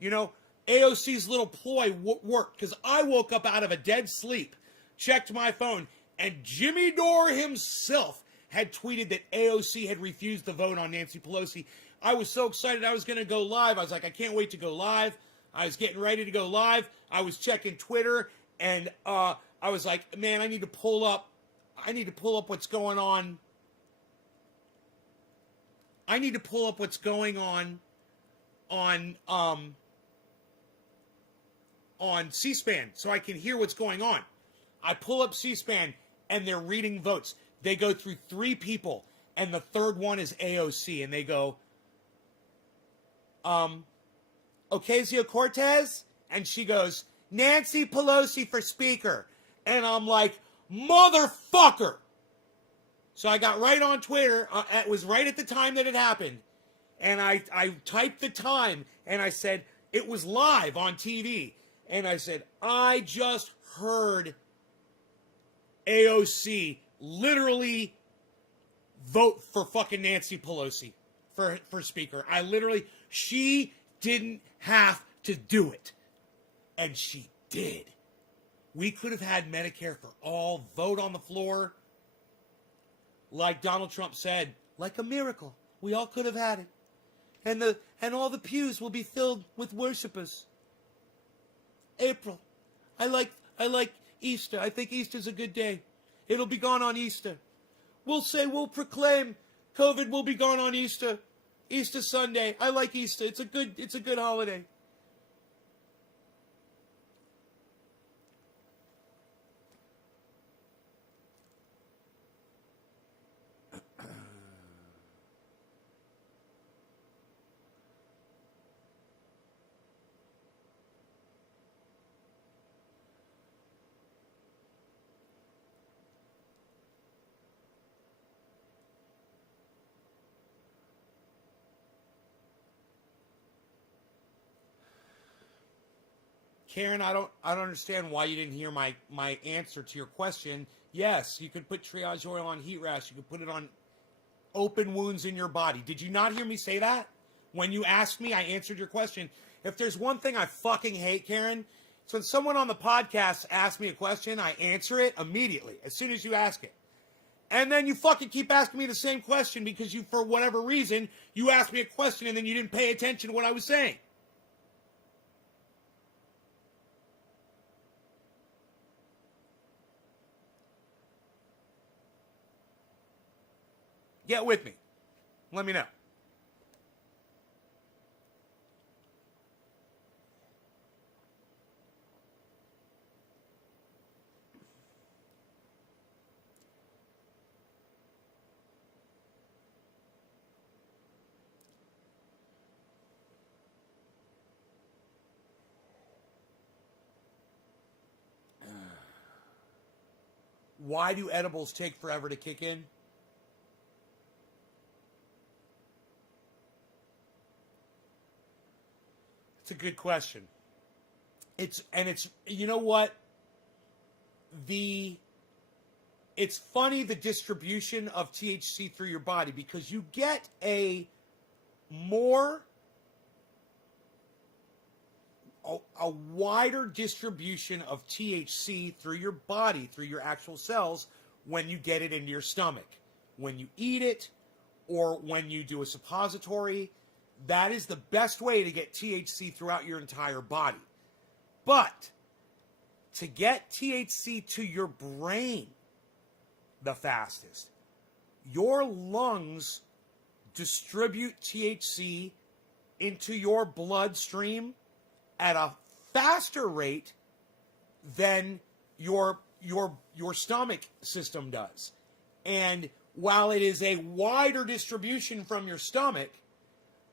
AOC's little ploy worked, because I woke up out of a dead sleep, checked my phone, and Jimmy Dore himself had tweeted that AOC had refused the vote on Nancy Pelosi. I was so excited I was going to go live. I was like, I can't wait to go live. I was getting ready to go live. I was checking Twitter, and I was like, man, I need to pull up what's going on. I need to pull up what's going on C-SPAN so I can hear what's going on. I pull up C-SPAN, and they're reading votes. They go through 3 people, and the third one is AOC, and they go, Ocasio-Cortez? And she goes, Nancy Pelosi for speaker. And I'm like, motherfucker! So I got right on Twitter. It was right at the time that it happened. And I typed the time, and I said, it was live on TV. And I said, I just heard AOC literally vote for fucking Nancy Pelosi for speaker. She didn't have to do it. And she did. We could have had Medicare for all, vote on the floor. Like Donald Trump said, like a miracle. We all could have had it. And all the pews will be filled with worshipers. April. I like Easter. I think Easter's a good day. It'll be gone on Easter. we'll proclaim COVID will be gone on Easter Sunday. I like Easter. It's a good holiday. Karen, I don't understand why you didn't hear my answer to your question. Yes, you could put triage oil on heat rash. You could put it on open wounds in your body. Did you not hear me say that? When you asked me, I answered your question. If there's one thing I fucking hate, Karen, it's when someone on the podcast asks me a question, I answer it immediately, as soon as you ask it. And then you fucking keep asking me the same question because you, for whatever reason, you asked me a question and then you didn't pay attention to what I was saying. Get with me. Let me know. Why do edibles take forever to kick in? It's a good question. It's you know what? It's funny the distribution of THC through your body because you get a wider distribution of THC through your body, through your actual cells, when you get it into your stomach. When you eat it, or when you do a suppository, that is the best way to get THC throughout your entire body. But to get THC to your brain the fastest, your lungs distribute THC into your bloodstream at a faster rate than your stomach system does. And while it is a wider distribution from your stomach,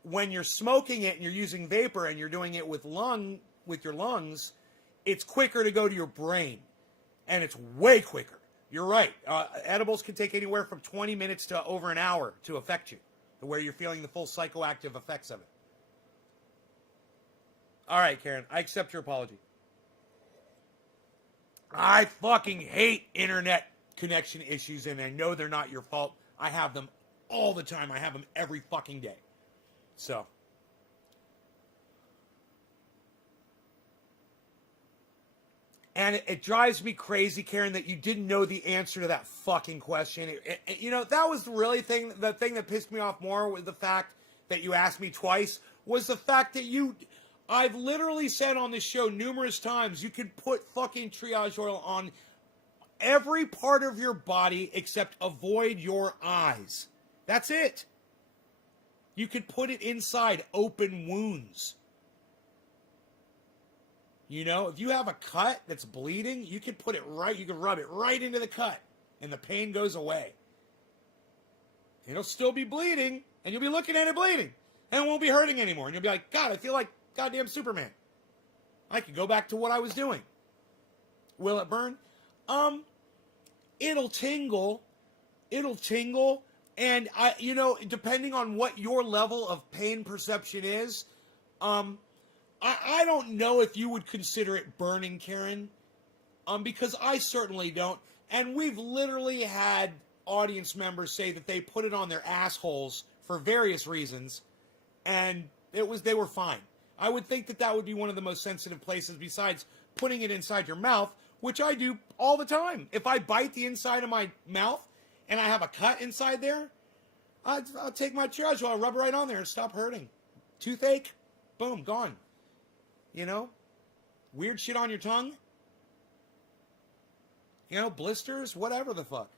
when you're smoking it and you're using vapor and you're doing it with your lungs, it's quicker to go to your brain. And it's way quicker. You're right. Edibles can take anywhere from 20 minutes to over an hour to affect you, to where you're feeling the full psychoactive effects of it. All right, Karen, I accept your apology. I fucking hate internet connection issues, and I know they're not your fault. I have them all the time. I have them every fucking day. So. And it drives me crazy, Karen, that you didn't know the answer to that fucking question. You know, that was really the thing that pissed me off more with the fact that you asked me twice, was the fact that I've literally said on this show numerous times, you could put fucking triage oil on every part of your body except avoid your eyes. That's it. You could put it inside open wounds. You know, if you have a cut that's bleeding, you can rub it right into the cut, and the pain goes away. It'll still be bleeding, and you'll be looking at it bleeding, and it won't be hurting anymore. And you'll be like, God, I feel like goddamn Superman. I could go back to what I was doing. Will it burn? It'll tingle. And depending on what your level of pain perception is, I don't know if you would consider it burning, Karen, because I certainly don't. And we've literally had audience members say that they put it on their assholes for various reasons, and they were fine. I would think that would be one of the most sensitive places besides putting it inside your mouth, which I do all the time. If I bite the inside of my mouth and I have a cut inside there, I'll take my triage oil, rub it right on there and stop hurting. Toothache, boom, gone. You know? Weird shit on your tongue? You know, blisters, whatever the fuck.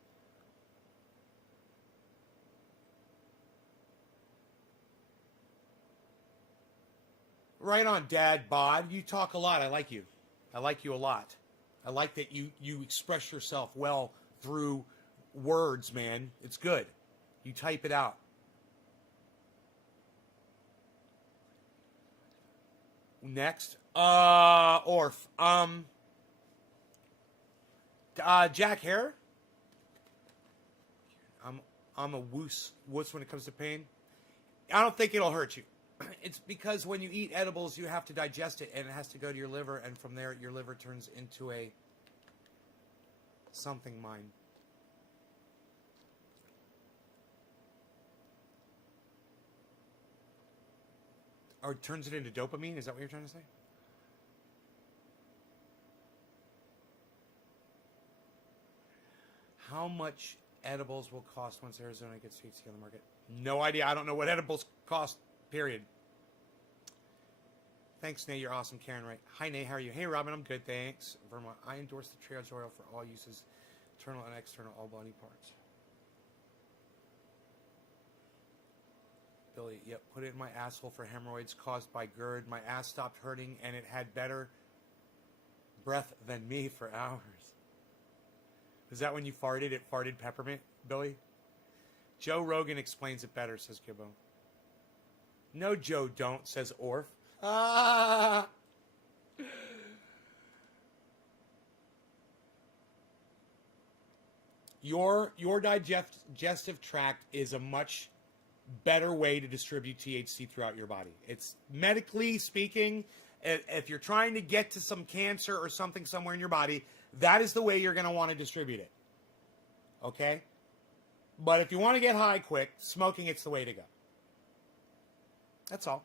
Right on, Dad Bod. You talk a lot. I like you. I like you a lot. I like that you express yourself well through words, man. It's good. You type it out. Next, Orf. Jack Hare. I'm a wuss when it comes to pain. I don't think it'll hurt you. It's because when you eat edibles, you have to digest it, and it has to go to your liver, and from there, your liver turns into a something mind. Or turns it into dopamine? Is that what you're trying to say? How much edibles will cost once Arizona gets THC on the market? No idea. I don't know what edibles cost, period. Thanks, Nay. You're awesome. Karen, right? Hi, Nay. How are you? Hey, Robin. I'm good. Thanks. Vermont. I endorse the triage oil for all uses, internal and external, all body parts. Billy, yep. Put it in my asshole for hemorrhoids caused by GERD. My ass stopped hurting, and it had better breath than me for hours. Is that when you farted? It farted peppermint, Billy? Joe Rogan explains it better, says Gibbo. No, Joe, don't, says Orf. Ah! Your digestive tract is a much better way to distribute THC throughout your body. It's medically speaking, if you're trying to get to some cancer or something somewhere in your body, that is the way you're going to want to distribute it. Okay? But if you want to get high quick, smoking it's the way to go. That's all.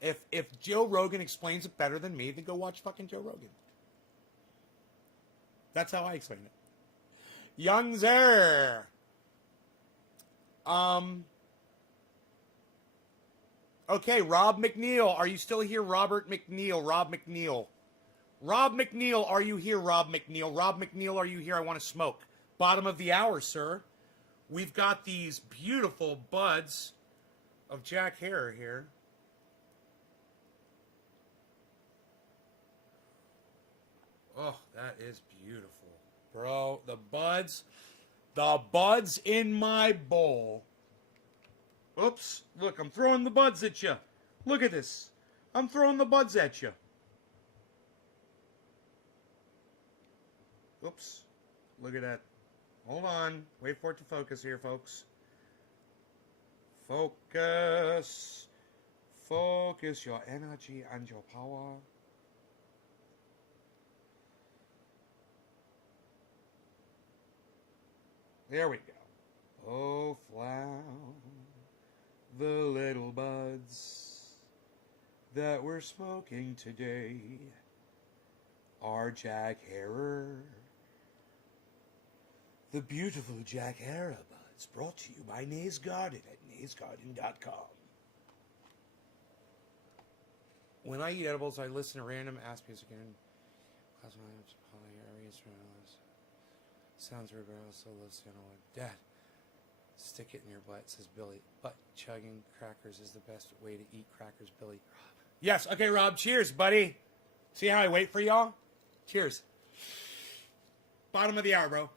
If Joe Rogan explains it better than me, then go watch fucking Joe Rogan. That's how I explain it. Young Zer. Okay, Rob McNeil. Are you still here, Robert McNeil? Rob McNeil. Rob McNeil, are you here, Rob McNeil? Rob McNeil, are you here? I want to smoke. Bottom of the hour, sir. We've got these beautiful buds of Jack Hare here. Oh, that is beautiful. Bro, the buds in my bowl. Oops, look, I'm throwing the buds at you. Look at this. I'm throwing the buds at you. Oops, look at that. Hold on, wait for it to focus here, folks. Focus. Focus your energy and your power. There we go. Oh, flower, the little buds that we're smoking today are Jack Hare. The beautiful Jack Hare buds brought to you by Nay's Garden at naysgarden.com. When I eat edibles, I listen to random ass music and sounds rebellious, so let's you know what. Dad, stick it in your butt, says Billy. Butt chugging crackers is the best way to eat crackers, Billy. Yes, okay, Rob, cheers, buddy. See how I wait for y'all? Cheers. Bottom of the hour, bro.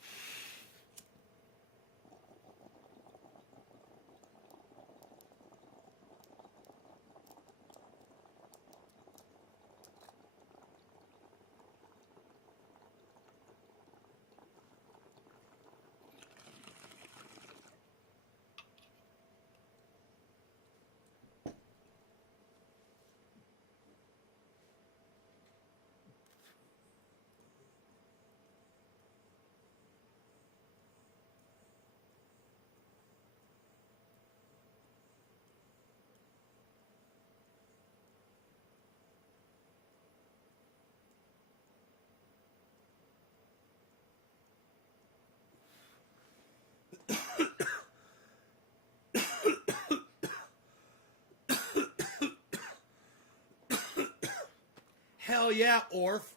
Hell yeah, Orf.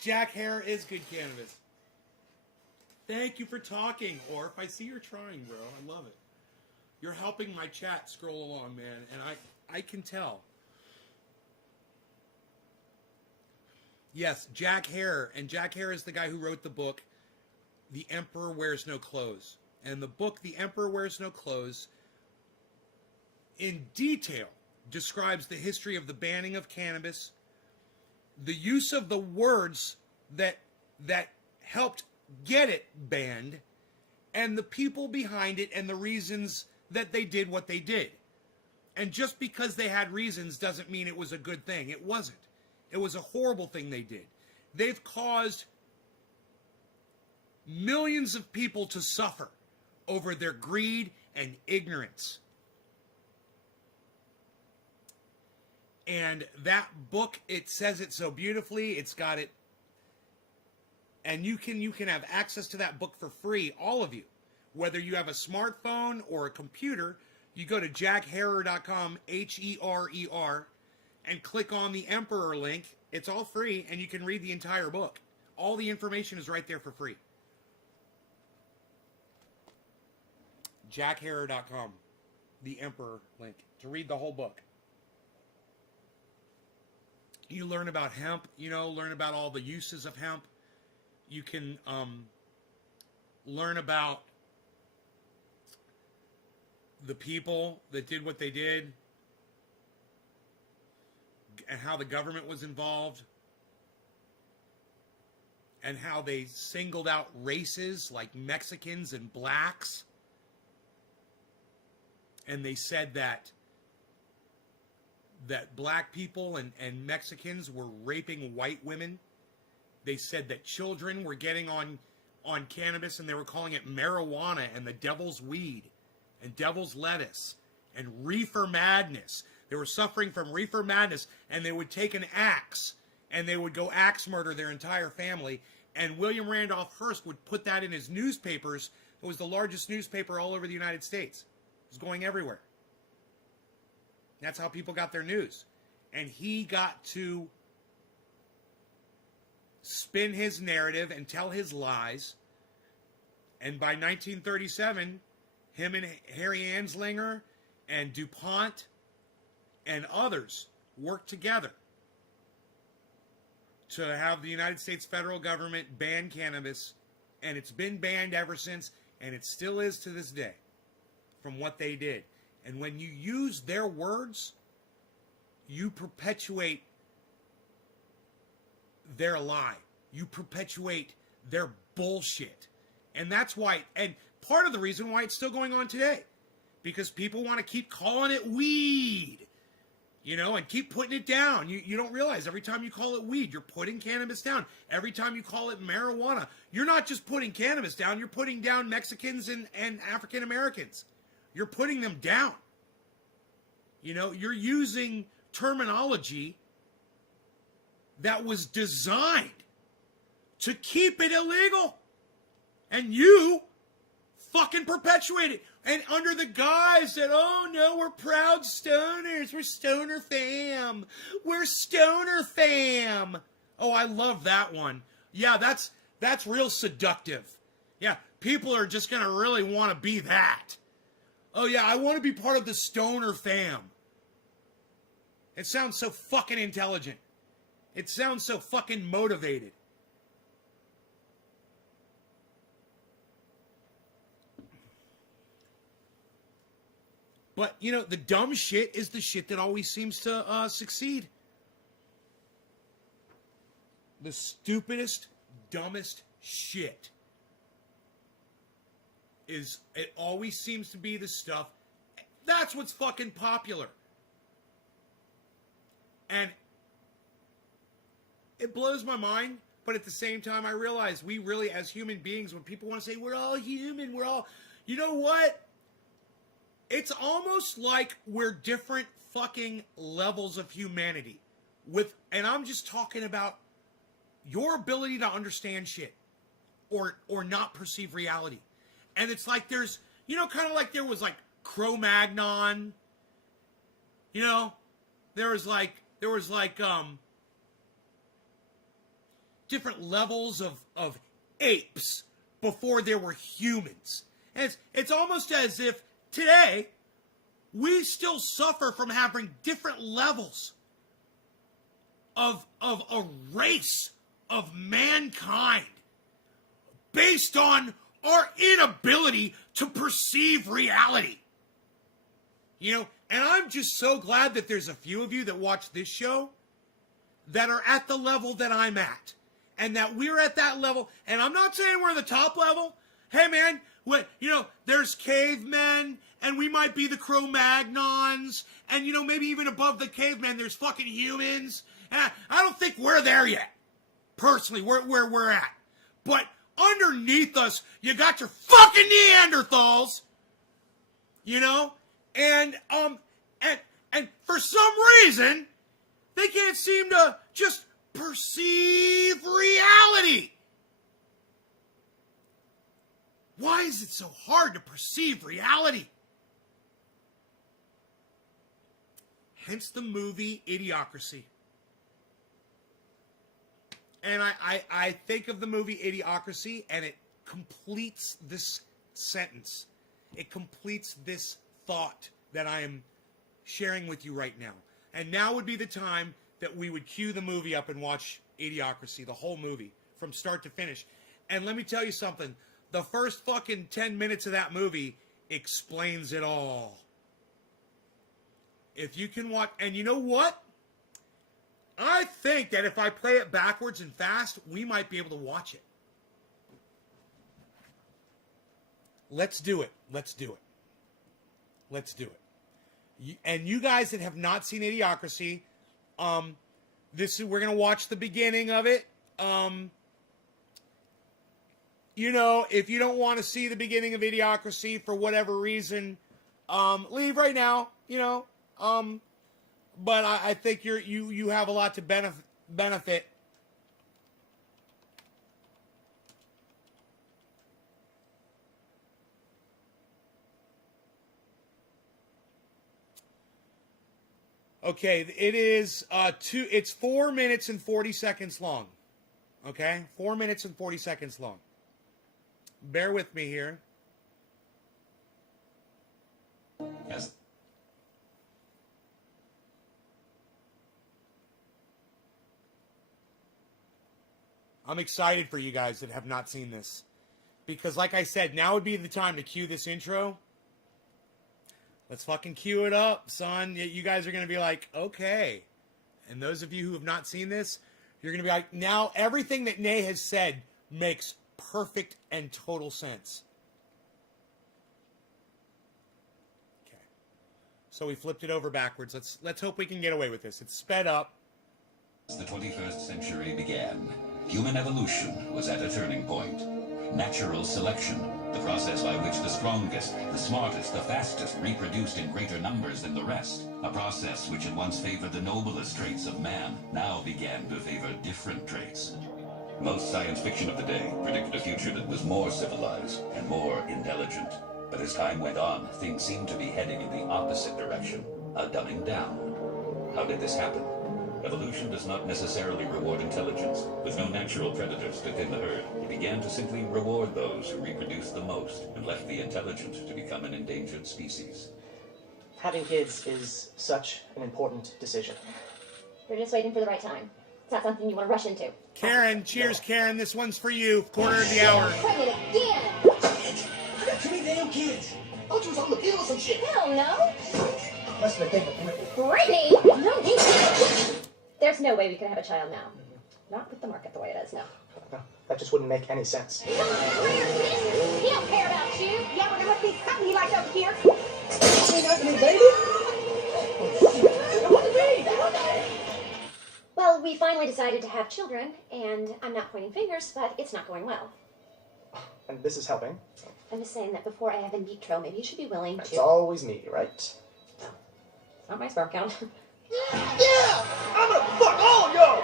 Jack Hare is good cannabis. Thank you for talking, Orf. I see you're trying, bro. I love it. You're helping my chat scroll along, man, and I can tell. Yes, Jack Hare. And Jack Hare is the guy who wrote the book, The Emperor Wears No Clothes. And the book, The Emperor Wears No Clothes, in detail describes the history of the banning of cannabis, the use of the words that helped get it banned, and the people behind it and the reasons that they did what they did. And just because they had reasons doesn't mean it was a good thing. It wasn't. It was a horrible thing they did. They've caused millions of people to suffer over their greed and ignorance. And that book, it says it so beautifully. It's got it. And you can have access to that book for free, all of you. Whether you have a smartphone or a computer, you go to jackherer.com, H-E-R-E-R, and click on the Emperor link. It's all free, and you can read the entire book. All the information is right there for free. jackherer.com, the Emperor link, to read the whole book. You learn about hemp, learn about all the uses of hemp. You can learn about the people that did what they did and how the government was involved and how they singled out races like Mexicans and blacks. And they said that black people and Mexicans were raping white women. They said that children were getting on cannabis and they were calling it marijuana and the devil's weed and devil's lettuce and reefer madness. They were suffering from reefer madness, and they would take an axe and they would go axe murder their entire family. And William Randolph Hearst would put that in his newspapers. It was the largest newspaper all over the United States. It was going everywhere. That's how people got their news. And he got to spin his narrative and tell his lies. And by 1937, him and Harry Anslinger and DuPont and others worked together to have the United States federal government ban cannabis. And it's been banned ever since, and it still is to this day from what they did. And when you use their words, you perpetuate their lie. You perpetuate their bullshit. And that's why, and part of the reason why it's still going on today, because people want to keep calling it weed, and keep putting it down. You don't realize every time you call it weed, you're putting cannabis down. Every time you call it marijuana, you're not just putting cannabis down, you're putting down Mexicans and African Americans. You're putting them down. You're using terminology that was designed to keep it illegal. And you fucking perpetuate it. And under the guise that, oh no, we're proud stoners. We're stoner fam. We're stoner fam. Oh, I love that one. Yeah, that's real seductive. Yeah, people are just going to really want to be that. Oh yeah, I want to be part of the stoner fam. It sounds so fucking intelligent. It sounds so fucking motivated. But, the dumb shit is the shit that always seems to succeed. The stupidest, dumbest shit it always seems to be the stuff. That's what's fucking popular. And it blows my mind, but at the same time, I realize we really, as human beings, when people want to say, we're all human, you know what? It's almost like we're different fucking levels of humanity. And I'm just talking about your ability to understand shit or not perceive reality. And it's like there's, kind of like there was like Cro-Magnon, there was like different levels of apes before there were humans. And it's almost as if today we still suffer from having different levels of a race of mankind based on our inability to perceive reality. You know, and I'm just so glad that there's a few of you that watch this show that are at the level that I'm at. And that we're at that level. And I'm not saying we're the top level. Hey, man, there's cavemen, and we might be the Cro-Magnons. And, maybe even above the cavemen, there's fucking humans. And I don't think we're there yet. Personally, where we're at. But underneath us, you got your fucking Neanderthals. And for some reason, they can't seem to just perceive reality. Why is it so hard to perceive reality? Hence the movie Idiocracy. And I think of the movie Idiocracy, and it completes this sentence. It completes this thought that I am sharing with you right now. And now would be the time that we would cue the movie up and watch Idiocracy, the whole movie, from start to finish. And let me tell you something. The first fucking 10 minutes of that movie explains it all. If you can watch... And you know what? I think that if I play it backwards and fast, we might be able to watch it. Let's do it. Let's do it. Let's do it. And you guys that have not seen Idiocracy... we're gonna watch the beginning of it. If you don't want to see the beginning of Idiocracy for whatever reason, leave right now. But I think you have a lot to benefit. Okay, it is it's 4 minutes and 40 seconds long. Okay? 4 minutes and 40 seconds long. Bear with me here. Yes. I'm excited for you guys that have not seen this. Because like I said, now would be the time to cue this intro. Let's fucking cue it up, son. You guys are going to be like, okay. And those of you who have not seen this, you're going to be like, now everything that Nay has said makes perfect and total sense. Okay. So we flipped it over backwards. Let's hope we can get away with this. It's sped up. As the 21st century began, human evolution was at a turning point. Natural selection, the process by which the strongest, the smartest, the fastest reproduced in greater numbers than the rest. A process which had once favored the noblest traits of man, now began to favor different traits. Most science fiction of the day predicted a future that was more civilized and more intelligent. But as time went on, things seemed to be heading in the opposite direction, a dumbing down. How did this happen? Evolution does not necessarily reward intelligence. With no natural predators to thin the herd, it began to simply reward those who reproduced the most and left the intelligent to become an endangered species. Having kids is such an important decision. You're just waiting for the right time. It's not something you want to rush into. Karen, cheers, Karen. This one's for you. Quarter of the hour. Pregnant again! I got too many damn kids. I thought you was on the pill or some shit. Hell no! That's the thing with Brittany! No, you. There's no way we can have a child now. Not with the market the way it is, no. No, that just wouldn't make any sense. Come on, he don't care about you. Yeah, but there must be something you like over here. Ain't nothing, baby. Well, we finally decided to have children, and I'm not pointing fingers, but it's not going well. And this is helping. I'm just saying that before I have in vitro, maybe you should be willing to... It's always me, right? It's not my sperm count. Yeah! I'm gonna fuck all of y'all!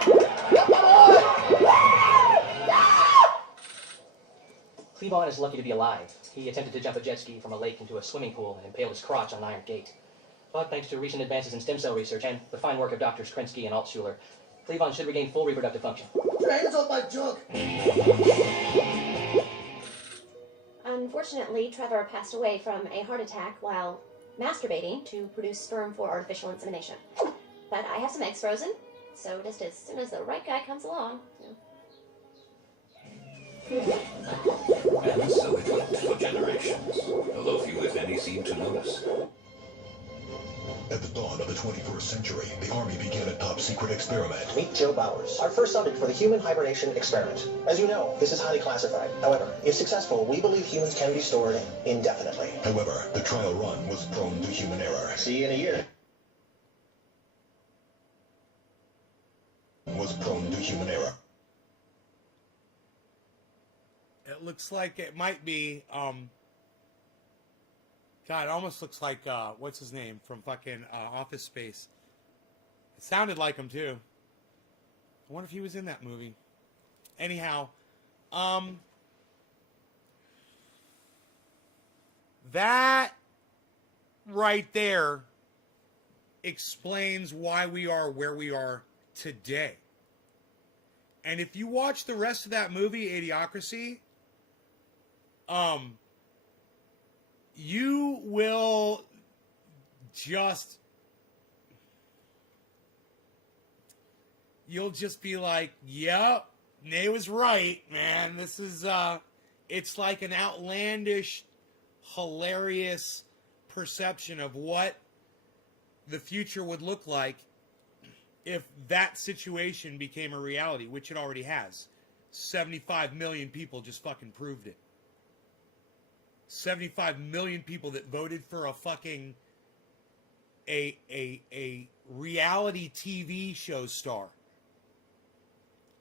Cleavon is lucky to be alive. He attempted to jump a jet ski from a lake into a swimming pool and impaled his crotch on an iron gate. But thanks to recent advances in stem cell research and the fine work of Drs. Krinsky and Altshuler, Cleavon should regain full reproductive function. Put your hands off my junk! Unfortunately, Trevor passed away from a heart attack while masturbating to produce sperm for artificial insemination. But I have some eggs frozen, So just as soon as the right guy comes along. And so it went for generations, although few, if any, seemed to notice. At the dawn of the 21st century, the Army began a top-secret experiment. Meet Joe Bowers, our first subject for the human hibernation experiment. As you know, this is highly classified. However, if successful, we believe humans can be stored indefinitely. However, the trial run was prone to human error. See you in a year. It looks like it might be, God, it almost looks like, what's his name from fucking Office Space. It sounded like him, too. I wonder if he was in that movie. Anyhow, that right there explains why we are where we are today. And if you watch the rest of that movie, Idiocracy, you will just, you'll just be like, yep, Nay was right, man. This is, it's like an outlandish, hilarious perception of what the future would look like if that situation became a reality, which it already has. 75 million people just fucking proved it. 75 million people that voted for a fucking a reality TV show star.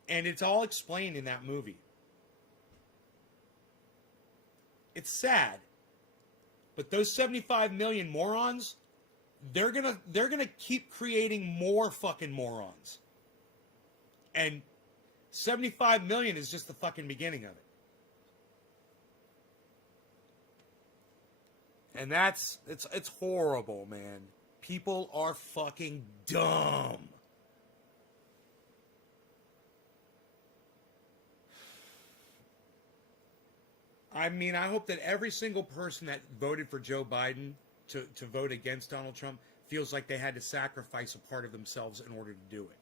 And it's all explained in that movie. It's sad. But those 75 million morons, they're gonna keep creating more fucking morons. And 75 million is just the fucking beginning of it. And it's horrible, man. People are fucking dumb. I mean, I hope that every single person that voted for Joe Biden to vote against Donald Trump feels like they had to sacrifice a part of themselves in order to do it.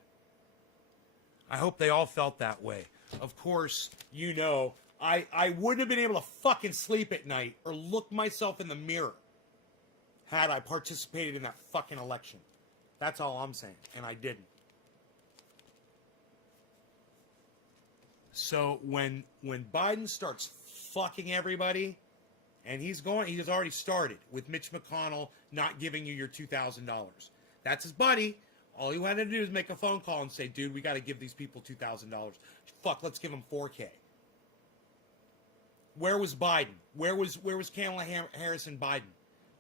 I hope they all felt that way. Of course, you know, I wouldn't have been able to fucking sleep at night or look myself in the mirror had I participated in that fucking election. That's all I'm saying, and I didn't. So when Biden starts fucking everybody, and he's already started with Mitch McConnell not giving you your $2,000. That's his buddy. All you had to do is make a phone call and say, dude, we got to give these people $2,000. Fuck, let's give them $4,000. Where was Biden? Where was Kamala Harris and Biden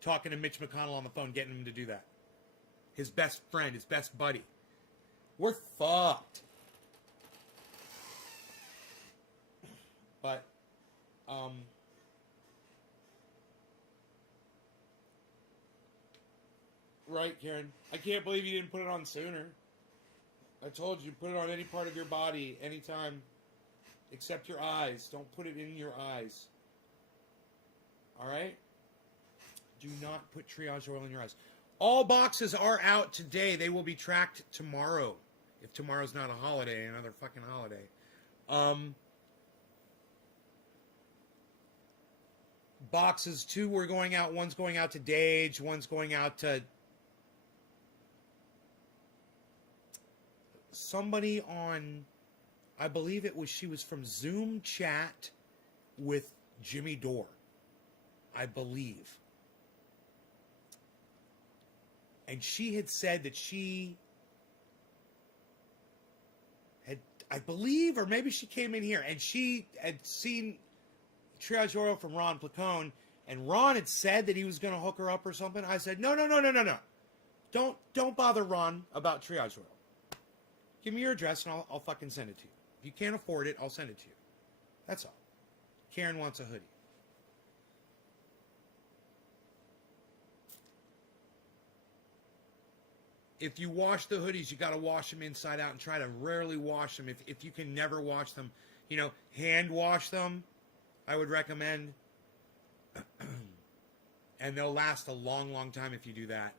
talking to Mitch McConnell on the phone, getting him to do that? His best friend, his best buddy. We're fucked. But, right, Karen. I can't believe you didn't put it on sooner. I told you, put it on any part of your body, anytime, except your eyes. Don't put it in your eyes. All right? Do not put triage oil in your eyes. All boxes are out today. They will be tracked tomorrow. If tomorrow's not a holiday, another fucking holiday. Boxes, 2 were going out. One's going out to Dage. One's going out to somebody on, I believe she was from Zoom chat with Jimmy Dore. I believe. And she had said that she had, I believe, or maybe she came in here and she had seen triage oil from Ron Placone, and Ron had said that he was going to hook her up or something. I said, no. Don't bother Ron about triage oil. Give me your address and I'll fucking send it to you. If you can't afford it, I'll send it to you. That's all. Karen wants a hoodie. If you wash the hoodies, you got to wash them inside out and try to rarely wash them. If you can never wash them, hand wash them, I would recommend. And they'll last a long, long time if you do that.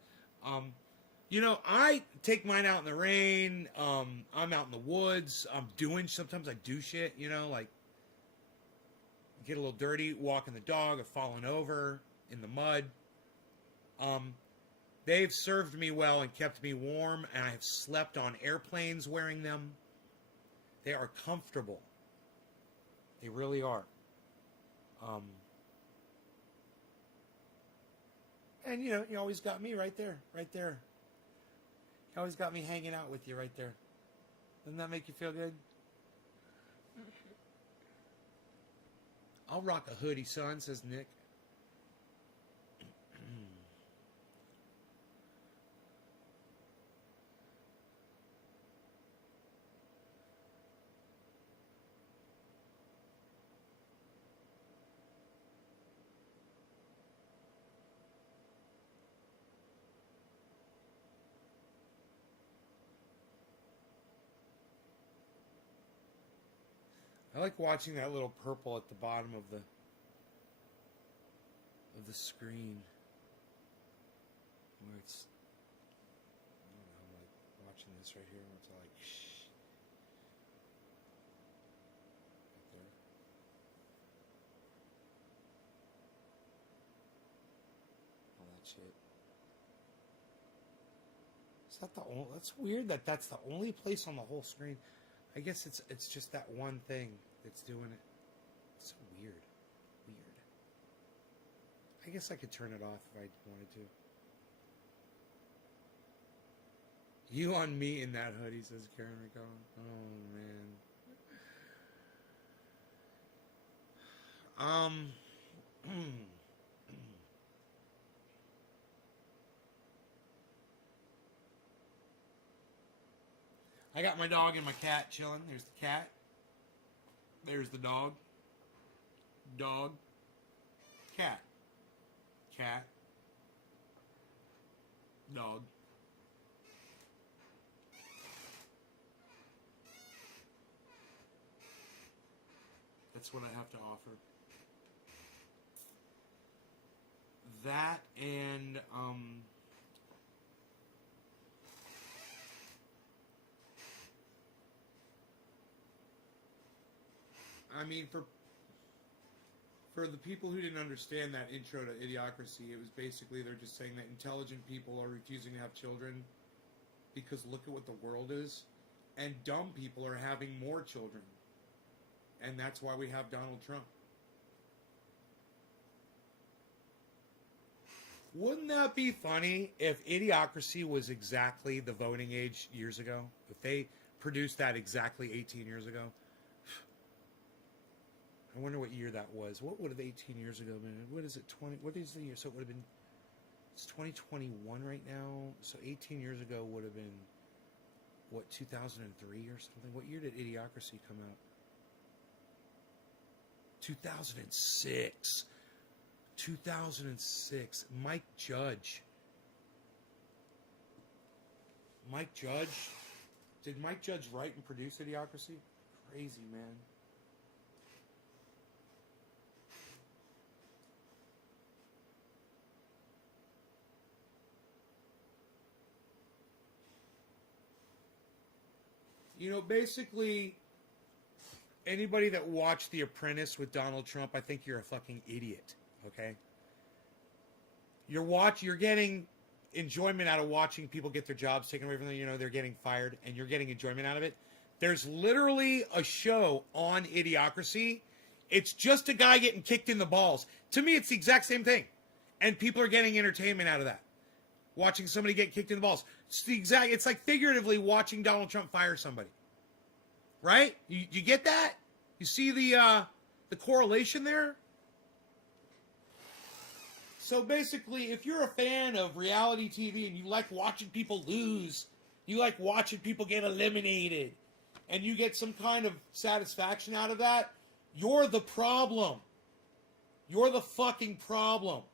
You know, I take mine out in the rain. I'm out in the woods. Sometimes I do shit, you know, like get a little dirty, walking the dog, or falling over in the mud. They've served me well and kept me warm, and I have slept on airplanes wearing them. They are comfortable. They really are. And you know, you always got me right there. You always got me hanging out with you right there. Doesn't that make you feel good? I'll rock a hoodie, son, says Nick. I like watching that little purple at the bottom of the screen. Where it's, I don't know, I'm like watching this right here where it's like shh. Right there. All that shit. Is that the only, that's weird that that's the only place on the whole screen. I guess it's just that one thing that's doing it. It's so weird. I guess I could turn it off if I wanted to. You on me in that hoodie, says Karen McCollum. Oh man. I got my dog and my cat chilling. There's the cat. There's the dog. Dog. Cat. Cat. Dog. That's what I have to offer. That and I mean, for the people who didn't understand that intro to Idiocracy, it was basically they're just saying that intelligent people are refusing to have children because look at what the world is, and dumb people are having more children, and that's why we have Donald Trump. Wouldn't that be funny if Idiocracy was exactly the voting age years ago? If they produced that exactly 18 years ago? I wonder what year that was. What would have 18 years ago been? What is it, 20? What is the year? So it would have been, it's 2021 right now. So 18 years ago would have been, what, 2003 or something? What year did Idiocracy come out? 2006. 2006. Mike Judge. Mike Judge? Did Mike Judge write and produce Idiocracy? Crazy, man. You know, basically, anybody that watched The Apprentice with Donald Trump, I think you're a fucking idiot, okay? You're getting enjoyment out of watching people get their jobs taken away from them. You know, they're getting fired, and you're getting enjoyment out of it. There's literally a show on Idiocracy. It's just a guy getting kicked in the balls. To me, it's the exact same thing. And people are getting entertainment out of that. Watching somebody get kicked in the balls. It's like figuratively watching Donald Trump fire somebody. Right? You get that? You see the correlation there? So basically, if you're a fan of reality TV and you like watching people lose, you like watching people get eliminated, and you get some kind of satisfaction out of that, you're the problem. You're the fucking problem.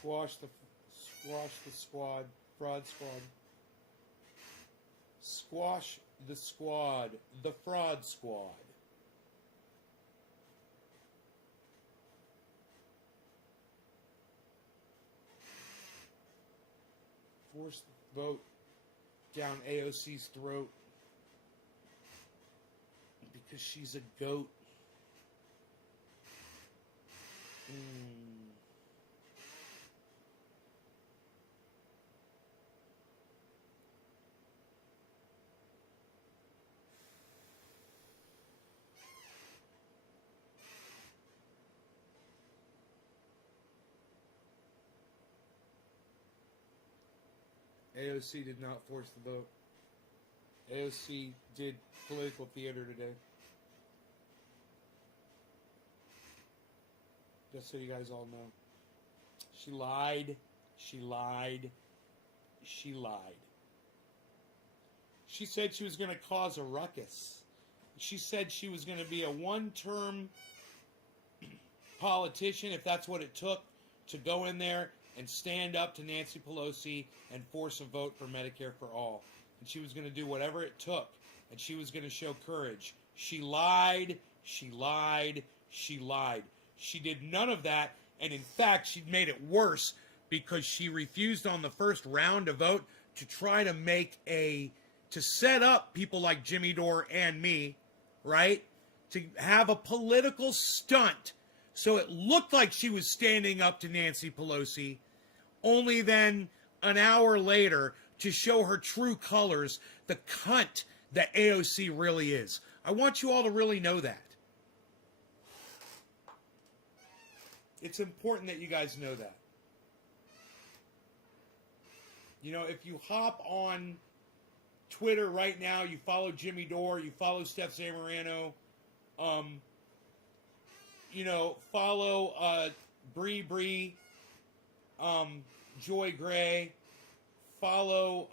Squash the squad. Fraud squad. Squash the squad. The fraud squad. Force the vote down AOC's throat because she's a goat. AOC did not force the vote. AOC did political theater today. Just so you guys all know. She lied. She lied. She lied. She said she was going to cause a ruckus. She said she was going to be a one-term politician, if that's what it took, to go in there and stand up to Nancy Pelosi and force a vote for Medicare for all. And she was going to do whatever it took. And she was going to show courage. She lied. She lied. She lied. She did none of that. And in fact, she made it worse because she refused on the first round to vote to try to to set up people like Jimmy Dore and me, right? To have a political stunt. So it looked like she was standing up to Nancy Pelosi, only then an hour later to show her true colors, the cunt that AOC really is. I want you all to really know that. It's important that you guys know that. You know, if you hop on Twitter right now, you follow Jimmy Dore, you follow Steph Zamorano, you know, follow Bree, Joy Gray, follow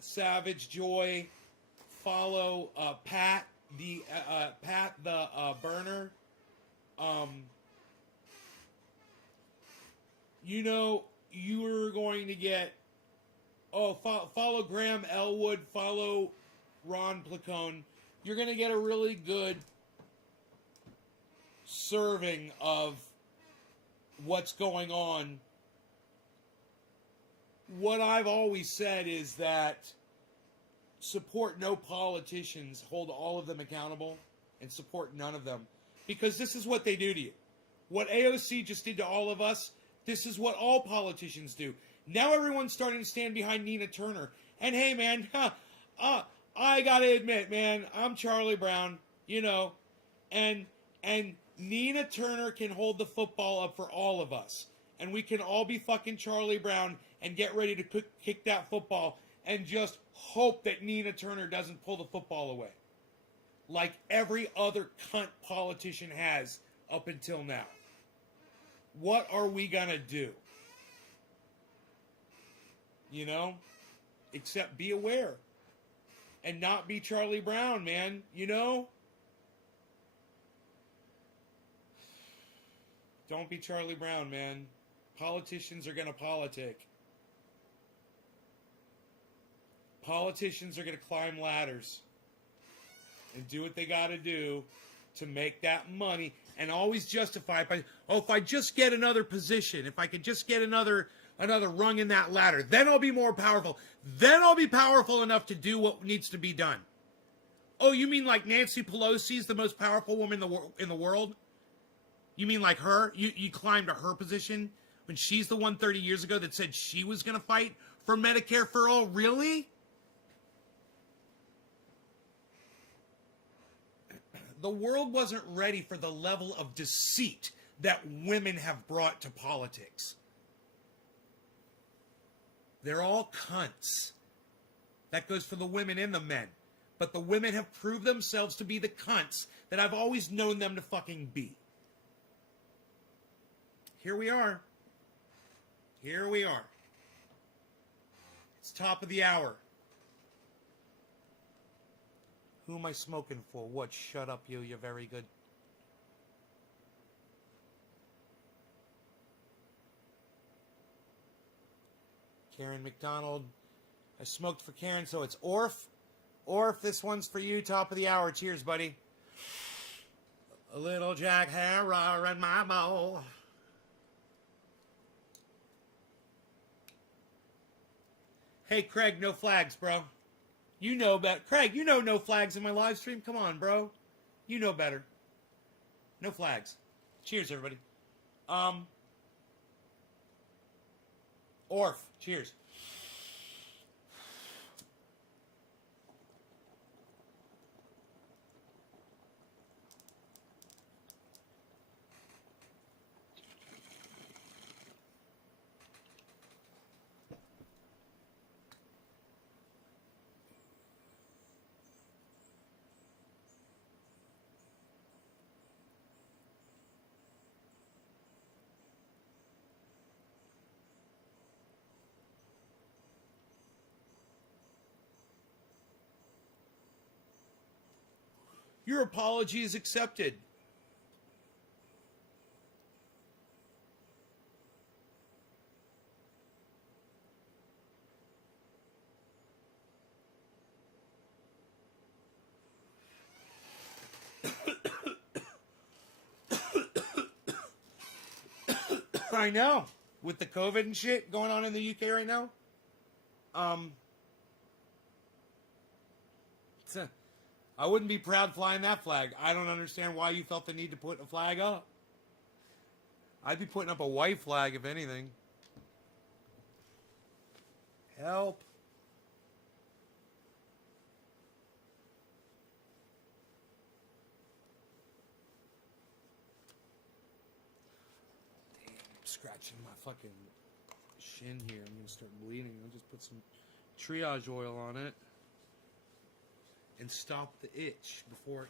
Savage Joy, follow Pat the burner. You know, you're going to get follow Graham Elwood, follow Ron Placone. You're going to get a really good serving of what's going on. What I've always said is that support no politicians, hold all of them accountable, and support none of them. Because this is what they do to you. What AOC just did to all of us, this is what all politicians do. Now everyone's starting to stand behind Nina Turner. And hey, man, I gotta admit, man, I'm Charlie Brown, you know, and Nina Turner can hold the football up for all of us. And we can all be fucking Charlie Brown and get ready to kick that football and just hope that Nina Turner doesn't pull the football away. Like every other cunt politician has up until now. What are we gonna do? You know? Except be aware. And not be Charlie Brown, man. You know? Don't be Charlie Brown, man. Politicians are gonna politic. Politicians are gonna climb ladders and do what they gotta do to make that money, and always justify it by, if I just get another position, if I could just get another rung in that ladder, then I'll be more powerful. Then I'll be powerful enough to do what needs to be done. Oh, you mean like Nancy Pelosi is the most powerful woman in the world? You mean like her? You climbed to her position when she's the one 30 years ago that said she was going to fight for Medicare for all? Really? The world wasn't ready for the level of deceit that women have brought to politics. They're all cunts. That goes for the women and the men. But the women have proved themselves to be the cunts that I've always known them to fucking be. Here we are. Here we are. It's top of the hour. Who am I smoking for? What? Shut up, you. You're very good. Karen McDonald. I smoked for Karen, so it's Orf. Orf, this one's for you, top of the hour. Cheers, buddy. A little Jack Harrow in my bowl. Hey, Craig, no flags, bro. You know better. Craig, you know no flags in my live stream. Come on, bro. You know better. No flags. Cheers, everybody. Orf, cheers. Your apology is accepted. I know. With the COVID and shit going on in the UK right now. I wouldn't be proud flying that flag. I don't understand why you felt the need to put a flag up. I'd be putting up a white flag, if anything. Help. Damn, I'm scratching my fucking shin here. I'm going to start bleeding. I'll just put some triage oil on it. And stop the itch before.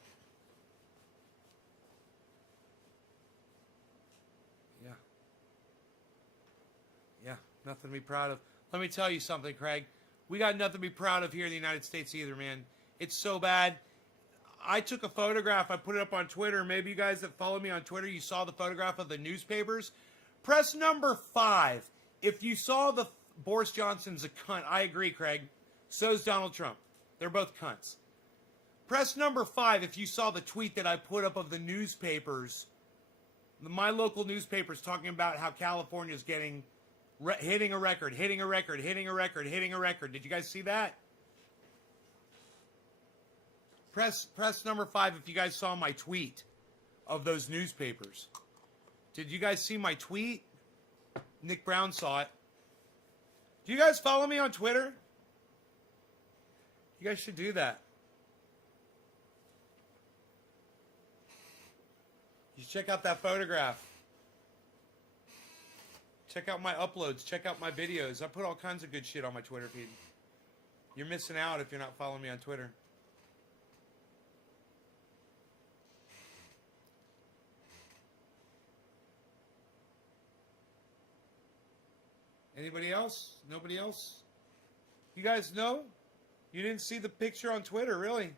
Yeah, nothing to be proud of. Let me tell you something, Craig. We got nothing to be proud of here in the United States either, man. It's so bad. I took a photograph. I put it up on Twitter. Maybe you guys that follow me on Twitter, you saw the photograph of the newspapers. Press number 5. If you saw the Boris Johnson's a cunt. I agree, Craig. So's Donald Trump. They're both cunts. Press number 5 if you saw the tweet that I put up of the newspapers, my local newspapers, talking about how California's getting hitting a record. Did you guys see that? Press number 5 if you guys saw my tweet of those newspapers. Did you guys see my tweet? Nick Brown saw it. Do you guys follow me on Twitter? You guys should do that. You check out that photograph. Check out my uploads. Check out my videos. I put all kinds of good shit on my Twitter feed. You're missing out if you're not following me on Twitter. Anybody else? Nobody else? You guys know? You didn't see the picture on Twitter, really?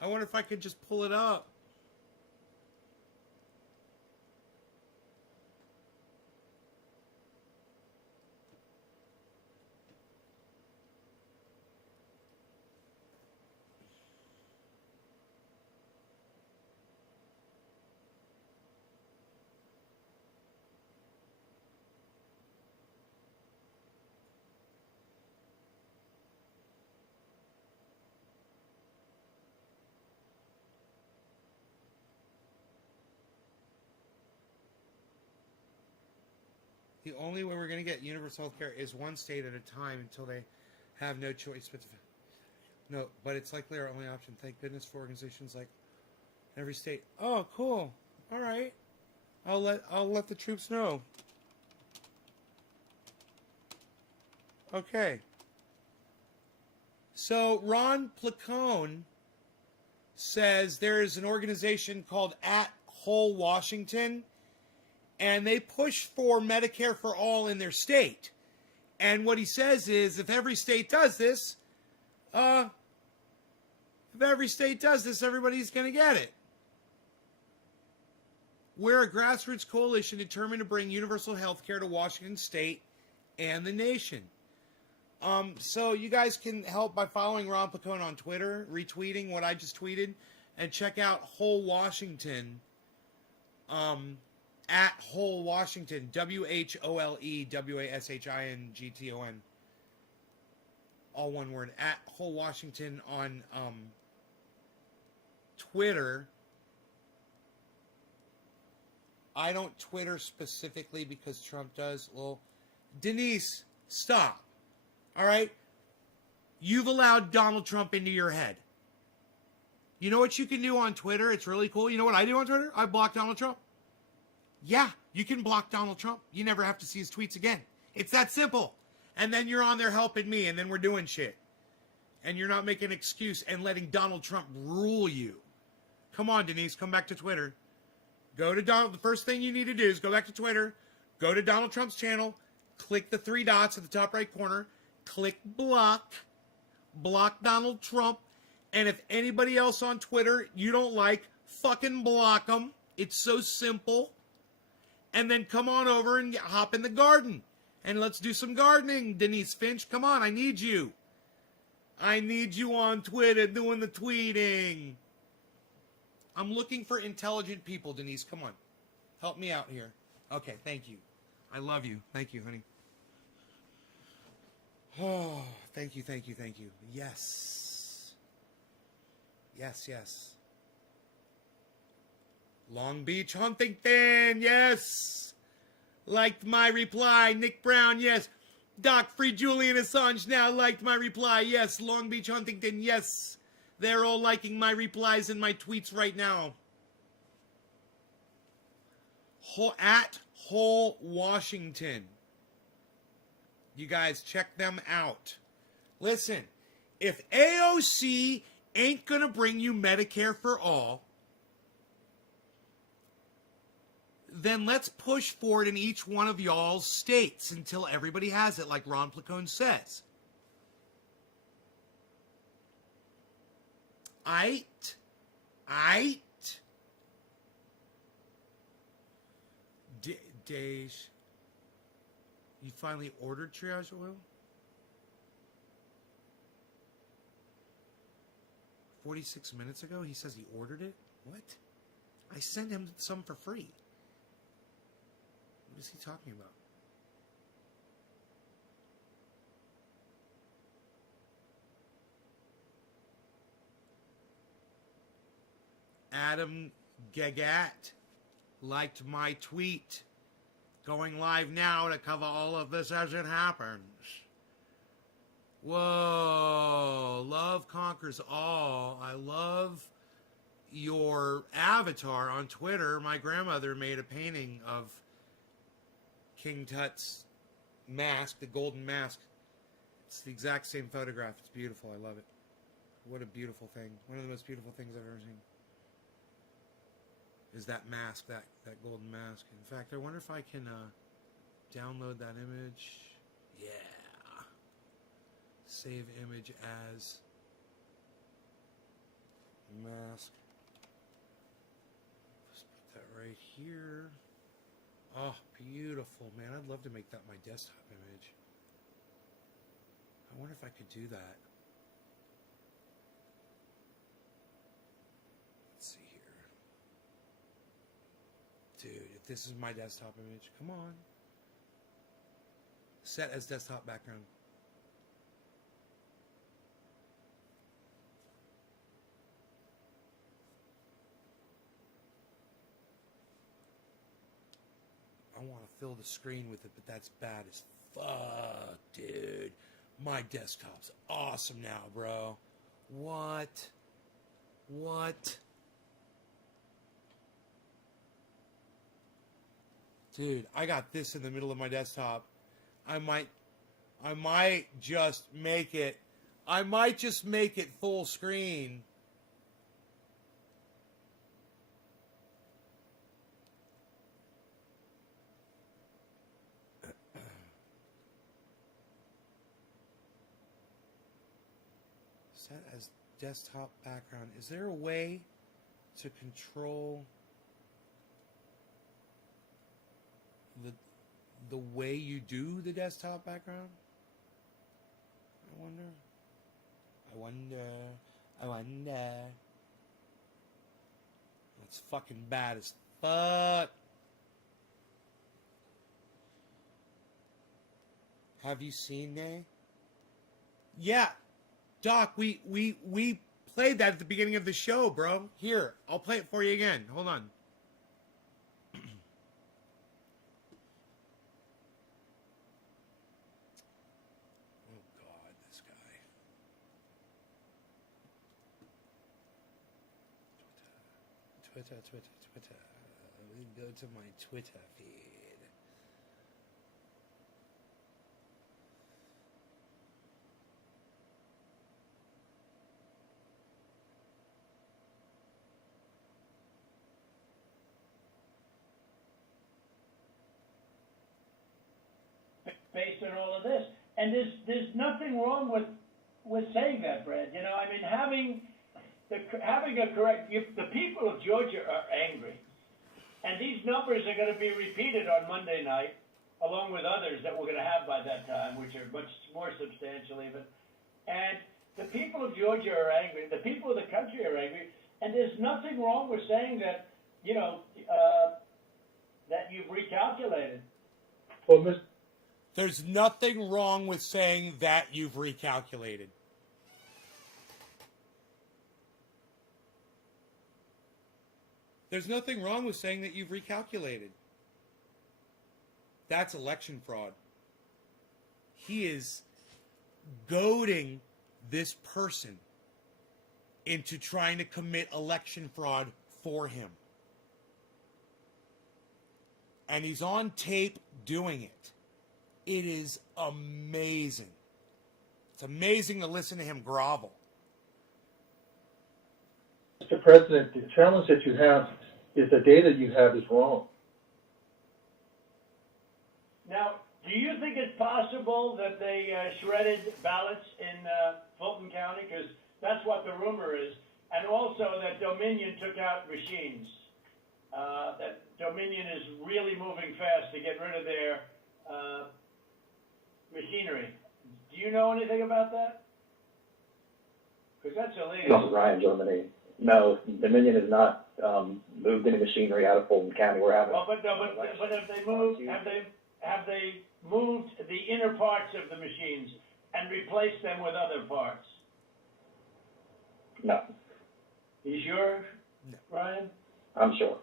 I wonder if I could just pull it up. The only way we're going to get universal health care is one state at a time until they have no choice but to... No, but it's likely our only option. Thank goodness for organizations like every state. Oh, cool. All right. I'll let the troops know. Okay. So Ron Placone says there is an organization called At Whole Washington, and they push for Medicare for all in their state. And what he says is, if every state does this, everybody's going to get it. We're a grassroots coalition determined to bring universal health care to Washington state and the nation. So you guys can help by following Ron Placone on Twitter, retweeting what I just tweeted, and check out Whole Washington. At Whole Washington, WHOLEWASHINGTON. All one word. At Whole Washington on Twitter. I don't Twitter specifically because Trump does. Well, Denise, stop. All right? You've allowed Donald Trump into your head. You know what you can do on Twitter? It's really cool. You know what I do on Twitter? I block Donald Trump. Yeah, you can block Donald Trump. You never have to see his tweets again. It's that simple. And then you're on there helping me, and then we're doing shit. And you're not making an excuse and letting Donald Trump rule you. Come on, Denise, come back to Twitter. Go to Donald. The first thing you need to do is go back to Twitter, go to Donald Trump's channel, click the 3 dots at the top right corner, click block Donald Trump, and if anybody else on Twitter you don't like, fucking block them. It's so simple. And then come on over and hop in the garden. And let's do some gardening, Denise Finch. Come on, I need you. I need you on Twitter doing the tweeting. I'm looking for intelligent people, Denise. Come on. Help me out here. Okay, thank you. I love you. Thank you, honey. Oh, thank you. Yes. Yes. Long Beach, Huntington, yes. Liked my reply. Nick Brown, yes. Doc Free Julian Assange now liked my reply. Yes. Long Beach, Huntington, yes. They're all liking my replies and my tweets right now. At Whole Washington. You guys check them out. Listen, if AOC ain't going to bring you Medicare for all, then let's push for it in each one of y'all's states until everybody has it, like Ron Placone says. Aight. Dej, you finally ordered triage oil? 46 minutes ago, he says he ordered it? What? I sent him some for free. What is he talking about? Adam Gagat liked my tweet. Going live now to cover all of this as it happens. Whoa. Love conquers all. I love your avatar on Twitter. My grandmother made a painting of King Tut's mask, the golden mask. It's the exact same photograph. It's beautiful. I love it. What a beautiful thing. One of the most beautiful things I've ever seen. Is that mask, that golden mask. In fact, I wonder if I can download that image. Yeah. Save image as mask. Let's put that right here. Oh, beautiful, man. I'd love to make that my desktop image. I wonder if I could do that. Dude, if this is my desktop image, come on. Set as desktop background. I want to fill the screen with it, but that's bad as fuck, dude. My desktop's awesome now, bro. What? Dude, I got this in the middle of my desktop. I might just make it full screen. Set as desktop background. Is there a way to control the way you do the desktop background? wonder. That's fucking bad as fuck. Have you seen Nay? Yeah. Doc, we played that at the beginning of the show, bro. Here, I'll play it for you again. Hold on. Oh, God, this guy. Twitter. Let me go to my Twitter feed. Based on all of this, and there's nothing wrong with saying that, Brad. You know, I mean, having a correct. The people of Georgia are angry, and these numbers are going to be repeated on Monday night, along with others that we're going to have by that time, which are much more substantial even. And the people of Georgia are angry. The people of the country are angry, and there's nothing wrong with saying that. You know, that you've recalculated. Well, Mr. There's nothing wrong with saying that you've recalculated. There's nothing wrong with saying that you've recalculated. That's election fraud. He is goading this person into trying to commit election fraud for him. And he's on tape doing it. It is amazing. It's amazing to listen to him grovel. Mr. President, the challenge that you have is the data you have is wrong. Now, do you think it's possible that they shredded ballots in Fulton County? Because that's what the rumor is. And also that Dominion took out machines. That Dominion is really moving fast to get rid of their machinery. Do you know anything about that? Because that's illegal. No, Ryan, Germany. No, Dominion has not moved any machinery out of Fulton County. We're having. Well, but have they moved? Have they moved the inner parts of the machines and replaced them with other parts? No. You sure, No. Ryan? I'm sure.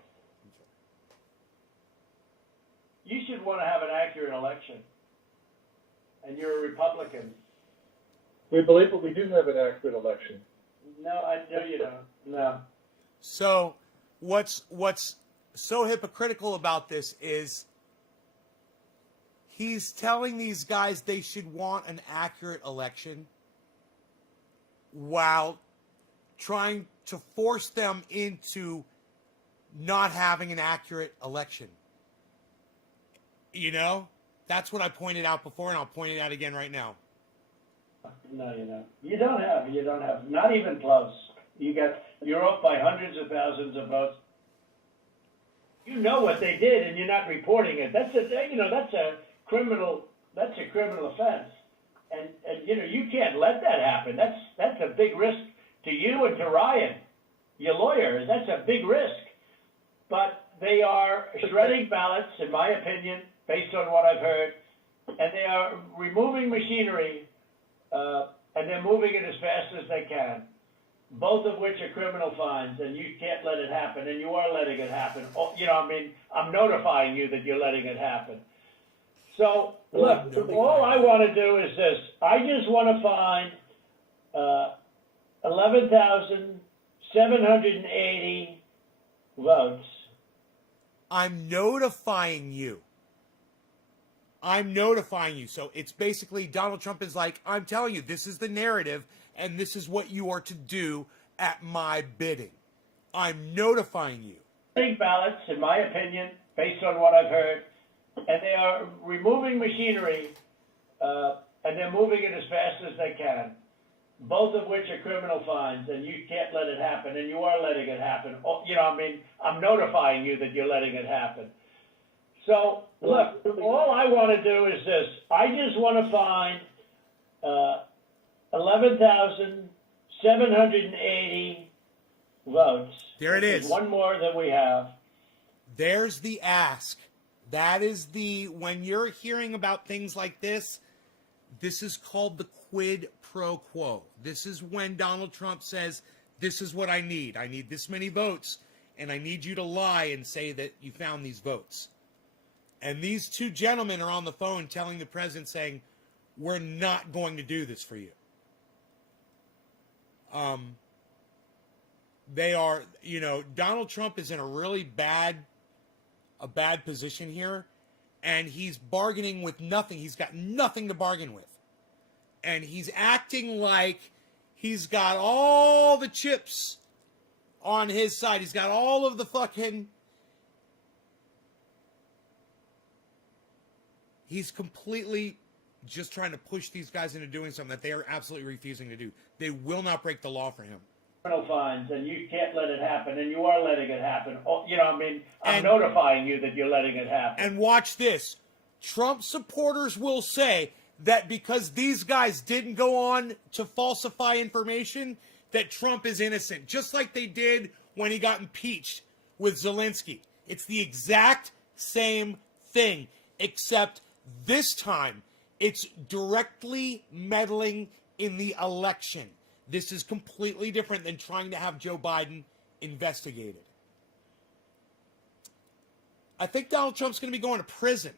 You should want to have an accurate election. And you're a Republican. We believe that we do have an accurate election. No, I know you don't. No. So what's so hypocritical about this is he's telling these guys they should want an accurate election while trying to force them into not having an accurate election. You know? That's what I pointed out before, and I'll point it out again right now. No, you don't. You don't have, not even close. You're up by hundreds of thousands of votes. You know what they did, and you're not reporting it. That's a criminal offense. And you can't let that happen. That's a big risk to you and to Ryan, your lawyer. That's a big risk. But they are shredding ballots, in my opinion, based on what I've heard, and they are removing machinery, and they're moving it as fast as they can, both of which are criminal fines, and you can't let it happen, and you are letting it happen. I'm notifying you that you're letting it happen. So, look, all I want to do is this. I just want to find 11,780 votes. I'm notifying you. So it's basically Donald Trump is like, I'm telling you, this is the narrative, and this is what you are to do at my bidding. I'm notifying you. Big ballots, in my opinion, based on what I've heard, and they are removing machinery, and they're moving it as fast as they can, both of which are criminal fines, and you can't let it happen, and you are letting it happen. I'm notifying you that you're letting it happen. So, look, all I want to do is this. I just want to find 11,780 votes. There it is. One more than we have. There's the ask. That is when you're hearing about things like this is called the quid pro quo. This is when Donald Trump says, this is what I need. I need this many votes, and I need you to lie and say that you found these votes. And these two gentlemen are on the phone telling the president, saying, we're not going to do this for you. They are, Donald Trump is in a really bad position here, and he's bargaining with nothing. He's got nothing to bargain with. And he's acting like he's got all the chips on his side. He's got all of the fucking... He's completely just trying to push these guys into doing something that they are absolutely refusing to do. They will not break the law for him. Fines, and you can't let it happen, and you are letting it happen. I'm notifying you that you're letting it happen. And watch this. Trump supporters will say that because these guys didn't go on to falsify information, that Trump is innocent, just like they did when he got impeached with Zelensky. It's the exact same thing, except this time it's directly meddling in the election. This is completely different than trying to have Joe Biden investigated. I think Donald Trump's going to be going to prison.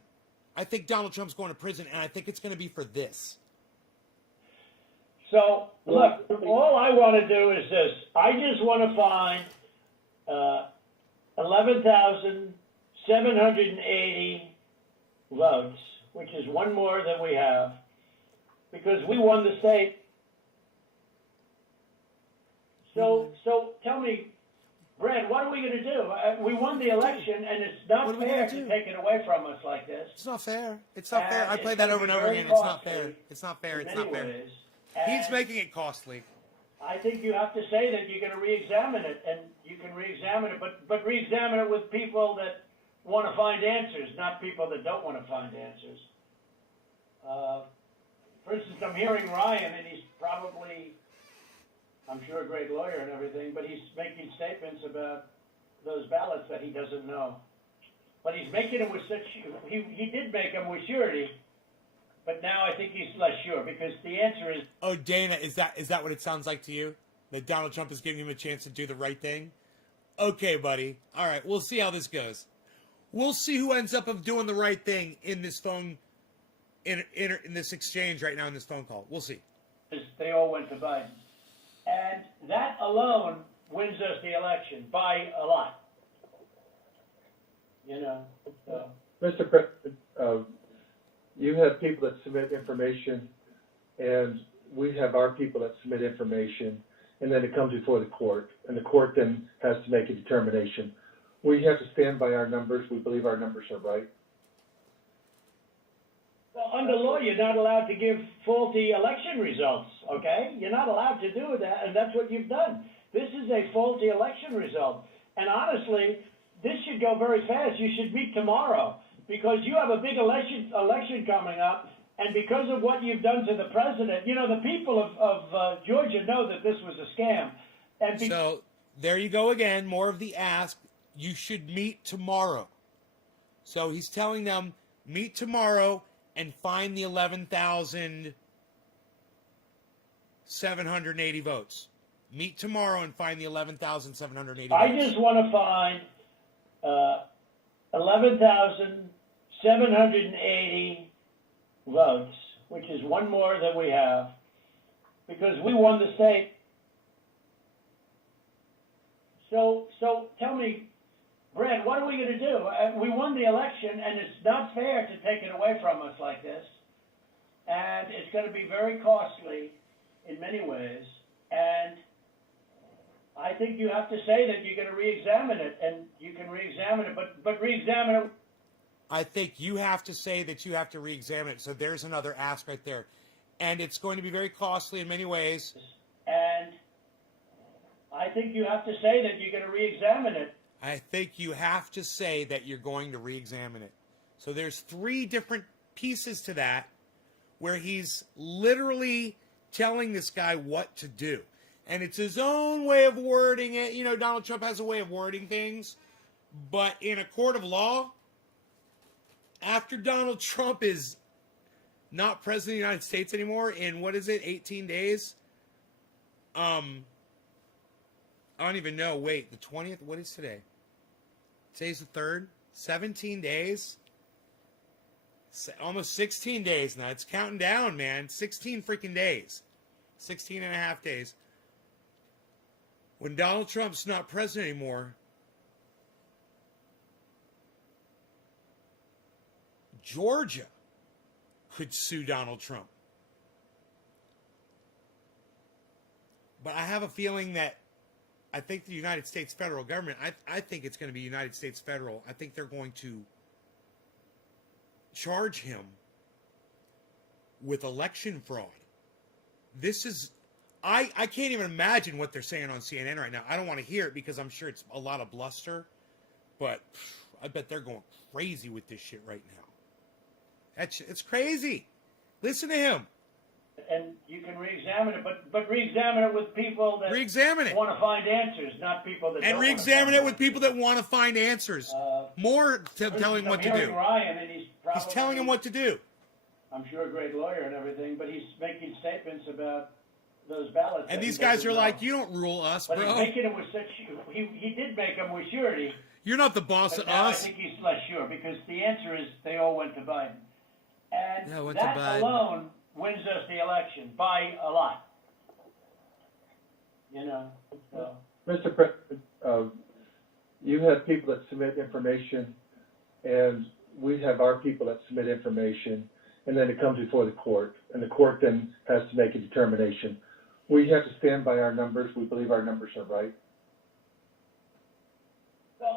I think Donald Trump's going to prison, and I think it's going to be for this. So, look, all I want to do is this. I just want to find 11,780 votes, which is one more than we have, because we won the state. So tell me, Brad, what are we going to do? We won the election, and it's not fair to take it away from us like this. It's not fair. It's not fair. I played that over and over again. It's not fair. It's not fair. It's not fair. He's making it costly. I think you have to say that you're going to re-examine it, and you can re-examine it, but re-examine it with people that want to find answers, not people that don't want to find answers. For instance, I'm hearing Ryan, and he's probably... I'm sure a great lawyer and everything, but he's making statements about those ballots that he doesn't know. But he's making them with such, he did make them with surety, but now I think he's less sure, because the answer is... Oh, Dana, is that what it sounds like to you? That Donald Trump is giving him a chance to do the right thing? Okay, buddy. All right, we'll see how this goes. We'll see who ends up of doing the right thing in this phone, in this exchange right now in this phone call. We'll see. They all went to Biden. And that alone wins us the election by a lot. So. Mr. President, you have people that submit information, and we have our people that submit information, and then it comes before the court, and the court then has to make a determination. We have to stand by our numbers. We believe our numbers are right. Well, under law, you're not allowed to give faulty election results, okay? You're not allowed to do that, and that's what you've done. This is a faulty election result. And honestly, this should go very fast. You should meet tomorrow, because you have a big election coming up, and because of what you've done to the president, the people of Georgia know that this was a scam. And so there you go again, more of the ask. You should meet tomorrow. So he's telling them, meet tomorrow and find the 11,780 votes. Meet tomorrow and find the 11,780 votes. I just want to find 11,780 votes, which is one more than we have, because we won the state. So tell me, Brad, what are we going to do? We won the election, and it's not fair to take it away from us like this. And it's going to be very costly in many ways. And I think you have to say that you're going to re-examine it, and you can re-examine it, but re-examine it. I think you have to say that you have to re-examine it. So there's another ask right there. And it's going to be very costly in many ways. And I think you have to say that you're going to re-examine it. I think you have to say that you're going to re-examine it. So there's three different pieces to that where he's literally telling this guy what to do. And it's his own way of wording it. You know, Donald Trump has a way of wording things. But in a court of law, after Donald Trump is not president of the United States anymore in, 18 days? I don't even know. Wait, the 20th? What is today? Today's the 3rd? 17 days? Almost 16 days now. It's counting down, man. 16 freaking days. 16 and a half days. When Donald Trump's not president anymore, Georgia could sue Donald Trump. But I have a feeling that I think the United States federal government, I think it's going to be United States federal. I think they're going to charge him with election fraud. This is, I can't even imagine what they're saying on CNN right now. I don't want to hear it because I'm sure it's a lot of bluster, but I bet they're going crazy with this shit right now. It's crazy. Listen to him. And you can re-examine it, but re-examine it with people that want to find answers, not people that and don't re-examine it with people that want to find answers. More telling him what to do. Ryan, and he's telling him what to do. I'm sure a great lawyer and everything, but he's making statements about those ballots. And these guys are like, you don't rule us, but bro. He's making them with such. He did make them with surety. You're not the boss but of now us. I think he's less sure because the answer is they all went to Biden, and Yeah, went to that Biden. alone wins us the election by a lot. You know. So. Mr. President, you have people that submit information, and we have our people that submit information, and then it comes before the court, and the court then has to make a determination. We have to stand by our numbers. We believe our numbers are right.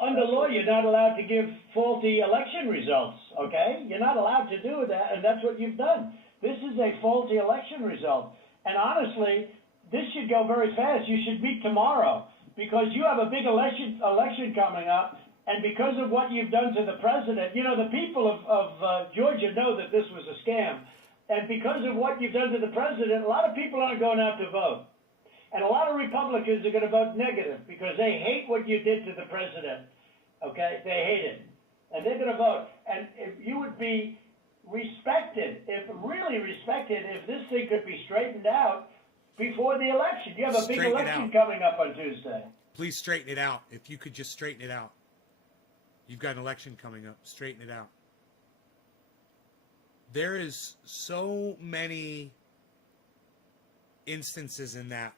Under law, you're not allowed to give faulty election results, okay? You're not allowed to do that, and that's what you've done. This is a faulty election result. And honestly, this should go very fast. You should meet tomorrow because you have a big election coming up, and because of what you've done to the president, you know, the people of Georgia know that this was a scam. And because of what you've done to the president, a lot of people aren't going out to vote. And a lot of Republicans are going to vote negative because they hate what you did to the president, okay? They hate it. And they're going to vote. And if you would be respected, really respected, if this thing could be straightened out before the election. You have a big election coming up on Tuesday. Please straighten it out. If you could just straighten it out. You've got an election coming up. Straighten it out. There is so many instances in that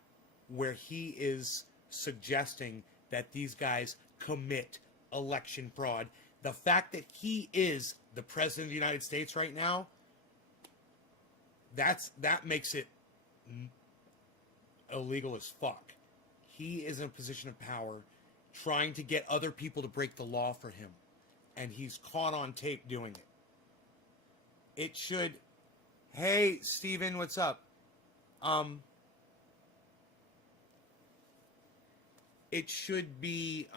where he is suggesting that these guys commit election fraud. The fact that he is the president of the United States right now, that makes it illegal as fuck. He is in a position of power trying to get other people to break the law for him. And he's caught on tape doing it. It should... Hey, Steven, what's up? It should be...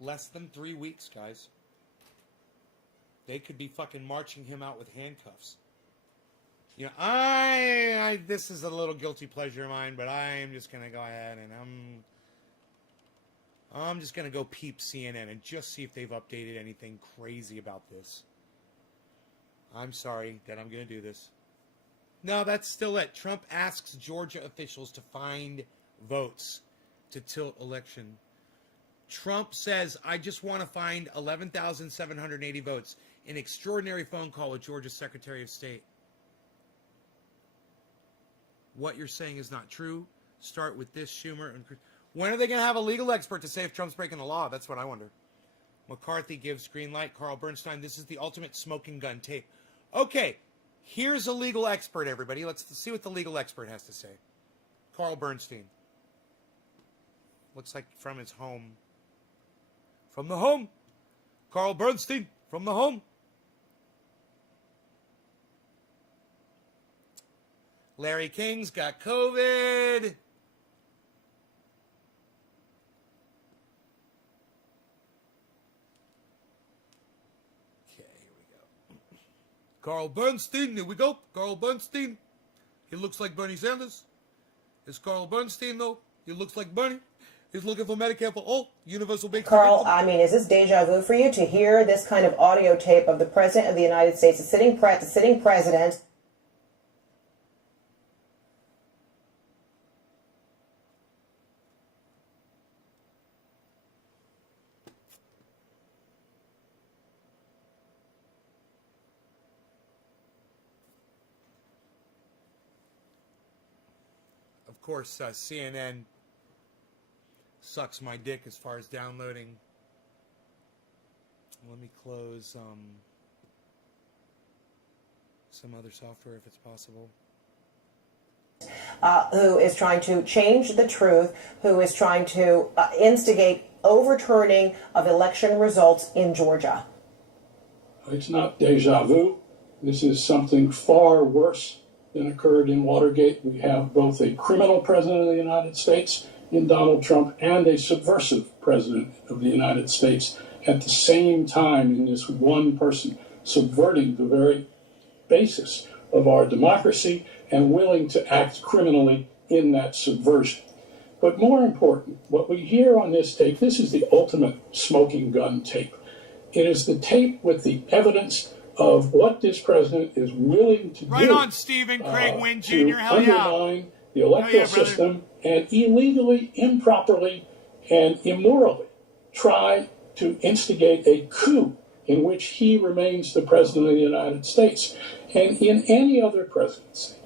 less than 3 weeks, guys. They could be fucking marching him out with handcuffs. You know, this is a little guilty pleasure of mine, but I am just gonna go ahead and I'm just gonna go peep CNN and just see if they've updated anything crazy about this. I'm sorry that I'm gonna do this. No, that's still it. Trump asks Georgia officials to find votes to tilt election. Trump says, I just want to find 11,780 votes. An extraordinary phone call with Georgia's Secretary of State. What you're saying is not true. Start with this, Schumer. And when are they going to have a legal expert to say if Trump's breaking the law? That's what I wonder. McCarthy gives green light. Carl Bernstein, this is the ultimate smoking gun tape. Okay, here's a legal expert, everybody. Let's see what the legal expert has to say. Carl Bernstein. Looks like from his home. From the home. Carl Bernstein, from the home. Larry King's got COVID. Carl Bernstein, here we go. Carl Bernstein. He looks like Bernie Sanders. It's Carl Bernstein, though. He looks like Bernie. He's looking for Medicare for all. Universal basic Carl, income. I mean, is this deja vu for you to hear this kind of audio tape of the President of the United States, the sitting president? Of course, CNN sucks my dick as far as downloading. Let me close some other software if it's possible. Who is trying to change the truth, who is trying to instigate overturning of election results in Georgia. It's not deja vu. This is something far worse than occurred in Watergate. We have both a criminal president of the United States in Donald Trump and a subversive president of the United States at the same time in this one person, subverting the very basis of our democracy and willing to act criminally in that subversion. But more important, what we hear on this tape, this is the ultimate smoking gun tape. It is the tape with the evidence of what this president is willing to Right do. on, Stephen Craig Wynn Jr. To Hell yeah. undermine the electoral system and illegally, improperly, and immorally try to instigate a coup in which he remains the president of the United States. And in any other presidency,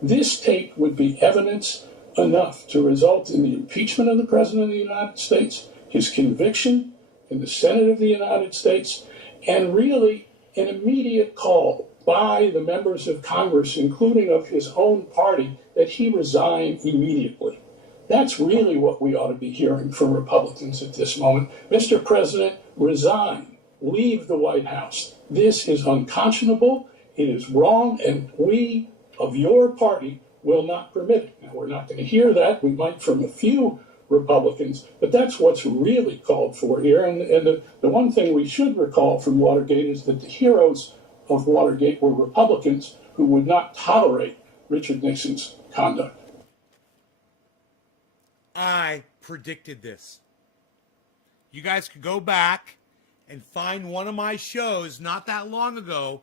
this tape would be evidence enough to result in the impeachment of the president of the United States, his conviction in the Senate of the United States, and really an immediate call by the members of Congress, including of his own party, that he resign immediately. That's really what we ought to be hearing from Republicans at this moment. Mr. President, resign. Leave the White House. This is unconscionable. It is wrong, and we of your party will not permit it. Now, we're not going to hear that. We might from a few Republicans, but that's what's really called for here. And the one thing we should recall from Watergate is that the heroes of Watergate were Republicans who would not tolerate Richard Nixon's conduct. I predicted this. You guys could go back and find one of my shows not that long ago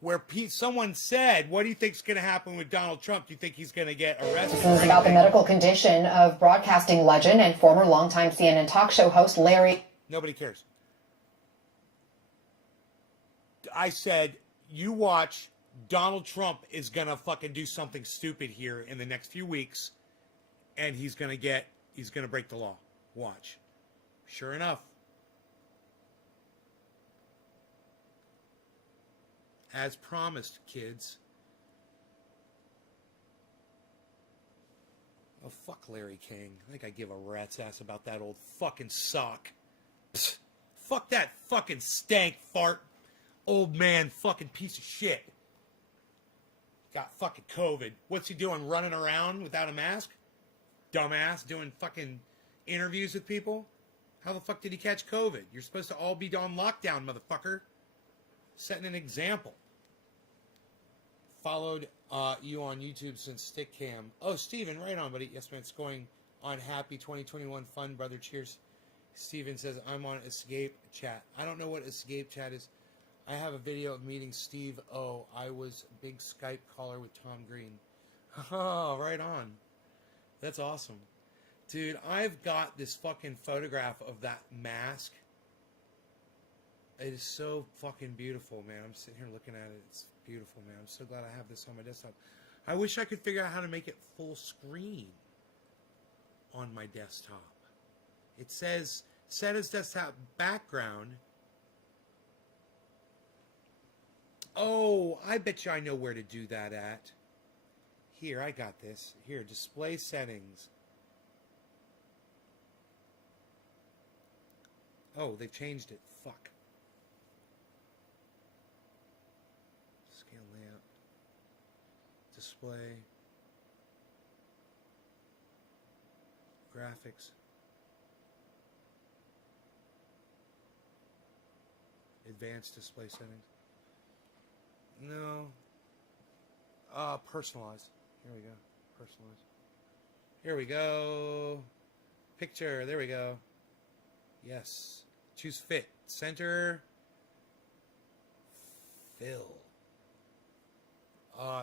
where someone said, what do you think is going to happen with Donald Trump? Do you think he's going to get arrested? This is about the medical condition of broadcasting legend and former longtime CNN talk show host Larry. Nobody cares. I said, you watch, Donald Trump is going to fucking do something stupid here in the next few weeks, and he's going to break the law. Watch. Sure enough. As promised, kids. Oh, fuck Larry King. I think I give a rat's ass about that old fucking sock. Psst. Fuck that fucking stank fart. Old man fucking piece of shit. Got fucking COVID. What's he doing? Running around without a mask? Dumbass. Doing fucking interviews with people? How the fuck did he catch COVID? You're supposed to all be on lockdown, motherfucker. Setting an example. Followed you on YouTube since Stickcam. Oh, Steven, right on, buddy. Yes, man, it's going on. Happy 2021 fun, brother. Cheers. Steven says, I'm on Escape Chat. I don't know what Escape Chat is. I have a video of meeting Steve O. I was a big Skype caller with Tom Green. Oh, right on. That's awesome. Dude, I've got this fucking photograph of that mask. It is so fucking beautiful, man. I'm sitting here looking at it. It's beautiful, man. I'm so glad I have this on my desktop. I wish I could figure out how to make it full screen on my desktop. It says set as desktop background. Oh, I bet you I know where to do that at. Here, I got this. Here, display settings. Oh, they've changed it. Fuck. Scale layout. Display. Graphics. Advanced display settings. No. Personalize. Here we go. Personalize. Here we go. Picture. There we go. Yes. Choose fit. Center. Fill.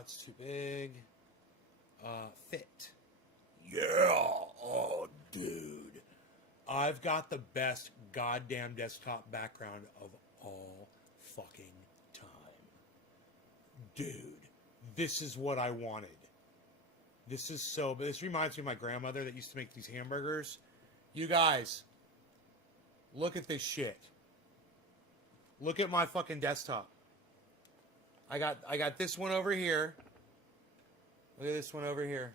It's too big. Fit. Yeah. Oh, dude. I've got the best goddamn desktop background of all fucking time. Dude, this is what I wanted. This reminds me of my grandmother that used to make these hamburgers. You guys, look at this shit. Look at my fucking desktop. I got this one over here. Look at this one over here.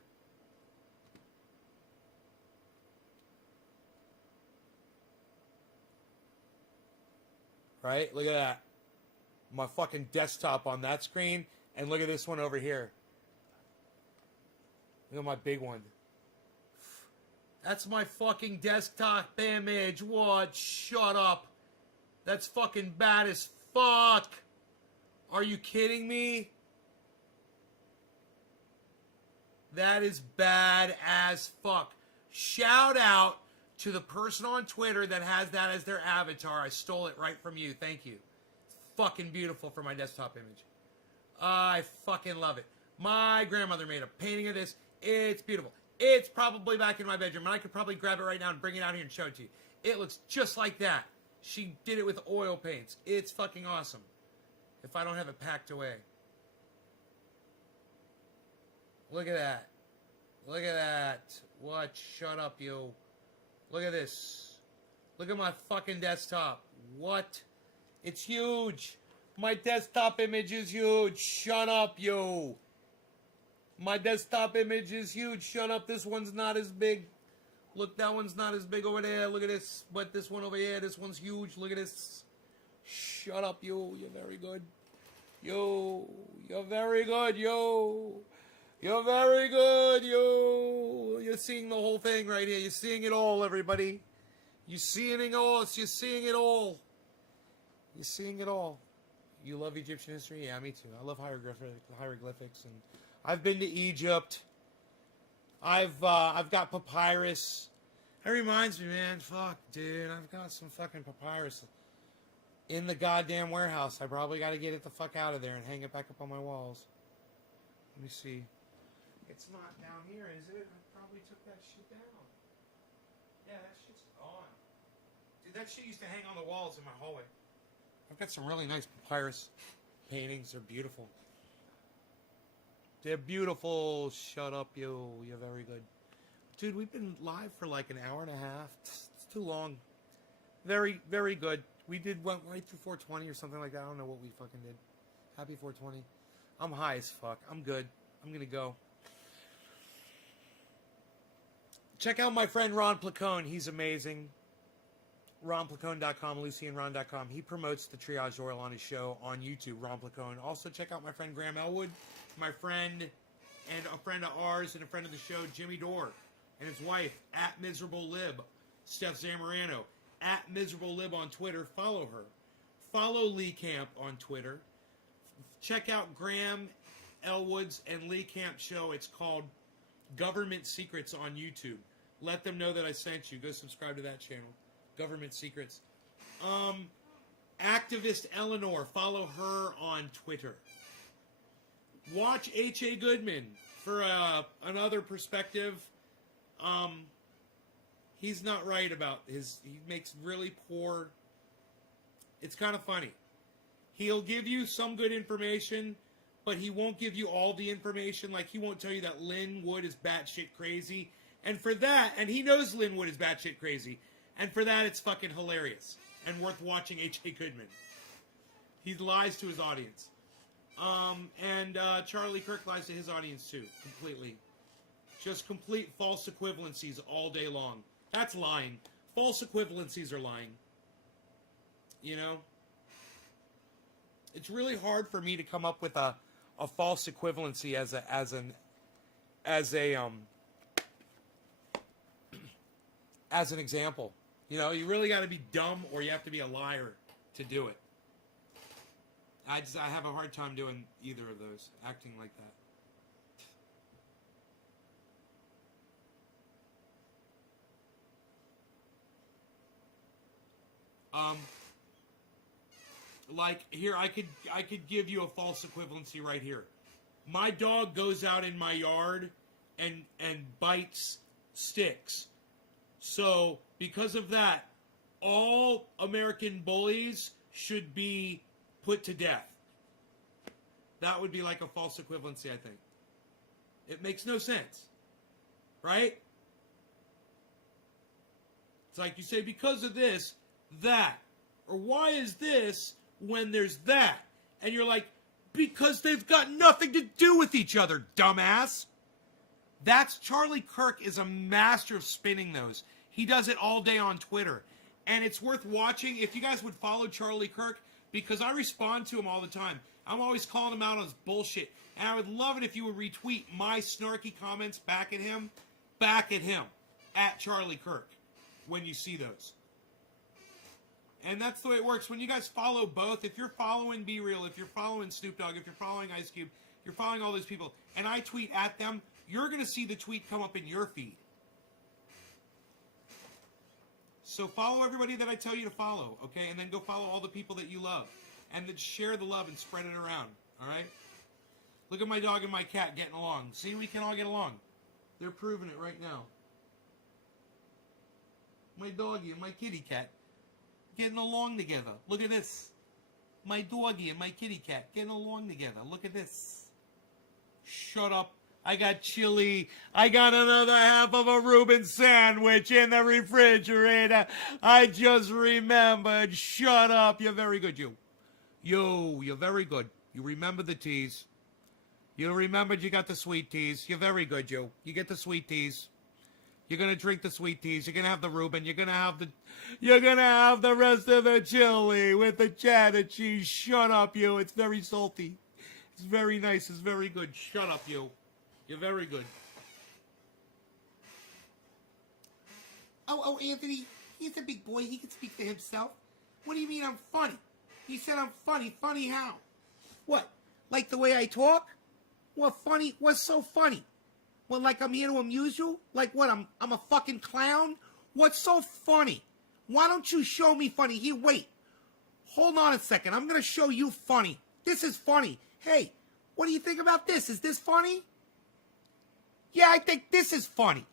Right? Look at that. My fucking desktop on that screen. And look at this one over here. Look at my big one. That's my fucking desktop image. What? Shut up. That's fucking bad as fuck. Are you kidding me? That is bad as fuck. Shout out to the person on Twitter that has that as their avatar. I stole it right from you. Thank you. It's fucking beautiful for my desktop image. I fucking love it. My grandmother made a painting of this. It's beautiful. It's probably back in my bedroom, and I could probably grab it right now and bring it out here and show it to you. It looks just like that. She did it with oil paints. It's fucking awesome. If I don't have it packed away. Look at that. Look at that. What? Shut up, you. Look at this. Look at my fucking desktop. What? It's huge. My desktop image is huge. Shut up, you. My desktop image is huge. Shut up. This one's not as big. Look, that one's not as big over there. Look at this. But this one over here, this one's huge. Look at this. Shut up, you. You're very good. Yo. You're very good, yo. You're very good, yo. You're seeing the whole thing right here. You're seeing it all, everybody. You're seeing it all. You're seeing it all. You're seeing it all. You love Egyptian history? Yeah, me too. I love hieroglyphics, and I've been to Egypt. I've got papyrus. That reminds me, man. Fuck, dude. I've got some fucking papyrus in the goddamn warehouse. I probably got to get it the fuck out of there and hang it back up on my walls. Let me see. It's not down here, is it? I probably took that shit down. Yeah, that shit's gone. Dude, that shit used to hang on the walls in my hallway. I've got some really nice papyrus paintings. They're beautiful. They're beautiful. Shut up, you. You're very good. Dude, we've been live for like an hour and a half. It's too long. Very, very good. We went right through 420 or something like that. I don't know what we fucking did. Happy 420. I'm high as fuck. I'm good. I'm going to go. Check out my friend Ron Placone. He's amazing. RonPlacone.com, LucyandRon.com. He promotes the Triage Oil on his show on YouTube, Ron Placone. Also, check out my friend Graham Elwood, my friend and a friend of ours and a friend of the show, Jimmy Dore, and his wife, @MiserableLib, Steph Zamorano, @MiserableLib on Twitter. Follow her. Follow Lee Camp on Twitter. Check out Graham Elwood's and Lee Camp's show. It's called Government Secrets on YouTube. Let them know that I sent you. Go subscribe to that channel. Government Secrets. Activist Eleanor. Follow her on Twitter. Watch H.A. Goodman for another perspective. He's not right about his... He makes really poor... It's kind of funny. He'll give you some good information, but he won't give you all the information. Like, he won't tell you that Lynn Wood is batshit crazy. And for that... And he knows Lynn Wood is batshit crazy. And for that, it's fucking hilarious and worth watching H.A. Goodman. He lies to his audience. And Charlie Kirk lies to his audience, too, completely. Just complete false equivalencies all day long. That's lying. False equivalencies are lying. You know? It's really hard for me to come up with a false equivalency as an example. You know, you really got to be dumb or you have to be a liar to do it. I have a hard time doing either of those, acting like that. Like here, I could give you a false equivalency right here. My dog goes out in my yard and bites sticks. So because of that, all American bullies should be put to death. That would be like a false equivalency, I think. It makes no sense. Right? It's like you say, because of this, that. Or why is this when there's that? And you're like, because they've got nothing to do with each other, dumbass. That's Charlie Kirk is a master of spinning those. He does it all day on Twitter. And it's worth watching if you guys would follow Charlie Kirk, because I respond to him all the time. I'm always calling him out on his bullshit. And I would love it if you would retweet my snarky comments back at him, at Charlie Kirk, when you see those. And that's the way it works. When you guys follow both, if you're following Be Real, if you're following Snoop Dogg, if you're following Ice Cube, you're following all those people, and I tweet at them, you're going to see the tweet come up in your feed. So follow everybody that I tell you to follow, okay? And then go follow all the people that you love. And then share the love and spread it around, all right? Look at my dog and my cat getting along. See, we can all get along. They're proving it right now. My doggy and my kitty cat getting along together. Look at this. My doggy and my kitty cat getting along together. Look at this. Shut up. I got chili. I got another half of a Reuben sandwich in the refrigerator. I just remembered. Shut up. You're very good, you. You're very good. You remember the teas. You remembered you got the sweet teas. You're very good, you. You get the sweet teas. You're gonna drink the sweet teas. You're gonna have the Reuben. You're gonna have the rest of the chili with the cheddar cheese. Shut up, you. It's very salty. It's very nice. It's very good. Shut up, you. You're very good. Oh, Anthony, he's a big boy. He can speak for himself. What do you mean I'm funny? He said I'm funny. Funny how? What? Like the way I talk? What funny? What's so funny? What, like I'm here to amuse you? Like what, I'm a fucking clown? What's so funny? Why don't you show me funny? Here, wait. Hold on a second. I'm going to show you funny. This is funny. Hey, what do you think about this? Is this funny? Yeah, I think this is funny.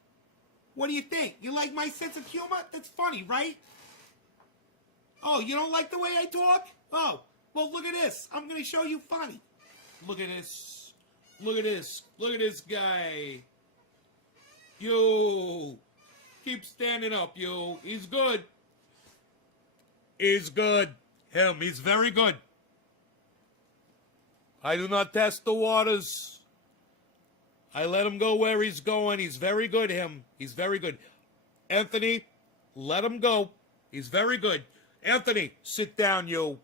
What do you think? You like my sense of humor? That's funny, right? Oh, you don't like the way I talk? Oh, well, look at this. I'm going to show you funny. Look at this. Look at this. Look at this guy. You. Keep standing up, you. He's good. He's good. Him. He's very good. I do not test the waters. I let him go where he's going. He's very good, him. He's very good. Anthony, let him go. He's very good. Anthony, sit down, you.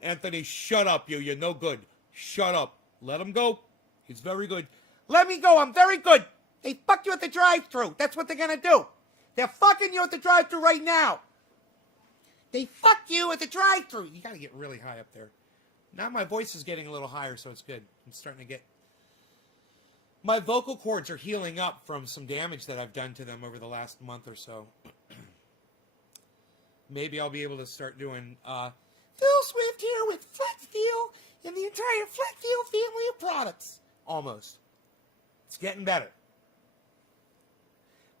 Anthony, shut up, you. You're no good. Shut up. Let him go. He's very good. Let me go. I'm very good. They fuck you at the drive-thru. That's what they're going to do. They're fucking you at the drive-thru right now. They fuck you at the drive-thru. You got to get really high up there. Now my voice is getting a little higher, so it's good. I'm starting to get... My vocal cords are healing up from some damage that I've done to them over the last month or so. Maybe I'll be able to start doing... Phil Swift here with Flex Steel and the entire Flex Steel family of products. Almost. It's getting better.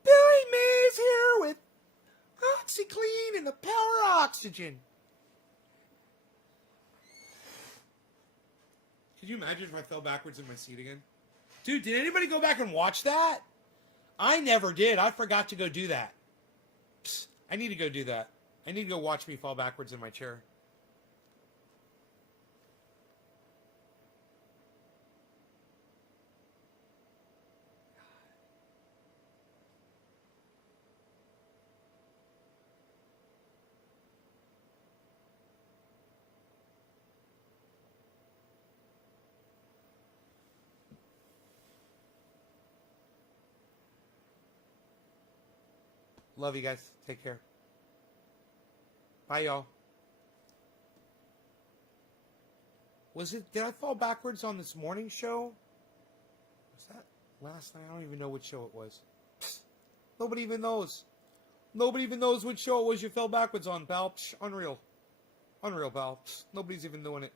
Billy Mays here with OxyClean and the Power Oxygen. Could you imagine if I fell backwards in my seat again? Dude, did anybody go back and watch that? I never did. I forgot to go do that. Psst, I need to go do that. I need to go watch me fall backwards in my chair. Love you guys. Take care. Bye, y'all. Did I fall backwards on this morning show? Was that last night? I don't even know which show it was. Nobody even knows. Nobody even knows which show it was you fell backwards on, pal. Unreal. Unreal, pal. Nobody's even doing it.